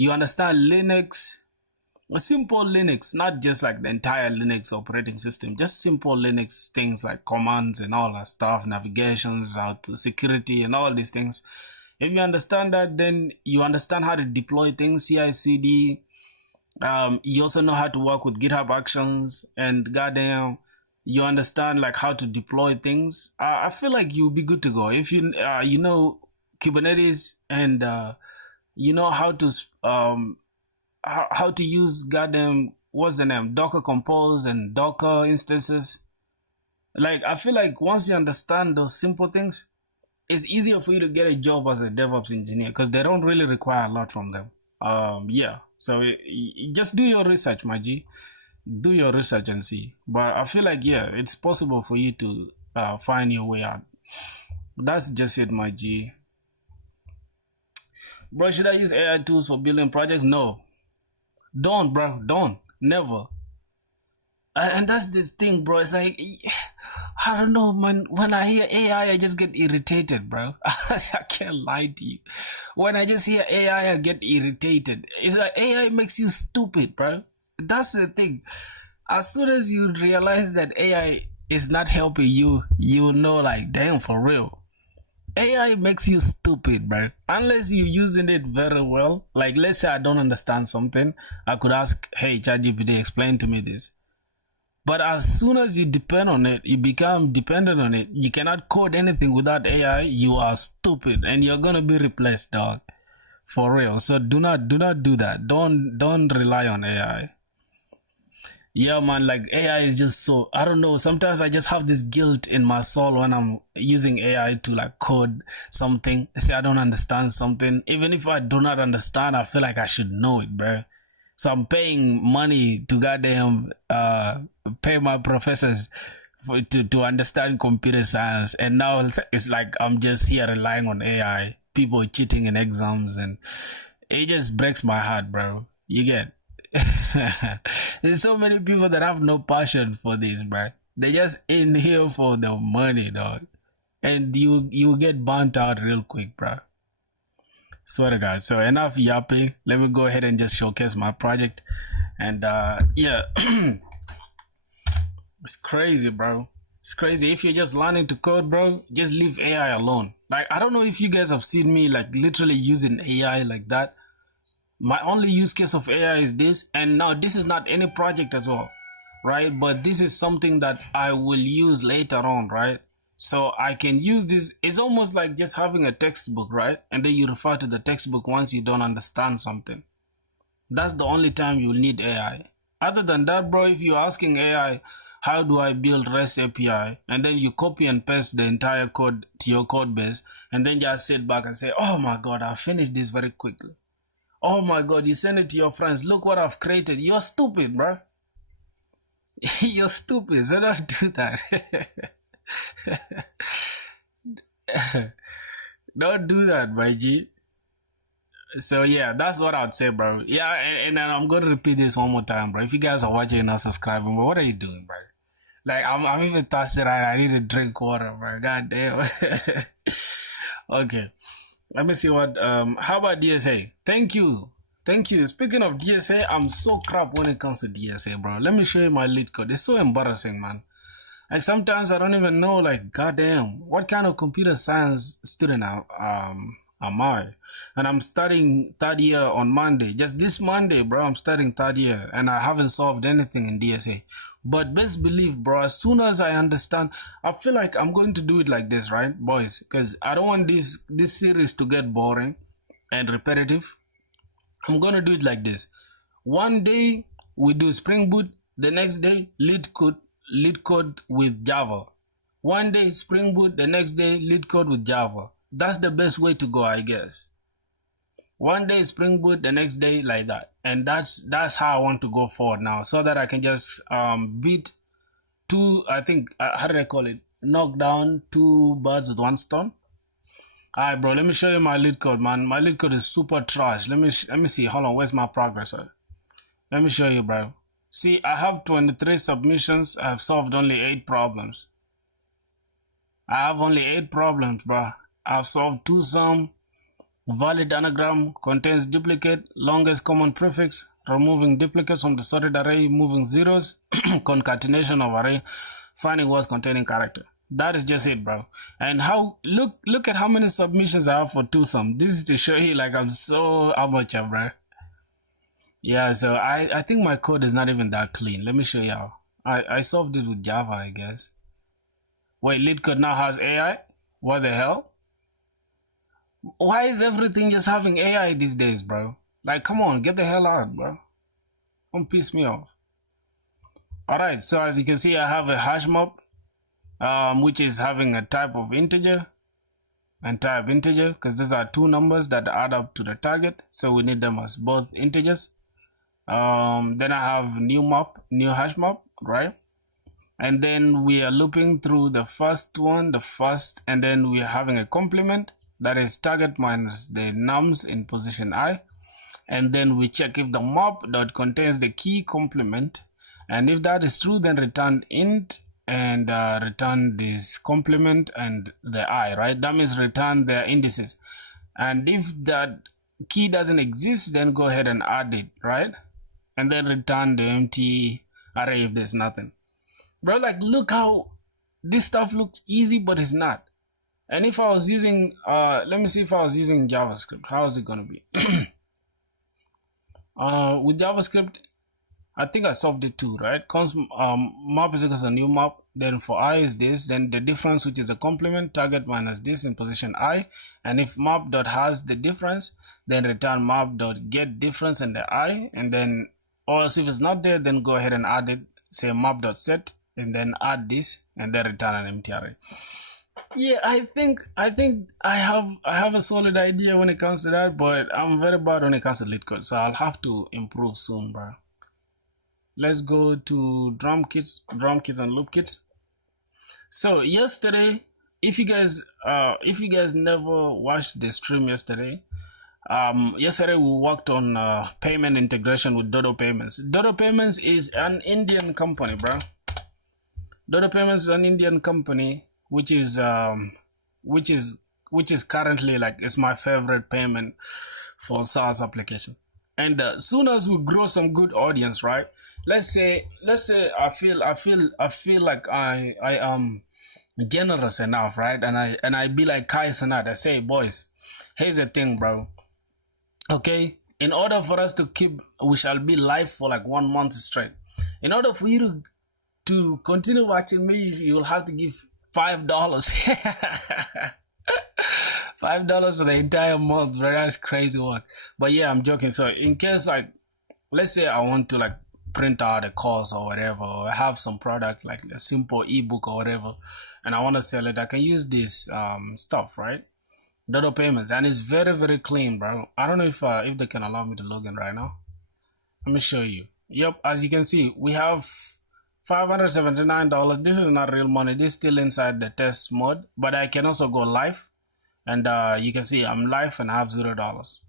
you understand Linux, a simple Linux, not just like the entire Linux operating system, just simple Linux things like commands and all that stuff, navigations, how to security and all these things. If you understand that, then you understand how to deploy things, CI/CD. You also know how to work with GitHub Actions, and goddamn, you understand like how to deploy things. I feel like you'll be good to go if you you know Kubernetes, and you know how to how to use goddamn, what's the name, Docker Compose and Docker instances. Like I feel like once you understand those simple things, it's easier for you to get a job as a DevOps engineer because they don't really require a lot from them. Yeah, so just do your research, my G. Do your research and see. But I feel like, yeah, it's possible for you to find your way out. That's just it, my G. Bro, should I use AI tools for building projects? No, don't, bro. Don't. Never. And that's the thing, bro. It's like, I don't know, man. When I hear AI, I just get irritated, bro. I can't lie to you. When I just hear AI, I get irritated. It's like AI makes you stupid, bro. That's the thing. As soon as you realize that AI is not helping you, you know, like, damn, for real. AI makes you stupid, bro. Unless you're using it very well. Like, let's say I don't understand something. I could ask, hey, ChatGPT, explain to me this. But as soon as you depend on it, you become dependent on it. You cannot code anything without AI. You are stupid, and you're gonna be replaced, dog. For real. So do not do that. Don't rely on AI. Yeah, man. Like AI is just so, I don't know. Sometimes I just have this guilt in my soul when I'm using AI to like code something. Say I don't understand something. Even if I do not understand, I feel like I should know it, bro. So I'm paying money to goddamn pay my professors to understand computer science, and now it's like I'm just here relying on AI. People cheating in exams, and it just breaks my heart, bro. You get? There's so many people that have no passion for this, bro. They just in here for the money, dog, and you get burnt out real quick, bro. Swear to God. So enough yapping. Let me go ahead and just showcase my project. And yeah, it's crazy, bro. It's crazy. If you're just learning to code, bro, just leave AI alone. Like, I don't know if you guys have seen me like literally using AI like that. My only use case of AI is this, and now this is not any project as well, right? But this is something that I will use later on, right? So I can use this. It's almost like just having a textbook, right? And then you refer to the textbook once you don't understand something. That's the only time you'll need AI. Other than that, bro, if you're asking AI, how do I build REST API? And then you copy and paste the entire code to your code base, and then just sit back and say, oh my God, I finished this very quickly. Oh my God, you send it to your friends. Look what I've created. You're stupid, bro. You're stupid. So don't do that. Don't do that, my G. So yeah, that's what I'd say, bro. Yeah, and then I'm gonna repeat this one more time, bro. If you guys are watching and not subscribing, bro, what are you doing, bro? Like I'm even thirsty right now. I need to drink water, bro. God damn. Okay. Let me see what how about DSA? Thank you. Thank you. Speaking of DSA, I'm so crap when it comes to DSA, bro. Let me show you my lead code. It's so embarrassing, man. Like sometimes I don't even know, like, goddamn, what kind of computer science student am I? And I'm studying third year on Monday. Just this Monday, bro, I'm studying third year, and I haven't solved anything in DSA. But best believe, bro, as soon as I understand, I feel like I'm going to do it like this, right, boys? Because I don't want this series to get boring and repetitive. I'm gonna do it like this. One day we do Spring Boot, the next day lead code with Java. One day Spring Boot, the next day lead code with Java. That's the best way to go, I guess. One day Spring Boot, the next day like that. And that's how I want to go forward now, so that I can just beat two, I think, how do I call it? Knock down two birds with one stone. Alright, bro, let me show you my lead code, man. My lead code is super trash. Let me see. Hold on, where's my progress at? Let me show you, bro. See, I have 23 submissions. I have solved only 8 problems. I have only 8 problems, bro. I have solved 2 sum, valid anagram, contains duplicate, longest common prefix, removing duplicates from the sorted array, moving zeros, concatenation of array, finding words containing character. That is just it, bro. And how look at how many submissions I have for 2 sum. This is to show you like I'm so amateur, bro. Yeah, so I think my code is not even that clean. Let me show you how. I solved it with Java, I guess. Wait, lead code now has AI? What the hell? Why is everything just having AI these days, bro? Like, come on, get the hell out, bro. Don't piss me off. Alright, so as you can see, I have a hash map, which is having a type of integer and type integer, because these are 2 numbers that add up to the target, so we need them as both integers. Then I have new hash map, right? And then we are looping through the first one, and then we are having a complement, that is target minus the nums in position I, and then we check if the map dot contains the key complement, and if that is true, then return int and return this complement and the I, right? That means return their indices. And if that key doesn't exist, then go ahead and add it, right? And then return the empty array if there's nothing. Bro, like, look how this stuff looks easy, but it's not. And if I was using, let me see if I was using JavaScript, how is it gonna be? With JavaScript, I think I solved it too, right? Map is equals a new map. Then for I is this, then the difference, which is a complement, target minus this in position I. And if map dot has the difference, then return map dot get difference and the I. And then, or else if it's not there, then go ahead and add it. Say map dot set, and then add this, and then return an empty array. Yeah, I think I have a solid idea when it comes to that, but I'm very bad when it comes to lead code, so I'll have to improve soon, bro. Let's go to drum kits and loop kits. So yesterday, if you guys never watched the stream yesterday, yesterday we worked on payment integration with Dodo Payments. Dodo Payments is an Indian company, bro. Dodo Payments is an Indian company, which is currently, like, it's my favorite payment for SaaS application. And soon as we grow some good audience, right? Let's say I feel like I am generous enough, right? And I be like Kai Sanat. I say, boys, here's the thing, bro. Okay, in order for us to keep, we shall be live for like 1 month straight. In order for you to continue watching me, you will have to give $5. $5 for the entire month, bro. That's crazy work. But yeah, I'm joking. So in case, like, let's say I want to like print out a course or whatever, or have some product like a simple ebook or whatever, and I want to sell it, I can use this stuff, right? Dodo Payments, and it's very, very clean, bro. I don't know if they can allow me to log in right now. Let me show you. Yep, as you can see, we have $579. This is not real money. This is still inside the test mode, but I can also go live, and you can see I'm live and I have $0.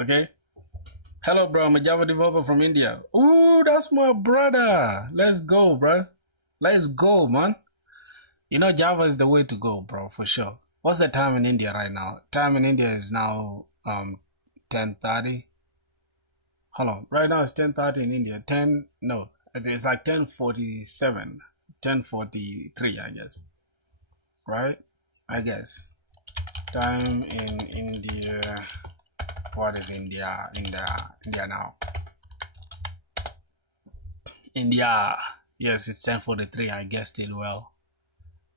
Okay. Hello, bro. I'm a Java developer from India. Ooh, that's my brother. Let's go, bro. Let's go, man. You know, Java is the way to go, bro, for sure. What's the time in India right now? Time in India is now 10:30. hold on. Right now it's 10:30 in India. It's like 10:47, 10:43, I guess. Right? I guess. Time in India. What is India? India now. India. Yes, it's 10:43. I guessed it well.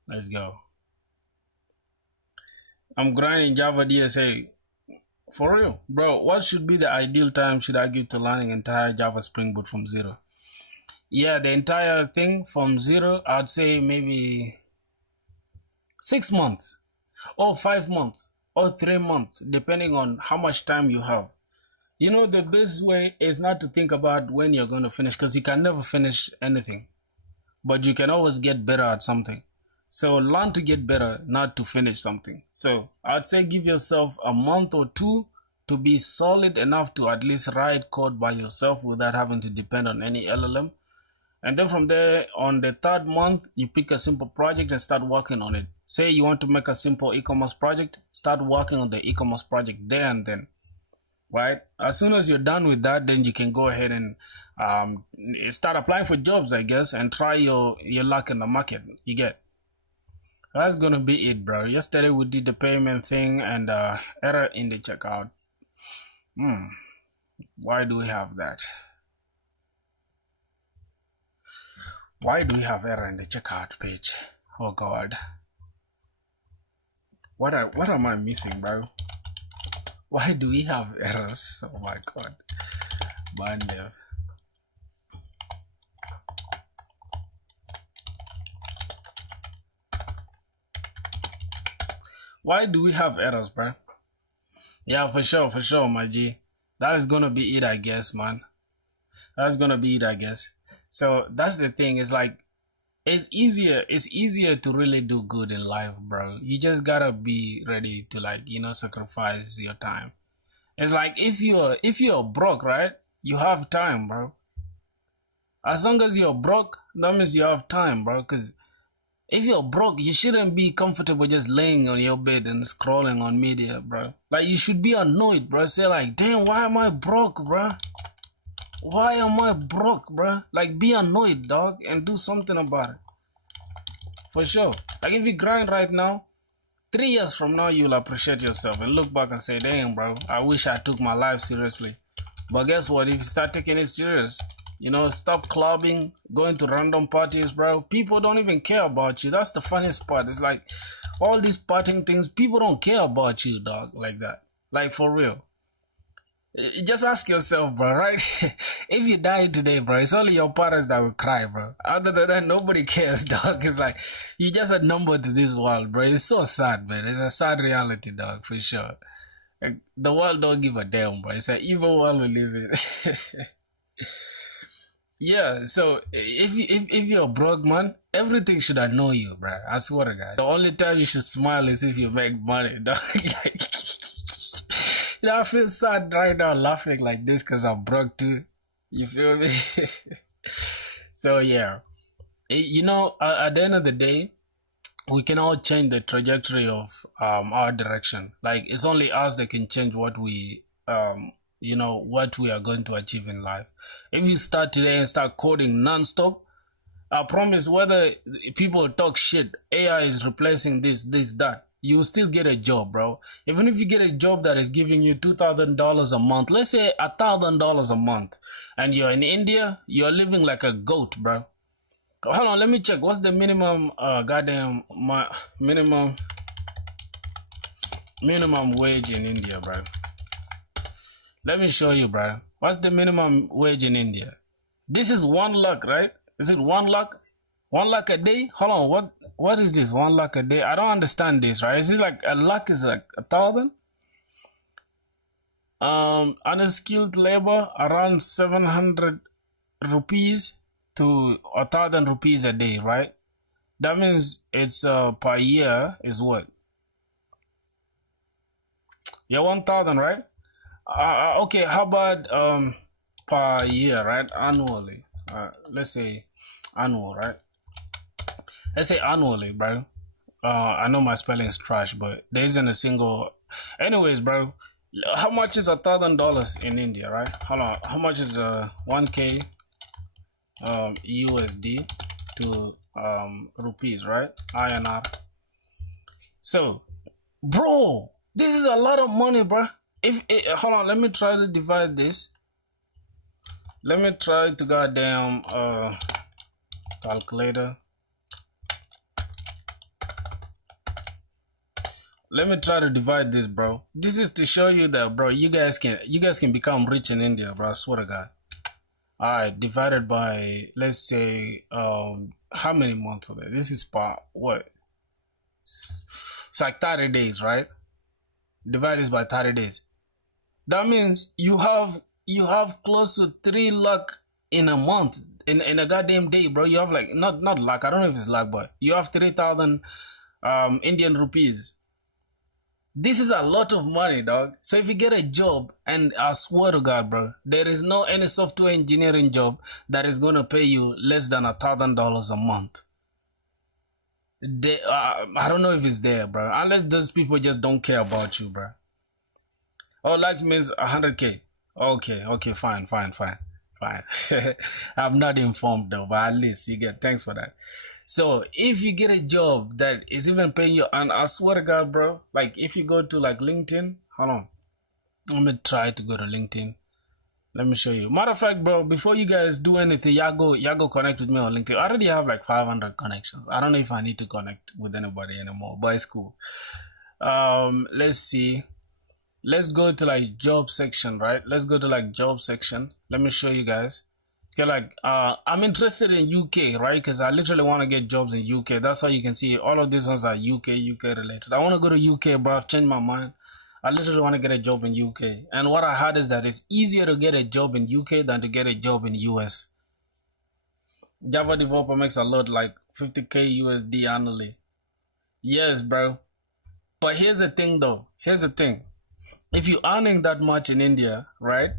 Let's go. I'm grinding Java DSA. For real, bro. What should be the ideal time should I give to learning entire Java Spring Boot from zero? Yeah, the entire thing from zero, I'd say maybe 6 months or 5 months or 3 months, depending on how much time you have. You know, the best way is not to think about when you're going to finish, because you can never finish anything, but you can always get better at something. So learn to get better, not to finish something. So I'd say give yourself a month or two to be solid enough to at least write code by yourself without having to depend on any LLM. And then from there, on the 3rd month, you pick a simple project and start working on it. Say you want to make a simple e-commerce project, start working on the e-commerce project there and then, right? As soon as you're done with that, then you can go ahead and start applying for jobs, I guess, and try your luck in the market. You get? That's gonna be it, bro. Yesterday we did the payment thing and error in the checkout. Why do we have that? Why do we have error in the checkout page? Oh God. What am I missing, bro? Why do we have errors? Oh my God. Bandev. Why do we have errors, bro? Yeah, for sure, my G. That is gonna be it, I guess, man. That's gonna be it, I guess. So that's the thing. It's like it's easier to really do good in life, bro. You just gotta be ready to, like, you know, sacrifice your time. It's like if you're broke, right? You have time, bro. As long as you're broke, that means you have time, bro. Because if you're broke, you shouldn't be comfortable just laying on your bed and scrolling on media, bro. Like, you should be annoyed, bro. Say like, damn, why am I broke, bro? Why am I broke, bro? Like, be annoyed, dog, and do something about it. For sure. Like, if you grind right now, 3 years from now, you'll appreciate yourself and look back and say, damn, bro, I wish I took my life seriously. But guess what? If you start taking it serious, you know, stop clubbing, going to random parties, bro. People don't even care about you. That's the funniest part. It's like all these partying things, people don't care about you, dog, like that. Like, for real. Just ask yourself, bro, right? If you die today, bro, it's only your parents that will cry, bro. Other than that, nobody cares, dog. It's like, you just a number to this world, bro. It's so sad, man. It's a sad reality, dog, for sure. Like, the world don't give a damn, bro. It's an evil world we live in. Yeah, so if you're broke, man, everything should annoy you, bro. I swear to God. The only time you should smile is if you make money, dog. Like, you know, I feel sad right now laughing like this because I'm broke too. You feel me? So yeah, you know, at the end of the day, we can all change the trajectory of our direction. Like, it's only us that can change what we you know, what we are going to achieve in life. If you start today and start coding non-stop, I promise, whether people talk shit, AI is replacing this, that, you will still get a job, bro. Even if you get a job that is giving you $2,000 a month, let's say $1,000 a month, and you're in India, you're living like a goat, bro. Hold on, let me check. What's the minimum minimum wage in India, bro? Let me show you, bro. What's the minimum wage in India? This is 1 lakh, right? Is it 1 lakh? 1 lakh a day? Hold on, what is this? 1 lakh a day? I don't understand this, right? Is it like a lakh is like 1,000? Unskilled labor around 700 rupees to 1,000 rupees a day, right? That means it's per year is what? Yeah, 1,000, right? Okay, how about per year, right? Annually. Let's say annual, right? Let's say annually, bro. I know my spelling is trash, but there isn't a single. Anyways, bro, How much is $1,000 in India, right? Hold on. How much is 1K USD to rupees, right? INR. So, bro, this is a lot of money, bro. Hold on, let me try to divide this. Let me try to goddamn calculator. Let me try to divide this, bro. This is to show you that, bro, you guys can become rich in India, bro. I swear to God. Alright, divided by, let's say, how many months of it? This is part what? It's like 30 days, right? Divide this by 30 days. That means you have close to 3 lakh in a month, in a goddamn day, bro. You have like not lakh. I don't know if it's lakh, but you have 3,000 Indian rupees. This is a lot of money, dog. So if you get a job, and I swear to God, bro, there is no any software engineering job that is gonna pay you less than $1,000 a month. I don't know if it's there, bro. Unless those people just don't care about you, bro. Oh, lakh means 100K. Okay, fine. I'm not informed though, but at least you get thanks for that. So if you get a job that is even paying you, and I swear to God, bro, like if you go to like LinkedIn, hold on, let me try to go to LinkedIn. Let me show you. Matter of fact, bro, before you guys do anything, y'all go connect with me on LinkedIn. I already have like 500 connections. I don't know if I need to connect with anybody anymore, but it's cool. Let's see. Let's go to like job section, right? Let's go to like job section. Let me show you guys. Okay, like I'm interested in UK, right? Because I literally want to get jobs in UK. That's why you can see all of these ones are UK related. I want to go to UK, bro. I've changed my mind. I literally want to get a job in UK. And what I heard is that it's easier to get a job in UK than to get a job in US. Java developer makes a lot, like 50K USD annually. Yes, bro. But here's the thing, though. Here's the thing. If you're earning that much in India, right?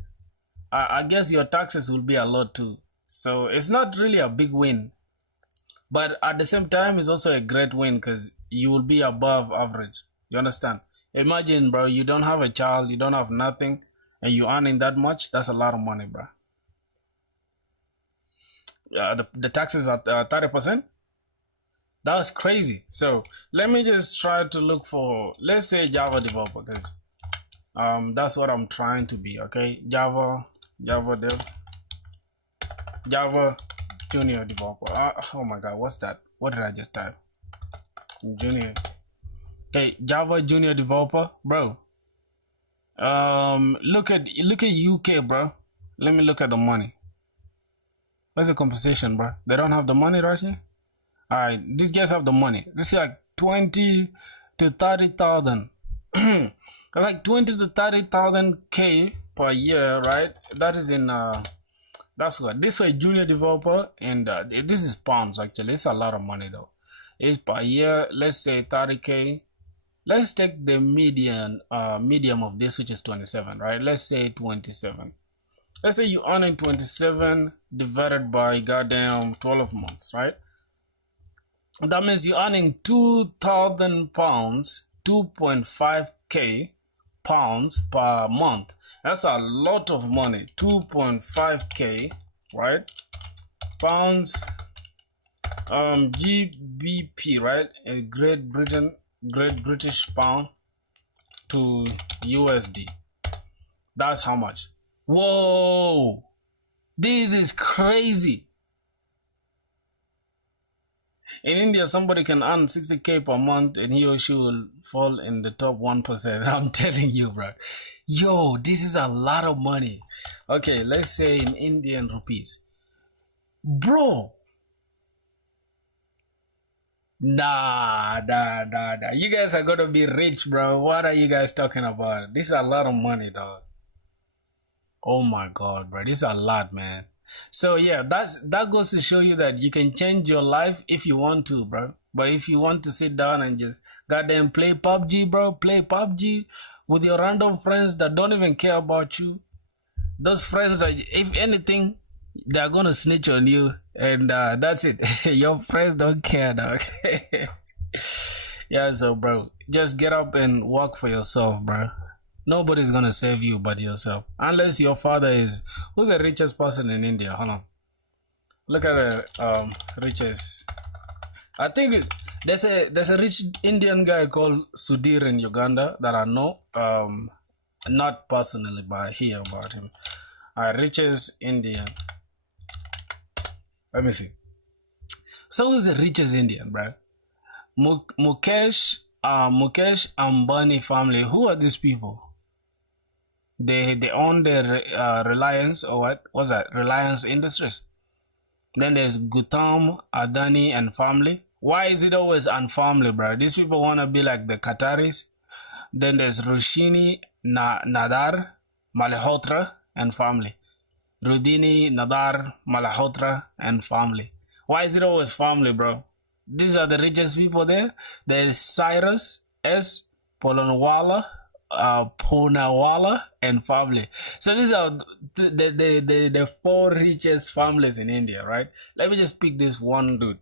I guess your taxes will be a lot too. So it's not really a big win. But at the same time, it's also a great win because you will be above average. You understand? Imagine, bro, you don't have a child, you don't have nothing, and you're earning that much. That's a lot of money, bro. The taxes are 30%. That's crazy. So let me just try to look for, let's say, Java developer, because that's what I'm trying to be. Okay, Java dev, Java junior developer. Oh my God, what's that? What did I just type? Junior. Okay, Java junior developer, bro. Look at UK, bro. Let me look at the money. Where's the compensation, bro? They don't have the money right here. All right, these guys have the money. This is like 20 to 30,000. Like 20 to 30,000 K per year, right? That is in that's what this way junior developer, and this is pounds actually. It's a lot of money though. It's per year. Let's say 30K. Let's take the medium of this, which is 27, right? Let's say 27. Let's say you earning 27 divided by goddamn 12 months, right? That means you're earning 2,000 pounds, 2.5K pounds per month. That's a lot of money. 2.5K, right? Pounds, GBP, right? In Great British pound to USD. That's how much. Whoa, this is crazy. In India, somebody can earn 60K per month and he or she will fall in the top 1%. I'm telling you, bro. Yo, this is a lot of money. Okay, let's say in Indian rupees. Bro. Nah. You guys are gonna be rich, bro. What are you guys talking about? This is a lot of money, dog. Oh my God, bro. This is a lot, man. So yeah, that goes to show you that you can change your life if you want to, bro. But if you want to sit down and just goddamn play PUBG, bro, play PUBG with your random friends that don't even care about you. Those friends are, if anything, they're gonna snitch on you, and that's it. Your friends don't care, dog. Yeah, so bro, just get up and work for yourself, bro. Nobody's gonna save you but yourself. Unless your father is, who's the richest person in India? Hold on. Look at the richest. I think there's a rich Indian guy called Sudhir in Uganda that I know. Not personally, but I hear about him. Richest Indian. Let me see. So who's the richest Indian, bro? Mukesh Ambani family. Who are these people? They own the Reliance, or what was that? Reliance Industries. Then there's Gautam Adani and family. Why is it always and family, bro? These people want to be like the Qataris. Then there's Roshini Nadar Malhotra and family. Rudini Nadar Malhotra and family. Why is it always family, bro? These are the richest people there. There's Cyrus S. Polonwala, Punawala, and family. So these are the four richest families in India, right? Let me just pick this one dude.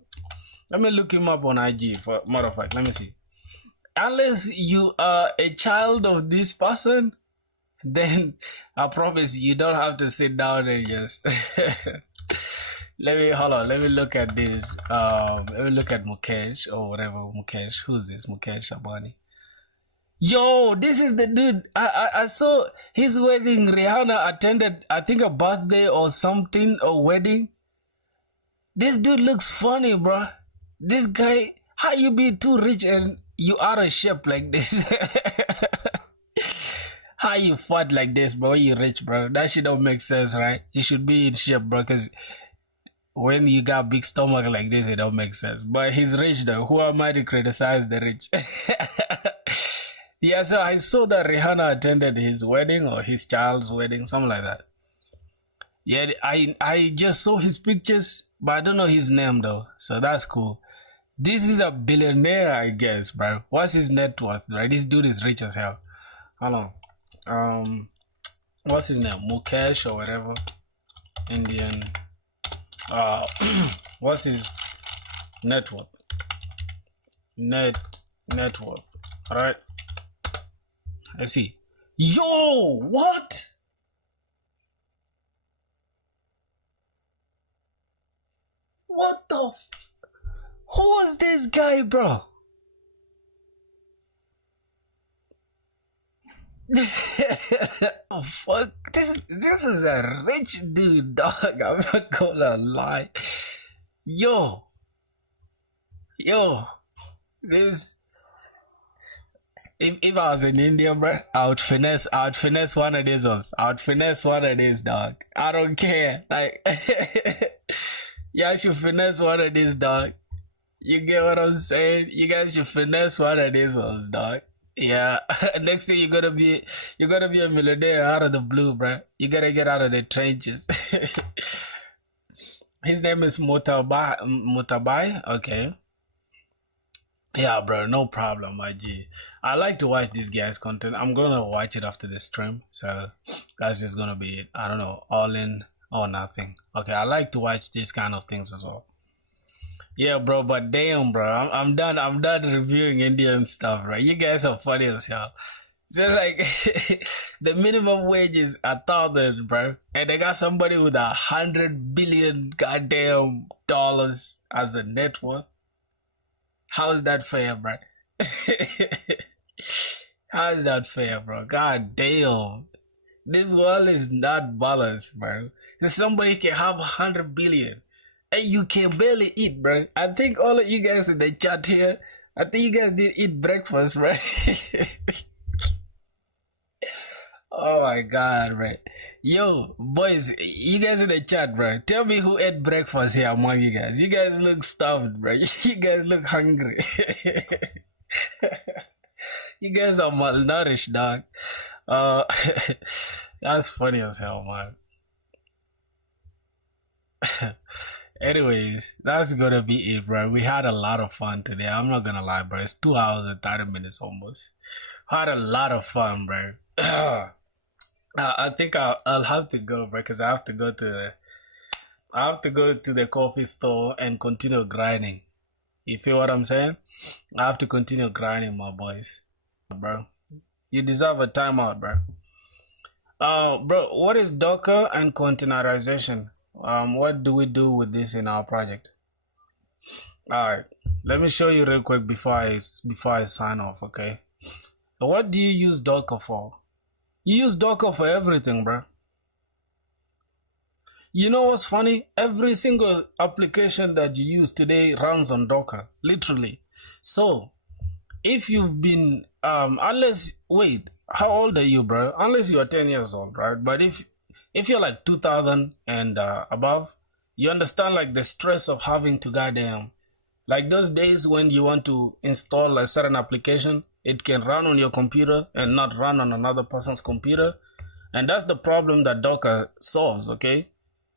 Let me look him up on IG for matter of fact. Let me see. Unless you are a child of this person, then I promise you don't have to sit down and just hold on, let me look at this. Let me look at Mukesh or whatever. Mukesh, who's this? Mukesh Ambani. Yo, this is the dude. I saw his wedding. Rihanna attended, I think, a birthday or something, or wedding. This dude looks funny, bro. This guy, how you be too rich and you are a chef like this? How you fat like this, bro? You rich, bro? That shit don't make sense, right? You should be in shape, bro, because when you got big stomach like this, it don't make sense. But he's rich though. Who am I to criticize the rich? Yeah, so I saw that Rihanna attended his wedding or his child's wedding, something like that. Yeah, I just saw his pictures, but I don't know his name though. So that's cool. This is a billionaire, I guess, bro. What's his net worth, right? This dude is rich as hell. Hold on. What's his name? Mukesh or whatever. Indian. What's his net worth? Net worth. All right. Let's see. Yo, what? What the? Who is this guy, bro? Oh fuck! This is a rich dude, dog. I'm not gonna lie. Yo, this. If I was in India, bro, I would finesse one of these ones. I would finesse one of these, dog. I don't care. Like, yeah, I should finesse one of these, dog. You get what I'm saying? You guys should finesse one of these ones, dog. Yeah. Next thing you're gonna be a millionaire out of the blue, bro. You gotta get out of the trenches. His name is Mutabai. Okay. Yeah, bro, no problem, my G. I like to watch this guy's content. I'm gonna watch it after the stream. So that's just gonna be it. I don't know, all in or nothing. Okay, I like to watch these kind of things as well. Yeah, bro, but damn, bro, I'm done. I'm done reviewing Indian stuff, right? You guys are funny as hell. Just like the minimum wage is 1,000, bro, and they got somebody with 100 billion goddamn dollars as a net worth. How is that fair, bro? How is that fair, bro? God damn. This world is not balanced, bro. Somebody can have 100 billion and you can barely eat, bro. I think all of you guys in the chat here, I think you guys did eat breakfast, right? Oh my god, bro. Yo, boys, you guys in the chat, bro. Tell me who ate breakfast here among you guys. You guys look stuffed, bro. You guys look hungry. You guys are malnourished, dog. That's funny as hell, man. Anyways, that's gonna be it, bro. We had a lot of fun today. I'm not gonna lie, bro. It's 2 hours and 30 minutes almost. Had a lot of fun, bro. I think I'll have to go, bro, because I have to go to the coffee store and continue grinding. You feel what I'm saying? I have to continue grinding, my boys, bro. You deserve a timeout, bro. Bro, what is Docker and containerization? What do we do with this in our project? All right, let me show you real quick before I sign off. Okay, so what do you use Docker for? You use Docker for everything, bro. You know what's funny? Every single application that you use today runs on Docker, literally. So if you've been unless wait, how old are you, bro? Unless you are 10 years old, right? But if you're like 2000 and above, you understand like the stress of having to goddamn, like those days when you want to install a certain application, it can run on your computer and not run on another person's computer. And that's the problem that Docker solves. Okay,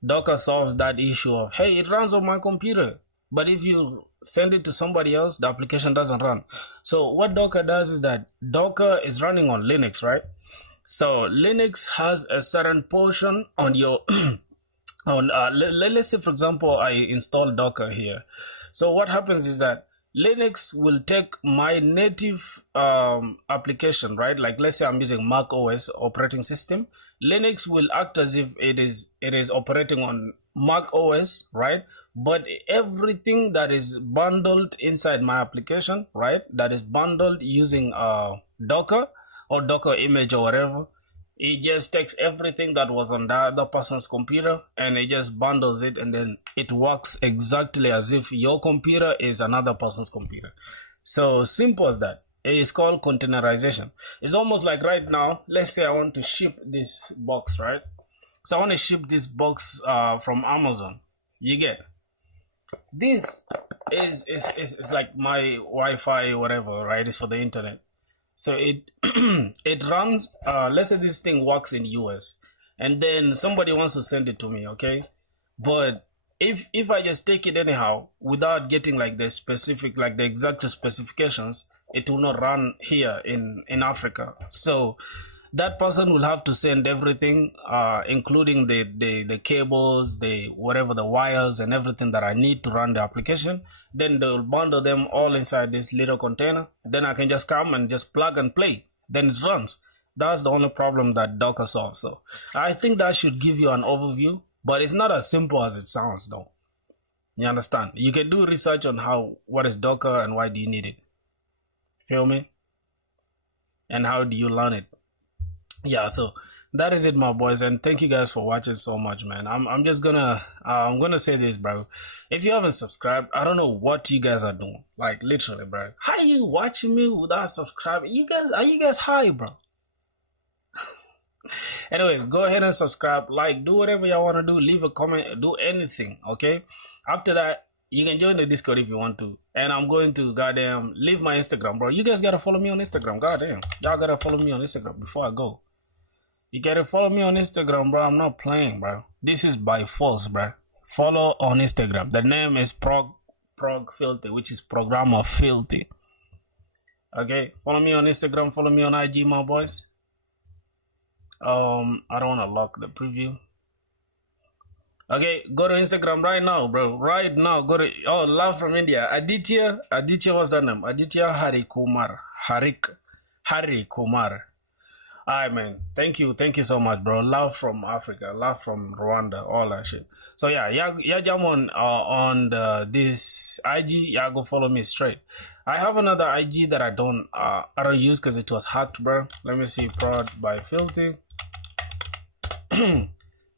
Docker solves that issue of, hey, it runs on my computer, but if you send it to somebody else, the application doesn't run. So what Docker does is that Docker is running on Linux, right? So Linux has a certain portion on your on let's say for example I install Docker here. So what happens is that Linux will take my native application, right? Like let's say I'm using Mac OS operating system. Linux will act as if it is operating on Mac OS, right? But everything that is bundled inside my application, right, that is bundled using Docker or Docker image or whatever, it just takes everything that was on the other person's computer and it just bundles it, and then it works exactly as if your computer is another person's computer. So simple as that. It's called containerization. It's almost like right now, let's say I want to ship this box, right? So I want to ship this box from Amazon. You get this is like my Wi-Fi whatever, right? It's for the internet. So it it runs let's say this thing works in US and then somebody wants to send it to me, okay? But if I just take it anyhow without getting like the specific, like the exact specifications, it will not run here in Africa. So that person will have to send everything, including the cables, the whatever, the wires and everything that I need to run the application. Then they'll bundle them all inside this little container. Then I can just come and just plug and play. Then it runs. That's the only problem that Docker solves. So I think that should give you an overview, but it's not as simple as it sounds though. You understand? You can do research on what is Docker and why do you need it. Feel me? And how do you learn it? Yeah, so that is it, my boys, and thank you guys for watching so much, man. I'm just gonna I'm gonna say this, bro. If you haven't subscribed, I don't know what you guys are doing. Like literally, bro. How are you watching me without subscribing? Are you guys high, bro? Anyways, go ahead and subscribe, like, do whatever y'all want to do, leave a comment, do anything, okay? After that, you can join the Discord if you want to. And I'm going to goddamn leave my Instagram, bro. You guys gotta follow me on Instagram. Goddamn. Y'all gotta follow me on Instagram before I go. You gotta follow me on Instagram, bro. I'm not playing, bro. This is by force, bro. Follow on Instagram. The name is Prog Filthy, which is Programmer Filthy. Okay, follow me on Instagram. Follow me on IG, my boys. I don't want to lock the preview. Okay, go to Instagram right now, bro. Right now, go to love from India. Aditya, what's that name? Aditya Hari Kumar. Alright, man. Thank you so much, bro. Love from Africa, love from Rwanda, all that shit. So yeah, jump on this IG. Yeah, go follow me straight. I have another IG that I don't use because it was hacked, bro. Let me see. Prod by Filthy.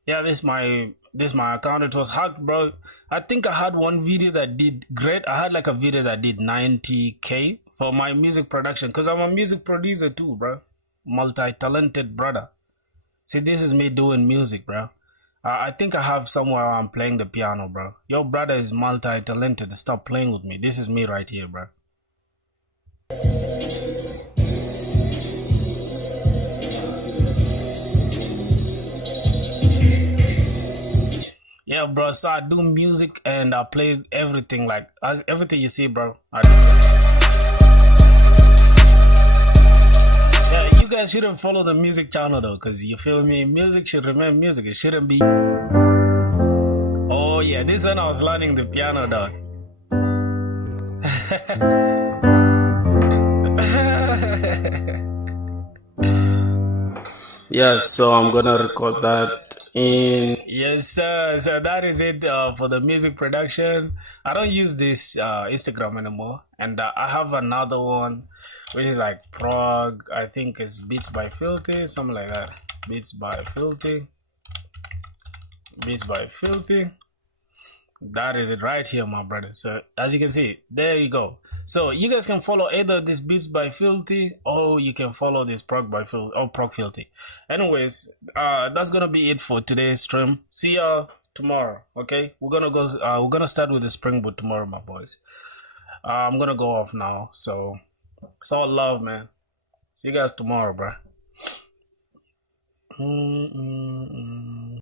Yeah, this is my account. It was hacked, bro. I think I had one video that did great. I had like a video that did 90K for my music production because I'm a music producer too, bro. Multi-talented brother. See, this is me doing music, bro. I think I have somewhere I'm playing the piano, bro. Your brother is multi-talented. Stop playing with me. This is me right here, bro. Yeah, bro. So I do music and I play everything, like everything you see, bro. I do that. You guys shouldn't follow the music channel though, because you feel me, music should remain music. It shouldn't be. Oh yeah, this one I was learning the piano, dog. Yes, so I'm gonna record that in. Yes, sir. So that is it for the music production. I don't use this Instagram anymore, and I have another one, which is like prog. I think it's Beats by Filthy, something like that. Beats by Filthy. Beats by Filthy. That is it right here, my brother. So as you can see, there you go. So you guys can follow either this Beats by Filthy, or you can follow this Prog by Filthy or Prog Filthy. Anyways, that's gonna be it for today's stream. See y'all tomorrow. Okay, we're gonna go. We're gonna start with the SpringBoot tomorrow, my boys. I'm gonna go off now. So it's all love, man. See you guys tomorrow, bro.